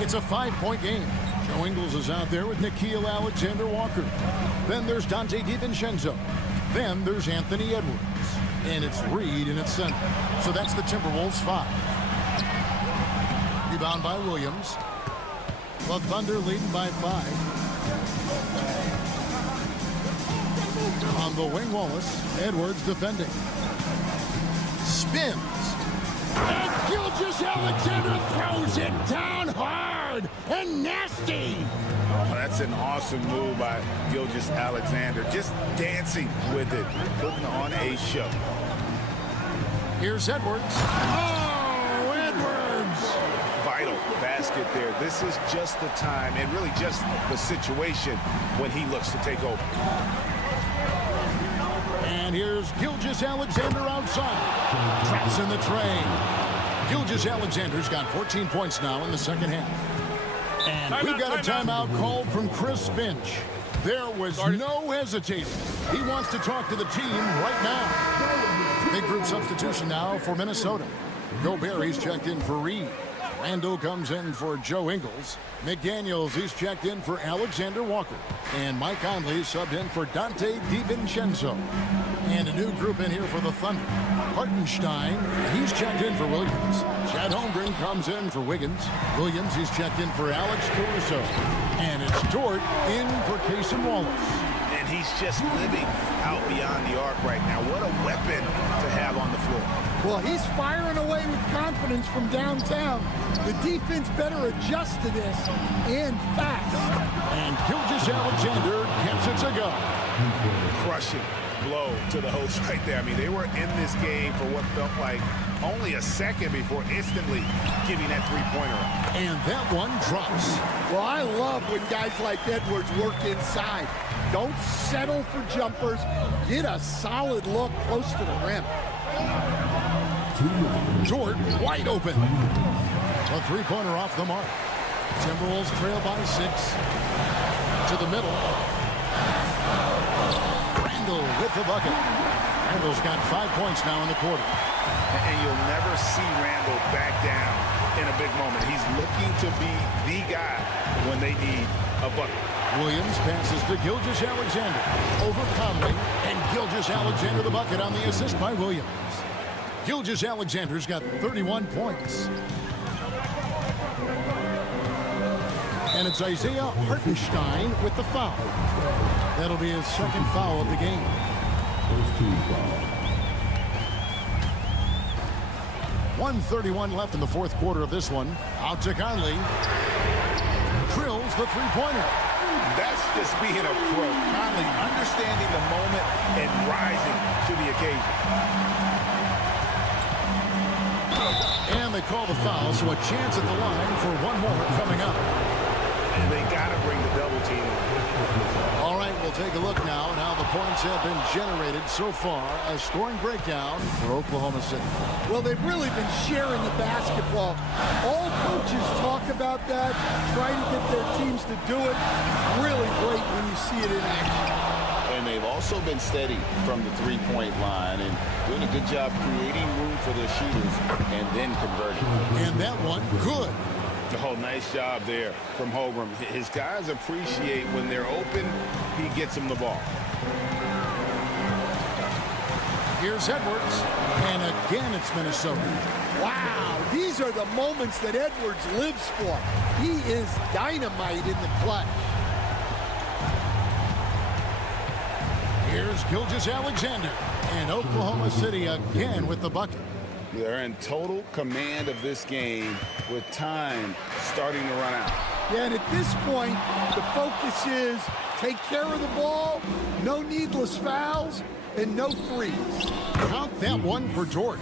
It's a 5-point game. Joe Ingles is out there with Nickeil Alexander-Walker. Then there's Donte DiVincenzo. Then there's Anthony Edwards. And it's Reed in its center. So that's the Timberwolves 5. Rebound by Williams. The Thunder leading by 5. On the wing, Wallace. Edwards defending. Spins. And Gilgeous-Alexander throws it down hard and nasty. Oh, that's an awesome move by Gilgeous-Alexander. Just dancing with it, putting on a show. Here's Edwards. Oh, Edwards! Vital basket there. This is just the time and really just the situation when he looks to take over. And here's Gilgeous-Alexander outside. Traps in the train. Gilgeous-Alexander's got 14 points now in the second half. And we've got a timeout called from Chris Finch. There was no hesitating. He wants to talk to the team right now. Big group substitution now for Minnesota. Gobert, he's checked in for Reed. Randall comes in for Joe Ingles. McDaniels, he's checked in for Alexander Walker. And Mike Conley subbed in for Donte DiVincenzo. And a new group in here for the Thunder. Hartenstein, he's checked in for Williams. Chad Holmgren comes in for Wiggins. Williams, he's checked in for Alex Caruso. And it's Dort in for Cason Wallace. And he's just living out beyond the arc right now. What a weapon to have on the floor. Well, he's firing away with confidence from downtown. The defense better adjust to this, and fast. And Gilgeous-Alexander gets it to go. Crushing blow to the host right there. I mean, they were in this game for what felt like only a second before instantly giving that three-pointer up. And that one drops. Well, I love when guys like Edwards work inside. Don't settle for jumpers. Get a solid look close to the rim. Jordan wide open. A three-pointer off the mark. Timberwolves trail by 6. To the middle. Randall with the bucket. Randall's got 5 points now in the quarter. And you'll never see Randall back down in a big moment. He's looking to be the guy when they need a bucket. Williams passes to Gilgeous-Alexander. Over Conley. And Gilgeous-Alexander the bucket on the assist by Williams. Gilgeous-Alexander's got 31 points. And it's Isaiah Hartenstein with the foul. That'll be his second foul of the game. First team foul. 1:31 left in the fourth quarter of this one. Out to Conley. Drills the three-pointer. That's just being a pro. Conley understanding the moment and rising to the occasion. And they call the foul, so a chance at the line for one more coming up. And they got to bring the double team. All right, we'll take a look now at how the points have been generated so far. A scoring breakdown for Oklahoma City. Well, they've really been sharing the basketball. All coaches talk about that, try to get their teams to do it. Really great when you see it in action. And they've also been steady from the three-point line and doing a good job creating room for their shooters and then converting. And that one, good. Oh, nice job there from Holmgren. His guys appreciate when they're open, he gets them the ball. Here's Edwards, and again it's Minnesota. Wow, these are the moments that Edwards lives for. He is dynamite in the clutch. Here's Gilgeous-Alexander, and Oklahoma City again with the bucket. They're in total command of this game with time starting to run out. Yeah, and at this point, the focus is take care of the ball, no needless fouls, and no threes. Count that one for George.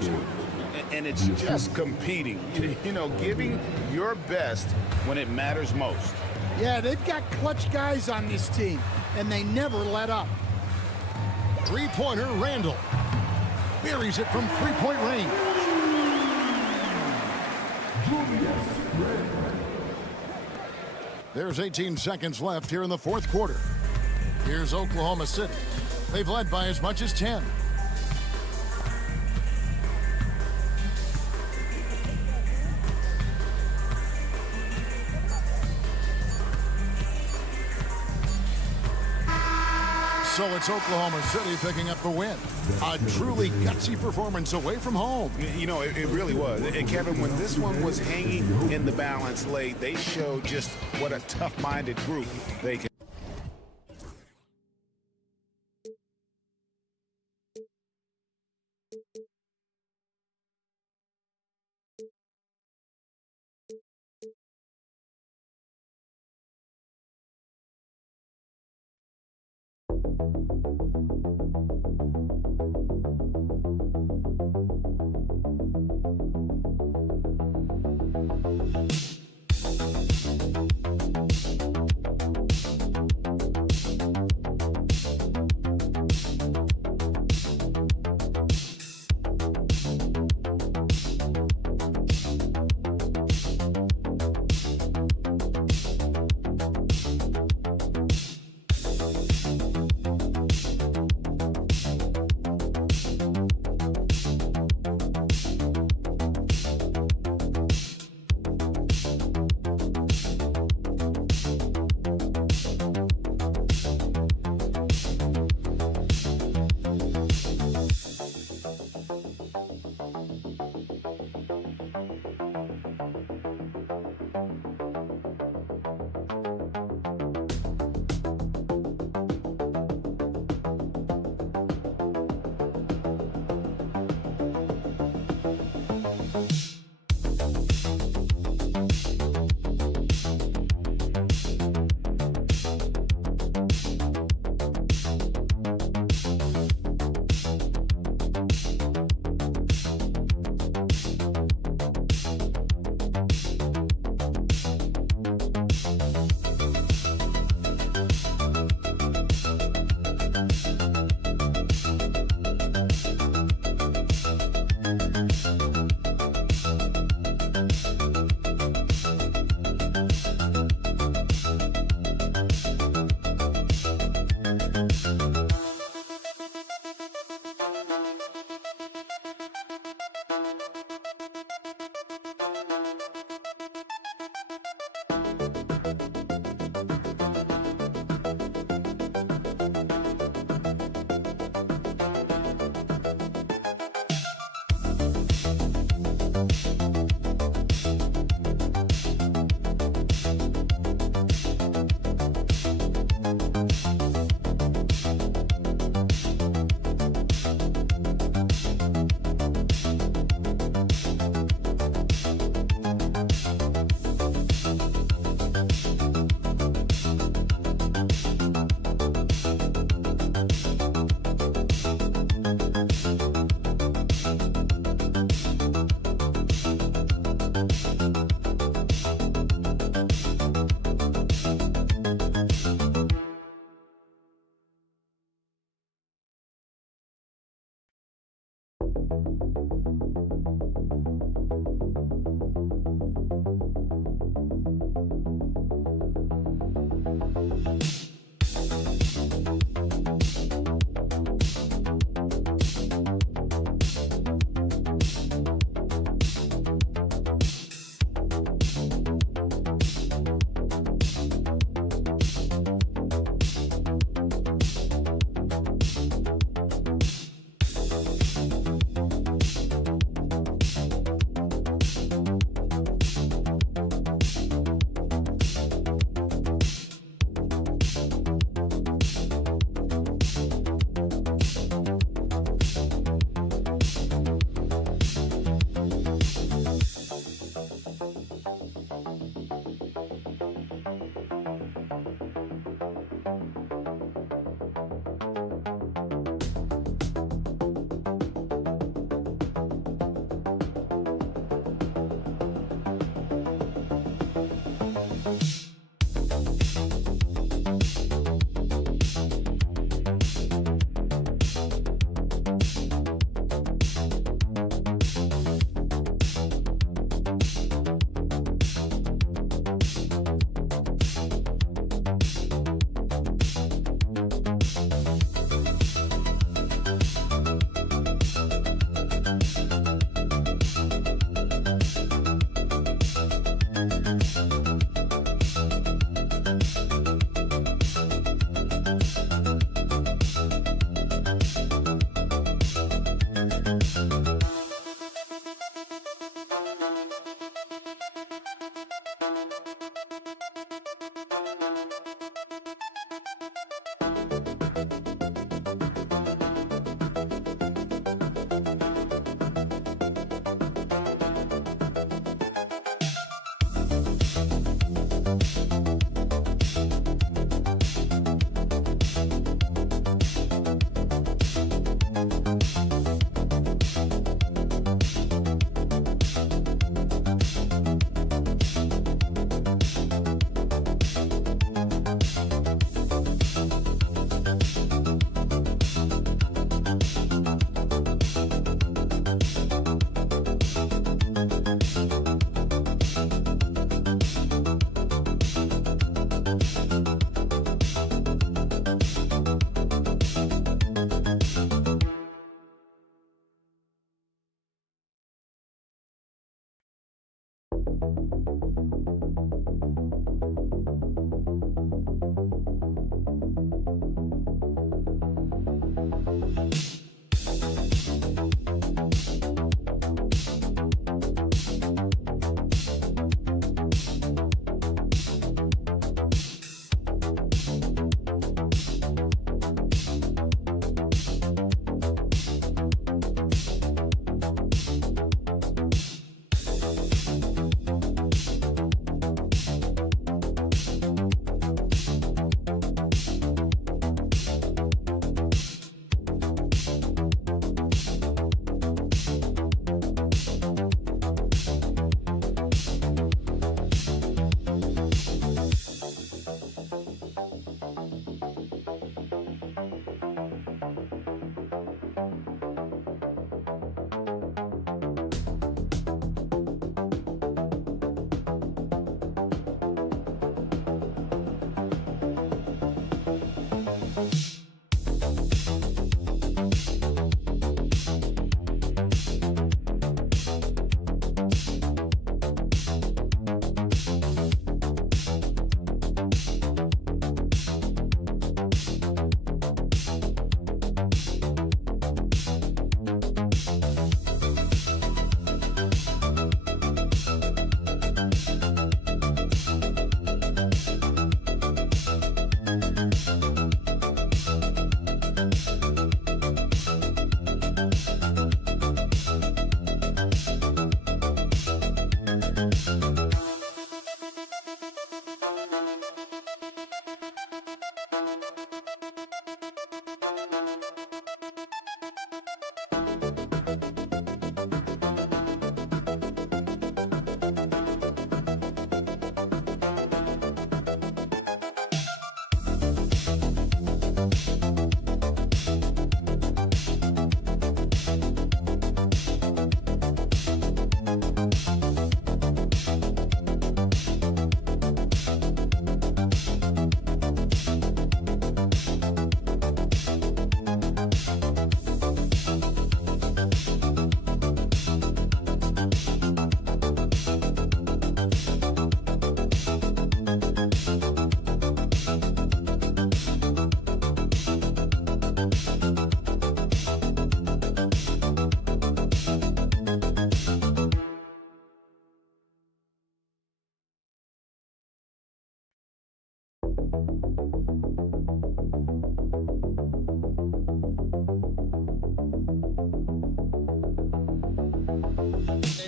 And it's just competing, you know, giving your best when it matters most. Yeah, they've got clutch guys on this team, and they never let up. Three-pointer, Randall. Buries it from three-point range. There's 18 seconds left here in the fourth quarter. Here's Oklahoma City. They've led by as much as 10. So it's Oklahoma City picking up the win. A truly gutsy performance away from home. You know, it really was. And Kevin, when this one was hanging in the balance late, they showed just what a tough-minded group they can.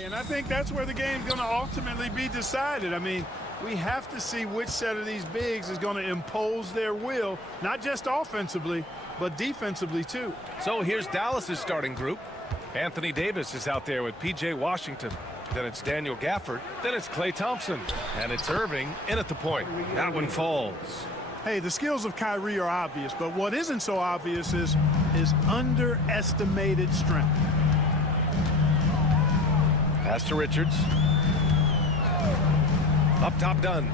And I think that's where the game's going to ultimately be decided. I mean, we have to see which set of these bigs is going to impose their will, not just offensively, but defensively too. So here's Dallas's starting group. Anthony Davis is out there with P.J. Washington. Then it's Daniel Gafford. Then it's Klay Thompson. And it's Irving in at the point. That one falls. Hey, the skills of Kyrie are obvious, but what isn't so obvious is his underestimated strength. Pass to Richards. Up top, done.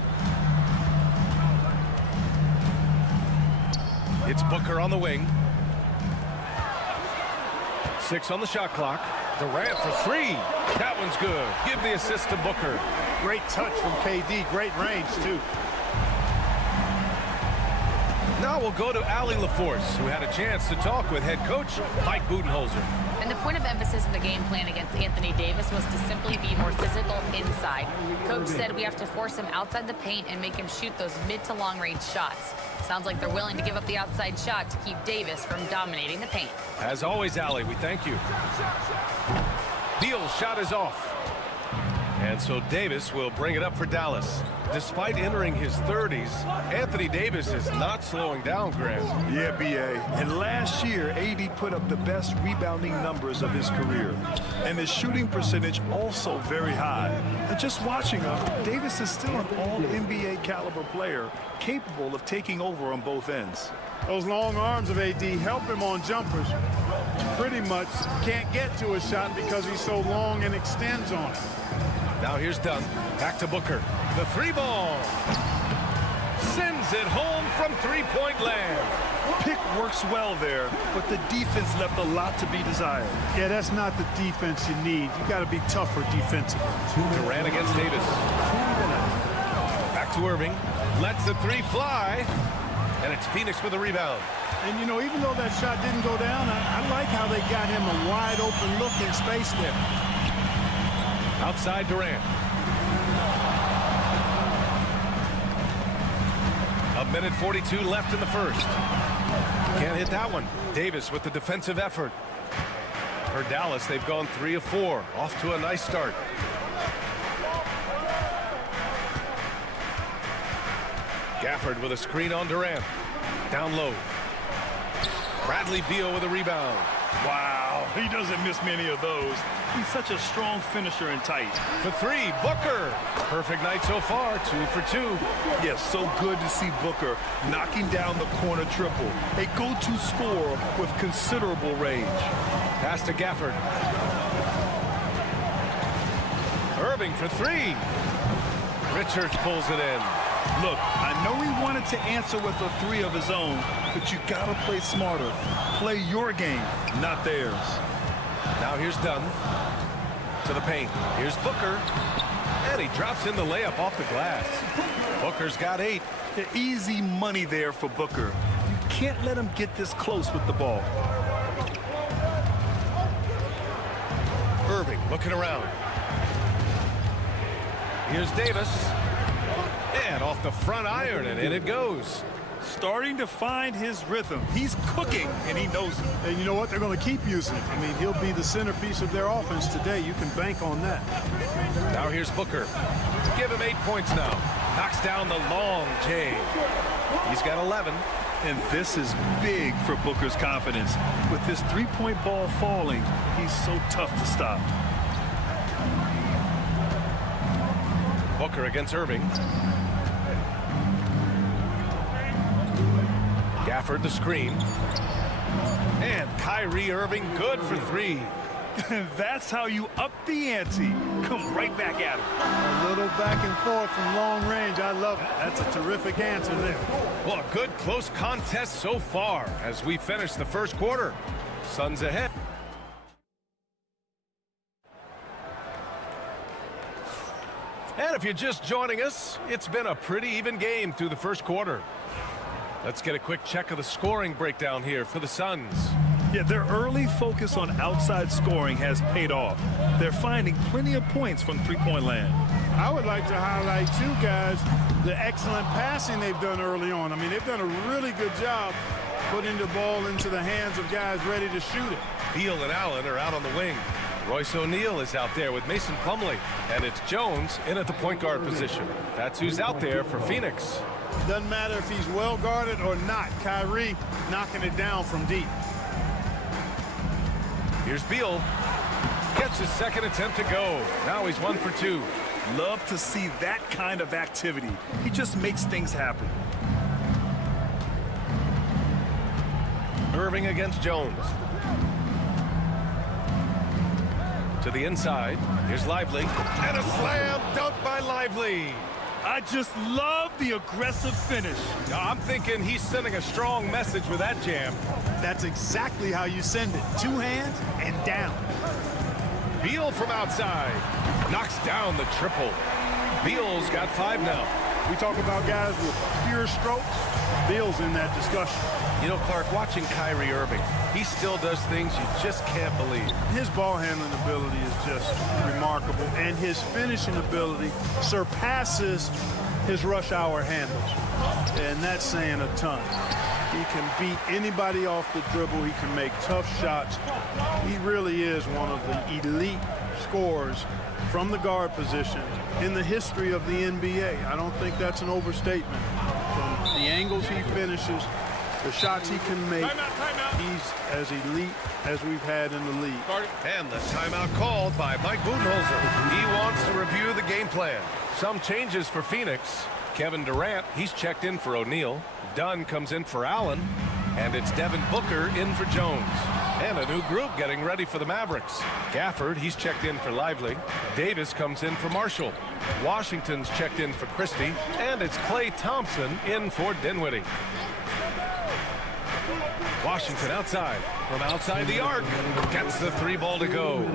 It's Booker on the wing. 6 on the shot clock. Durant for 3. That one's good. Give the assist to Booker. Great touch from KD. Great range, too. Now we'll go to Allie LaForce, who had a chance to talk with head coach Mike Budenholzer. And the point of emphasis in the game plan against Anthony Davis was to simply be more physical inside. Coach said we have to force him outside the paint and make him shoot those mid to long range shots. Sounds like they're willing to give up the outside shot to keep Davis from dominating the paint. As always, Allie, we thank you. Beal's shot is off. And so Davis will bring it up for Dallas. Despite entering his 30s, Anthony Davis is not slowing down, Grant. Yeah, B.A. And last year, AD put up the best rebounding numbers of his career. And his shooting percentage also very high. And just watching him, Davis is still an all-NBA caliber player, capable of taking over on both ends. Those long arms of AD help him on jumpers. Pretty much can't get to his shot because he's so long and extends on it. Now here's Dunn. Back to Booker. The 3 ball. Sends it home from three-point land. Pick works well there, but the defense left a lot to be desired. Yeah, that's not the defense you need. You got to be tougher defensively. Durant against Davis. Back to Irving. Lets the three fly. And it's Phoenix with a rebound. And, you know, even though that shot didn't go down, I like how they got him a wide-open look in space there. Outside Durant. A minute 42 left in the first. Can't hit that one. Davis with the defensive effort. For Dallas, they've gone 3 of 4. Off to a nice start. Gafford with a screen on Durant. Down low. Bradley Beal with a rebound. Wow, he doesn't miss many of those. He's such a strong finisher and tight. For 3, Booker. Perfect night so far, 2 for 2. Yes, so good to see Booker knocking down the corner triple. A go-to scorer with considerable range. Pass to Gafford. Irving for 3. Richards pulls it in. Look, I know he wanted to answer with a 3 of his own, but you gotta play smarter. Play your game, not theirs. Now here's Dunn. To the paint. Here's Booker. And he drops in the layup off the glass. Booker's got 8. The easy money there for Booker. You can't let him get this close with the ball. Irving looking around. Here's Davis. And off the front iron, and in it goes. Starting to find his rhythm. He's cooking, and he knows it. And you know what? They're going to keep using him. I mean, he'll be the centerpiece of their offense today. You can bank on that. Now here's Booker. Give him 8 points now. Knocks down the long J. He's got 11. And this is big for Booker's confidence. With this three-point ball falling, he's so tough to stop. Booker against Irving. Gafford the screen. And Kyrie Irving good for 3. That's how you up the ante. Come right back at him. A little back and forth from long range. I love it. That's a terrific answer there. Well, a good close contest so far as we finish the first quarter. Suns ahead. And if you're just joining us, it's been a pretty even game through the first quarter. Let's get a quick check of the scoring breakdown here for the Suns. Yeah, their early focus on outside scoring has paid off. They're finding plenty of points from three-point land. I would like to highlight, too, guys, the excellent passing they've done early on. I mean, they've done a really good job putting the ball into the hands of guys ready to shoot it. Beal and Allen are out on the wing. Royce O'Neal is out there with Mason Plumlee. And it's Jones in at the point guard position. That's who's out there for Phoenix. Doesn't matter if he's well guarded or not. Kyrie knocking it down from deep. Here's Beal. Gets his second attempt to go. Now he's 1 for 2. Love to see that kind of activity. He just makes things happen. Irving against Jones. To the inside. Here's Lively. And a slam dunk by Lively. I just love the aggressive finish. I'm thinking he's sending a strong message with that jam. That's exactly how you send it. 2 hands and down. Beal from outside. Knocks down the triple. Beal's got 5 now. We talk about guys with pure strokes. Beal's in that discussion. You know, Clark, watching Kyrie Irving, he still does things you just can't believe. His ball handling ability is just remarkable, and his finishing ability surpasses his rush hour handles, and that's saying a ton. He can beat anybody off the dribble. He can make tough shots. He really is one of the elite scorers from the guard position in the history of the NBA. I don't think that's an overstatement. From the angles he finishes, the shots he can make, he's as elite as we've had in the league. And the timeout called by Mike Budenholzer. He wants to review the game plan. Some changes for Phoenix. Kevin Durant, he's checked in for O'Neal. Dunn comes in for Allen. And it's Devin Booker in for Jones. And a new group getting ready for the Mavericks. Gafford, he's checked in for Lively. Davis comes in for Marshall. Washington's checked in for Christie. And it's Klay Thompson in for Dinwiddie. Washington outside. From outside the arc. Gets the 3-ball to go.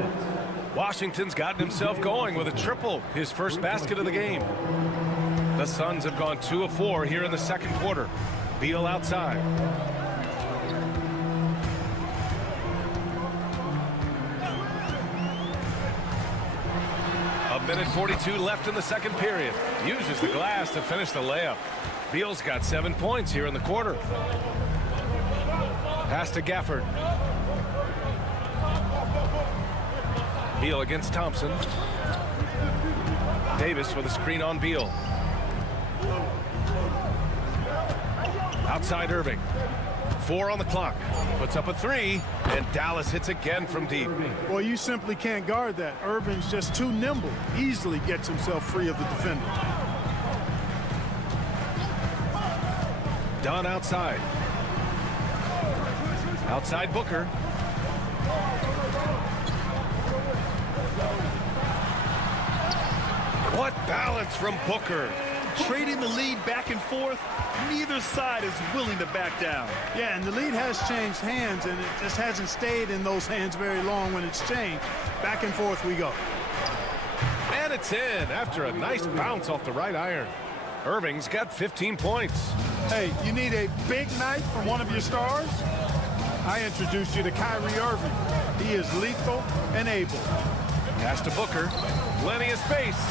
Washington's gotten himself going with a triple. His first basket of the game. The Suns have gone 2 of 4 here in the second quarter. Beal outside. A minute 42 left in the second period. Uses the glass to finish the layup. Beal's got 7 points here in the quarter. Pass to Gafford. Beal against Thompson. Davis with a screen on Beal. Outside Irving. 4 on the clock. Puts up a 3, and Dallas hits again from deep. Well, you simply can't guard that. Irving's just too nimble. Easily gets himself free of the defender. Dunn outside. Outside Booker. What balance from Booker. Trading the lead back and forth, neither side is willing to back down. Yeah, and the lead has changed hands, and it just hasn't stayed in those hands very long when it's changed. Back and forth we go. And it's in after a nice bounce off the right iron. Irving's got 15 points. Hey, you need a big night from one of your stars? I introduced you to Kyrie Irving. He is lethal and able. Pass to Booker. Plenty of space.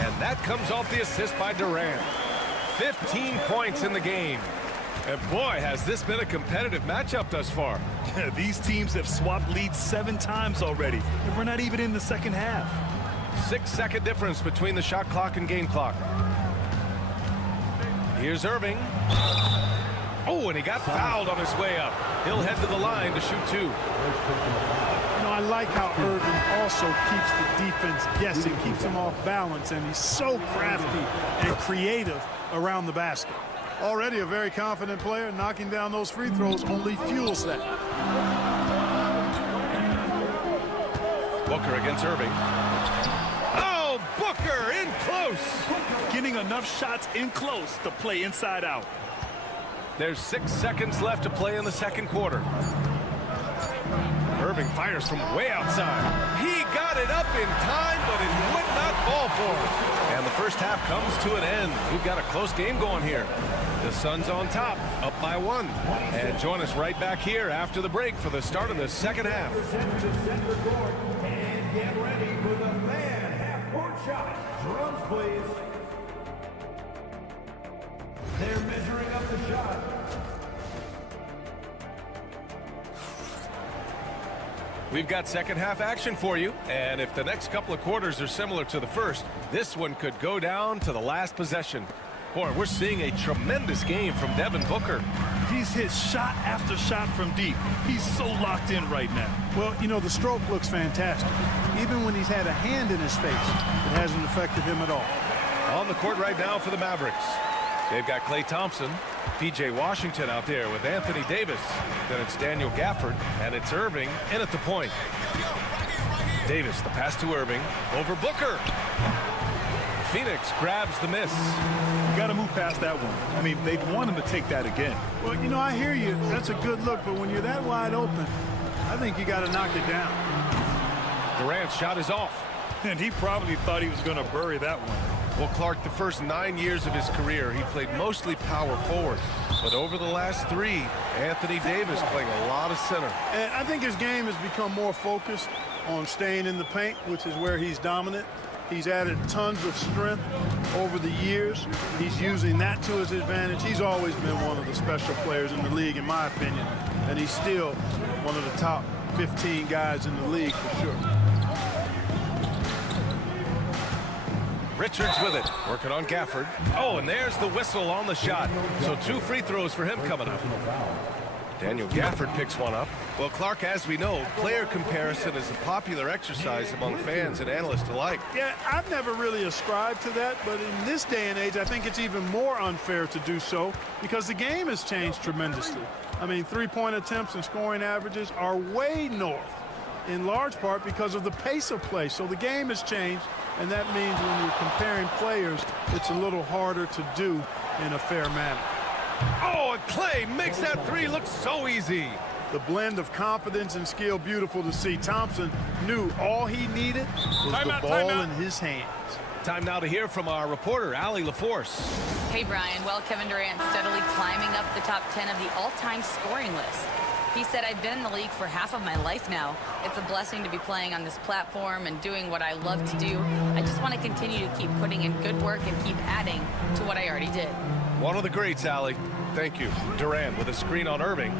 And that comes off the assist by Durant. 15 points in the game. And boy, has this been a competitive matchup thus far. These teams have swapped leads 7 times already, and we're not even in the second half. 6-second difference between the shot clock and game clock. Here's Irving. Oh, and he got fouled on his way up. He'll head to the line to shoot 2. You know, I like how Irving also keeps the defense guessing, keeps them off balance, and he's so crafty and creative around the basket. Already a very confident player. Knocking down those free throws only fuels that. Booker against Irving. Oh, Booker in close. Getting enough shots in close to play inside out. There's 6 seconds left to play in the second quarter. Irving fires from way outside. He got it up in time, but it would not fall for him. And the first half comes to an end. We've got a close game going here. The Suns on top, up by 1. And join us right back here after the break for the start of the second half. And get ready for the fan half-court shot. Drums, please. They're measuring up the shot. We've got second half action for you, and if the next couple of quarters are similar to the first, this one could go down to the last possession. Boy, we're seeing a tremendous game from Devin Booker. He's hit shot after shot from deep. He's so locked in right now. Well, you know, the stroke looks fantastic. Even when he's had a hand in his face, it hasn't affected him at all. On the court right now for the Mavericks. They've got Klay Thompson, P.J. Washington out there with Anthony Davis. Then it's Daniel Gafford, and it's Irving in at the point. Davis, the pass to Irving, over Booker. Phoenix grabs the miss. You got to move past that one. I mean, they'd want him to take that again. Well, you know, I hear you. That's a good look, but when you're that wide open, I think you got to knock it down. Durant's shot is off. And he probably thought he was going to bury that one. Well, Clark, the first 9 years of his career, he played mostly power forward. But over the last 3, Anthony Davis playing a lot of center. And I think his game has become more focused on staying in the paint, which is where he's dominant. He's added tons of strength over the years. He's using that to his advantage. He's always been one of the special players in the league, in my opinion. And he's still one of the top 15 guys in the league for sure. Richards with it, working on Gafford. Oh, and there's the whistle on the shot. So 2 free throws for him coming up. Daniel Gafford picks one up. Well, Clark, as we know, player comparison is a popular exercise among fans and analysts alike. Yeah, I've never really ascribed to that, but in this day and age, I think it's even more unfair to do so because the game has changed tremendously. I mean, three-point attempts and scoring averages are way north, in large part because of the pace of play. So the game has changed, and that means when you're comparing players, it's a little harder to do in a fair manner. Oh, and Clay makes that three look so easy. The blend of confidence and skill, beautiful to see. Thompson knew all he needed was the ball in his hands. Time now to hear from our reporter, Allie LaForce. Hey, Brian. Well, Kevin Durant steadily climbing up the top 10 of the all-time scoring list. He said, I've been in the league for half of my life now. It's a blessing to be playing on this platform and doing what I love to do. I just want to continue to keep putting in good work and keep adding to what I already did. One of the greats, Allie. Thank you. Durant with a screen on Irving.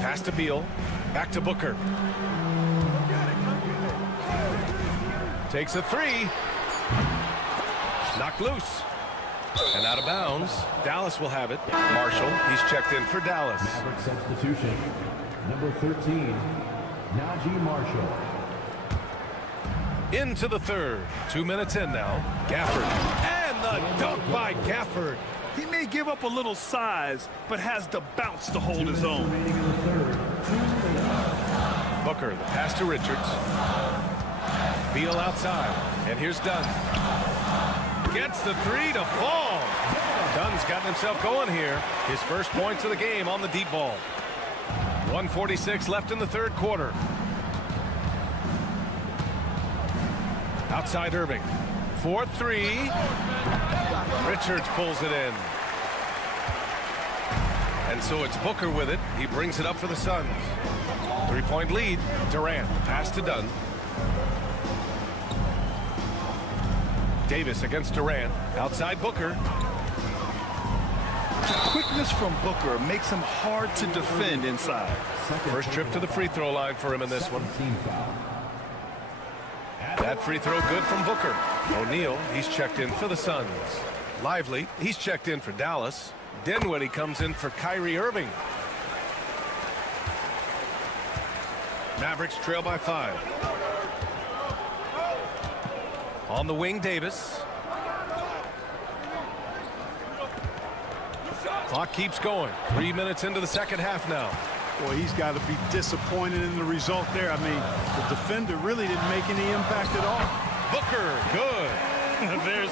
Pass to Beal. Back to Booker. Takes a three. Knocked loose. And out of bounds. Dallas will have it. Marshall, he's checked in for Dallas. Maverick substitution. Number 13, Najee Marshall. Into the third. 2 minutes in now. Gafford. And the dunk by Gafford. He may give up a little size, but has the bounce to hold his own. Booker, the pass to Richards. Beal outside. And here's Dunn. Gets the three to fall. Dunn's gotten himself going here. His first points of the game on the deep ball. 1:46 left in the third quarter. Outside Irving. 4-3. Richards pulls it in. And so it's Booker with it. He brings it up for the Suns. 3-point lead. Durant. Pass to Dunn. Davis against Durant. Outside Booker. Quickness from Booker makes him hard to defend inside. First trip to the free throw line for him in this one. That free throw good from Booker. O'Neal, he's checked in for the Suns. Lively, he's checked in for Dallas. Dinwiddie comes in for Kyrie Irving. Mavericks trail by 5. On the wing, Davis. Clock keeps going. 3 minutes into the second half now. Boy, he's got to be disappointed in the result there. I mean, the defender really didn't make any impact at all. Booker, good. There's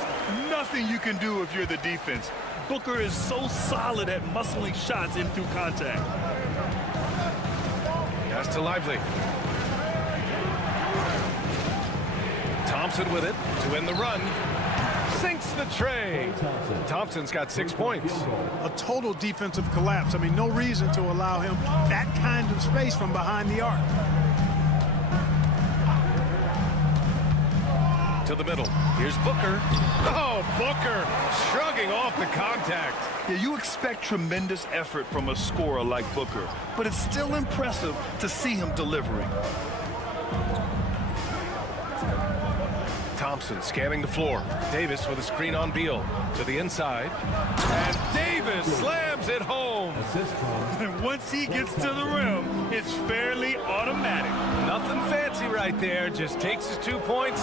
nothing you can do if you're the defense. Booker is so solid at muscling shots in through contact. Pass to Lively. Thompson with it to win the run. Sinks the tray. Thompson's got 6 points. A total defensive collapse. I mean, no reason to allow him that kind of space from behind the arc. To the middle. Here's Booker. Oh, Booker shrugging off the contact. Yeah, you expect tremendous effort from a scorer like Booker, but it's still impressive to see him delivering. Thompson scanning the floor. Davis with a screen on Beal. To the inside. And Davis slams it home. And once he gets to the rim, it's fairly automatic. Nothing fancy right there. Just takes his 2 points,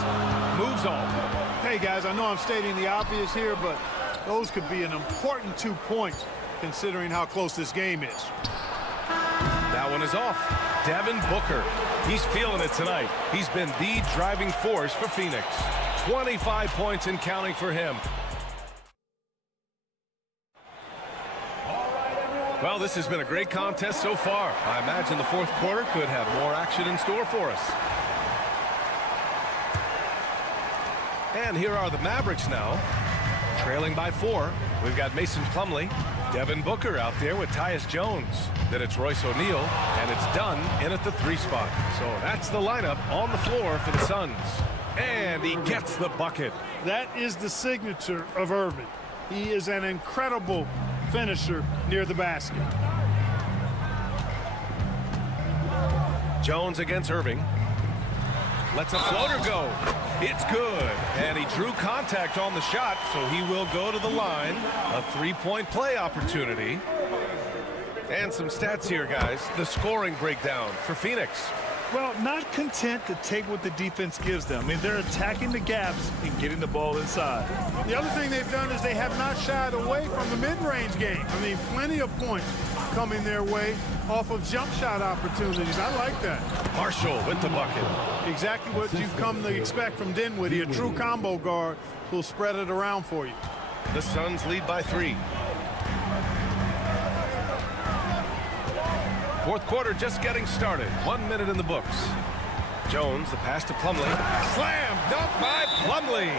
moves on. Hey, guys, I know I'm stating the obvious here, but those could be an important 2 points considering how close this game is. That one is off. Devin Booker. He's feeling it tonight. He's been the driving force for Phoenix. 25 points and counting for him. Well, this has been a great contest so far. I imagine the fourth quarter could have more action in store for us. And here are the Mavericks now, trailing by 4. We've got Mason Plumlee, Devin Booker out there with Tyus Jones. Then it's Royce O'Neal, and it's Dunn in at the 3 spot. So that's the lineup on the floor for the Suns. And he gets the bucket. That is the signature of Irving. He is an incredible finisher near the basket. Jones against Irving. Lets a floater go. It's good. And he drew contact on the shot, so he will go to the line. A 3-point play opportunity. And some stats here, guys. The scoring breakdown for Phoenix. Well, not content to take what the defense gives them. I mean, they're attacking the gaps and getting the ball inside. The other thing they've done is they have not shied away from the mid-range game. I mean, plenty of points coming their way off of jump shot opportunities. I like that. Marshall with the bucket. Exactly what you've come to expect from Dinwiddie, a true combo guard who'll spread it around for you. The Suns lead by 3. Fourth quarter just getting started. 1 minute in the books. Jones, the pass to Plumlee. Slam dunk by Plumlee.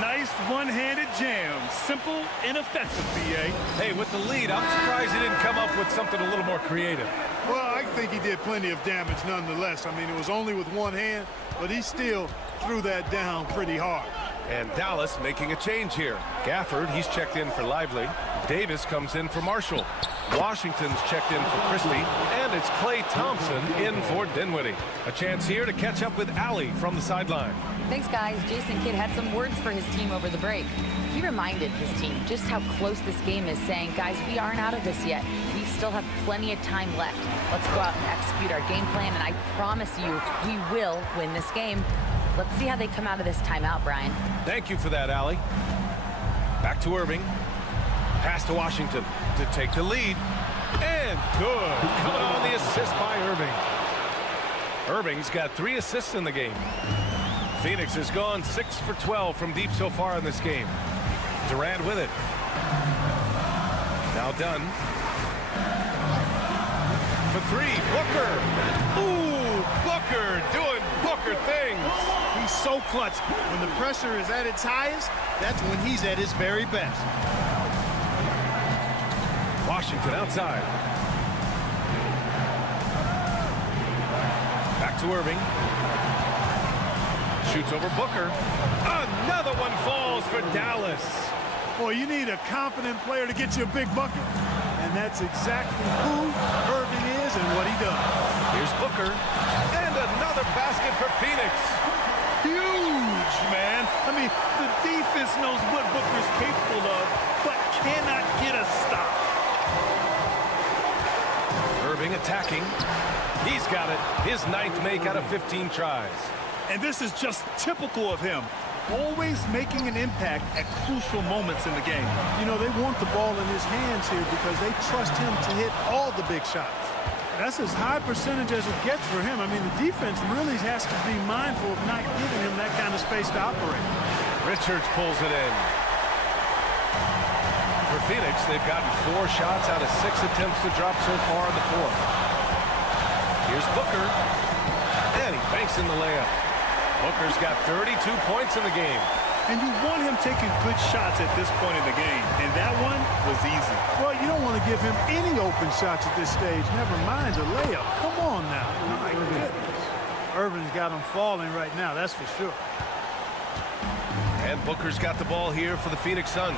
Nice one-handed jam. Simple and effective, B.A. Hey, with the lead, I'm surprised he didn't come up with something a little more creative. Well, I think he did plenty of damage nonetheless. I mean, it was only with one hand, but he still threw that down pretty hard. And Dallas making a change here. Gafford, he's checked in for Lively. Davis comes in for Marshall. Washington's checked in for Christie. And it's Klay Thompson in for Dinwiddie. A chance here to catch up with Allie from the sideline. Thanks, guys. Jason Kidd had some words for his team over the break. He reminded his team just how close this game is, saying, guys, we aren't out of this yet. We still have plenty of time left. Let's go out and execute our game plan, and I promise you we will win this game. Let's see how they come out of this timeout, Brian. Thank you for that, Allie. Back to Irving. Pass to Washington to take the lead. And good. Coming on the assist by Irving. Irving's got 3 assists in the game. Phoenix has gone 6 for 12 from deep so far in this game. Durant with it. Now done. For 3, Booker. Ooh, Booker doing Booker things. He's so clutch. When the pressure is at its highest, that's when he's at his very best. Washington outside. Back to Irving. Shoots over Booker. Another one falls for Dallas. Boy, you need a confident player to get you a big bucket. And that's exactly who Irving is and what he does. Here's Booker. And another basket for Phoenix. Huge, man. I mean, the defense knows what Booker's capable of, but cannot get a stop. Irving attacking. He's got it. His 9th make out of 15 tries. And this is just typical of him. Always making an impact at crucial moments in the game. You know, they want the ball in his hands here because they trust him to hit all the big shots. That's as high percentage as it gets for him. I mean, the defense really has to be mindful of not giving him that kind of space to operate. Richards pulls it in. For Phoenix, they've gotten 4 shots out of 6 attempts to drop so far in the fourth. Here's Booker. And he banks in the layup. Booker's got 32 points in the game. And you want him taking good shots at this point in the game. And that one was easy. Well, you don't want to give him any open shots at this stage. Never mind a layup. Come on now. My goodness. Irving's got him falling right now, that's for sure. And Booker's got the ball here for the Phoenix Suns.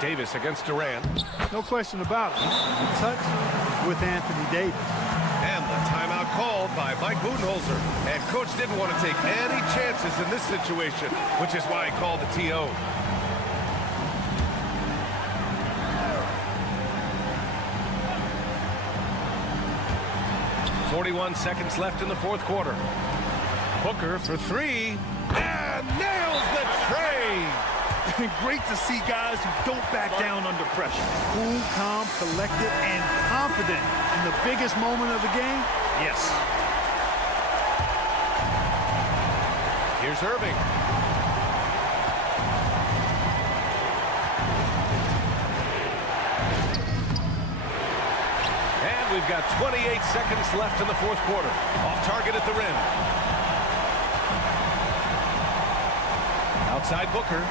Davis against Durant. No question about it. Touch with Anthony Davis. And the timeout called by Mike Budenholzer. And coach didn't want to take any chances in this situation, which is why he called the TO. .41 seconds left in the fourth quarter. Booker for 3 and nails the tray. Great to see guys who don't back down under pressure. Cool, calm, collected, and confident in the biggest moment of the game. Yes. Here's Irving. And we've got 28 seconds left in the fourth quarter. Off target at the rim. Outside Booker.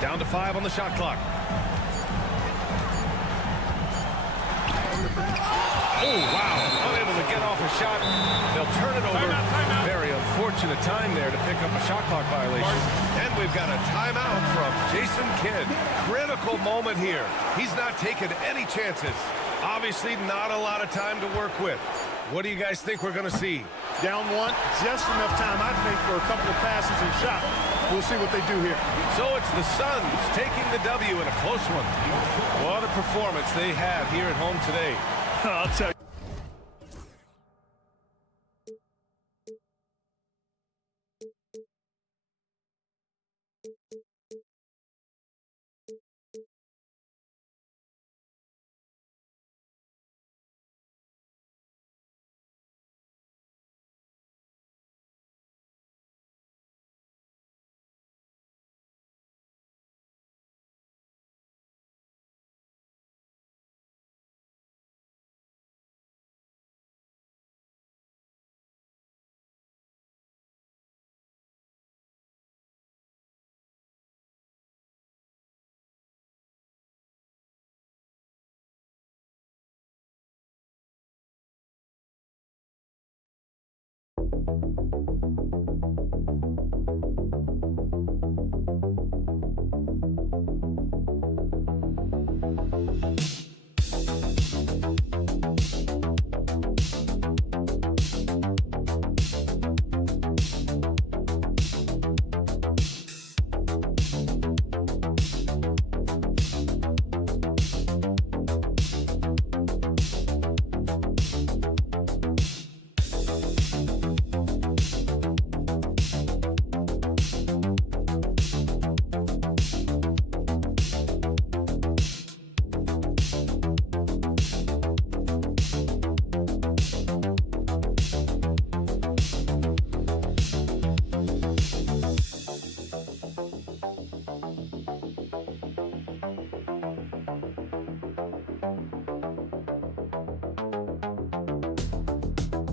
Down to 5 on the shot clock. Oh, wow. Unable to get off a shot. They'll turn it over. Timeout. Very unfortunate time there to pick up a shot clock violation. And we've got a timeout from Jason Kidd. Critical moment here. He's not taking any chances. Obviously, not a lot of time to work with. What do you guys think we're going to see? Down one, just enough time, I think, for a couple of passes and shot. We'll see what they do here. So it's the Suns taking the W in a close one. What a performance they have here at home today. I'll tell you.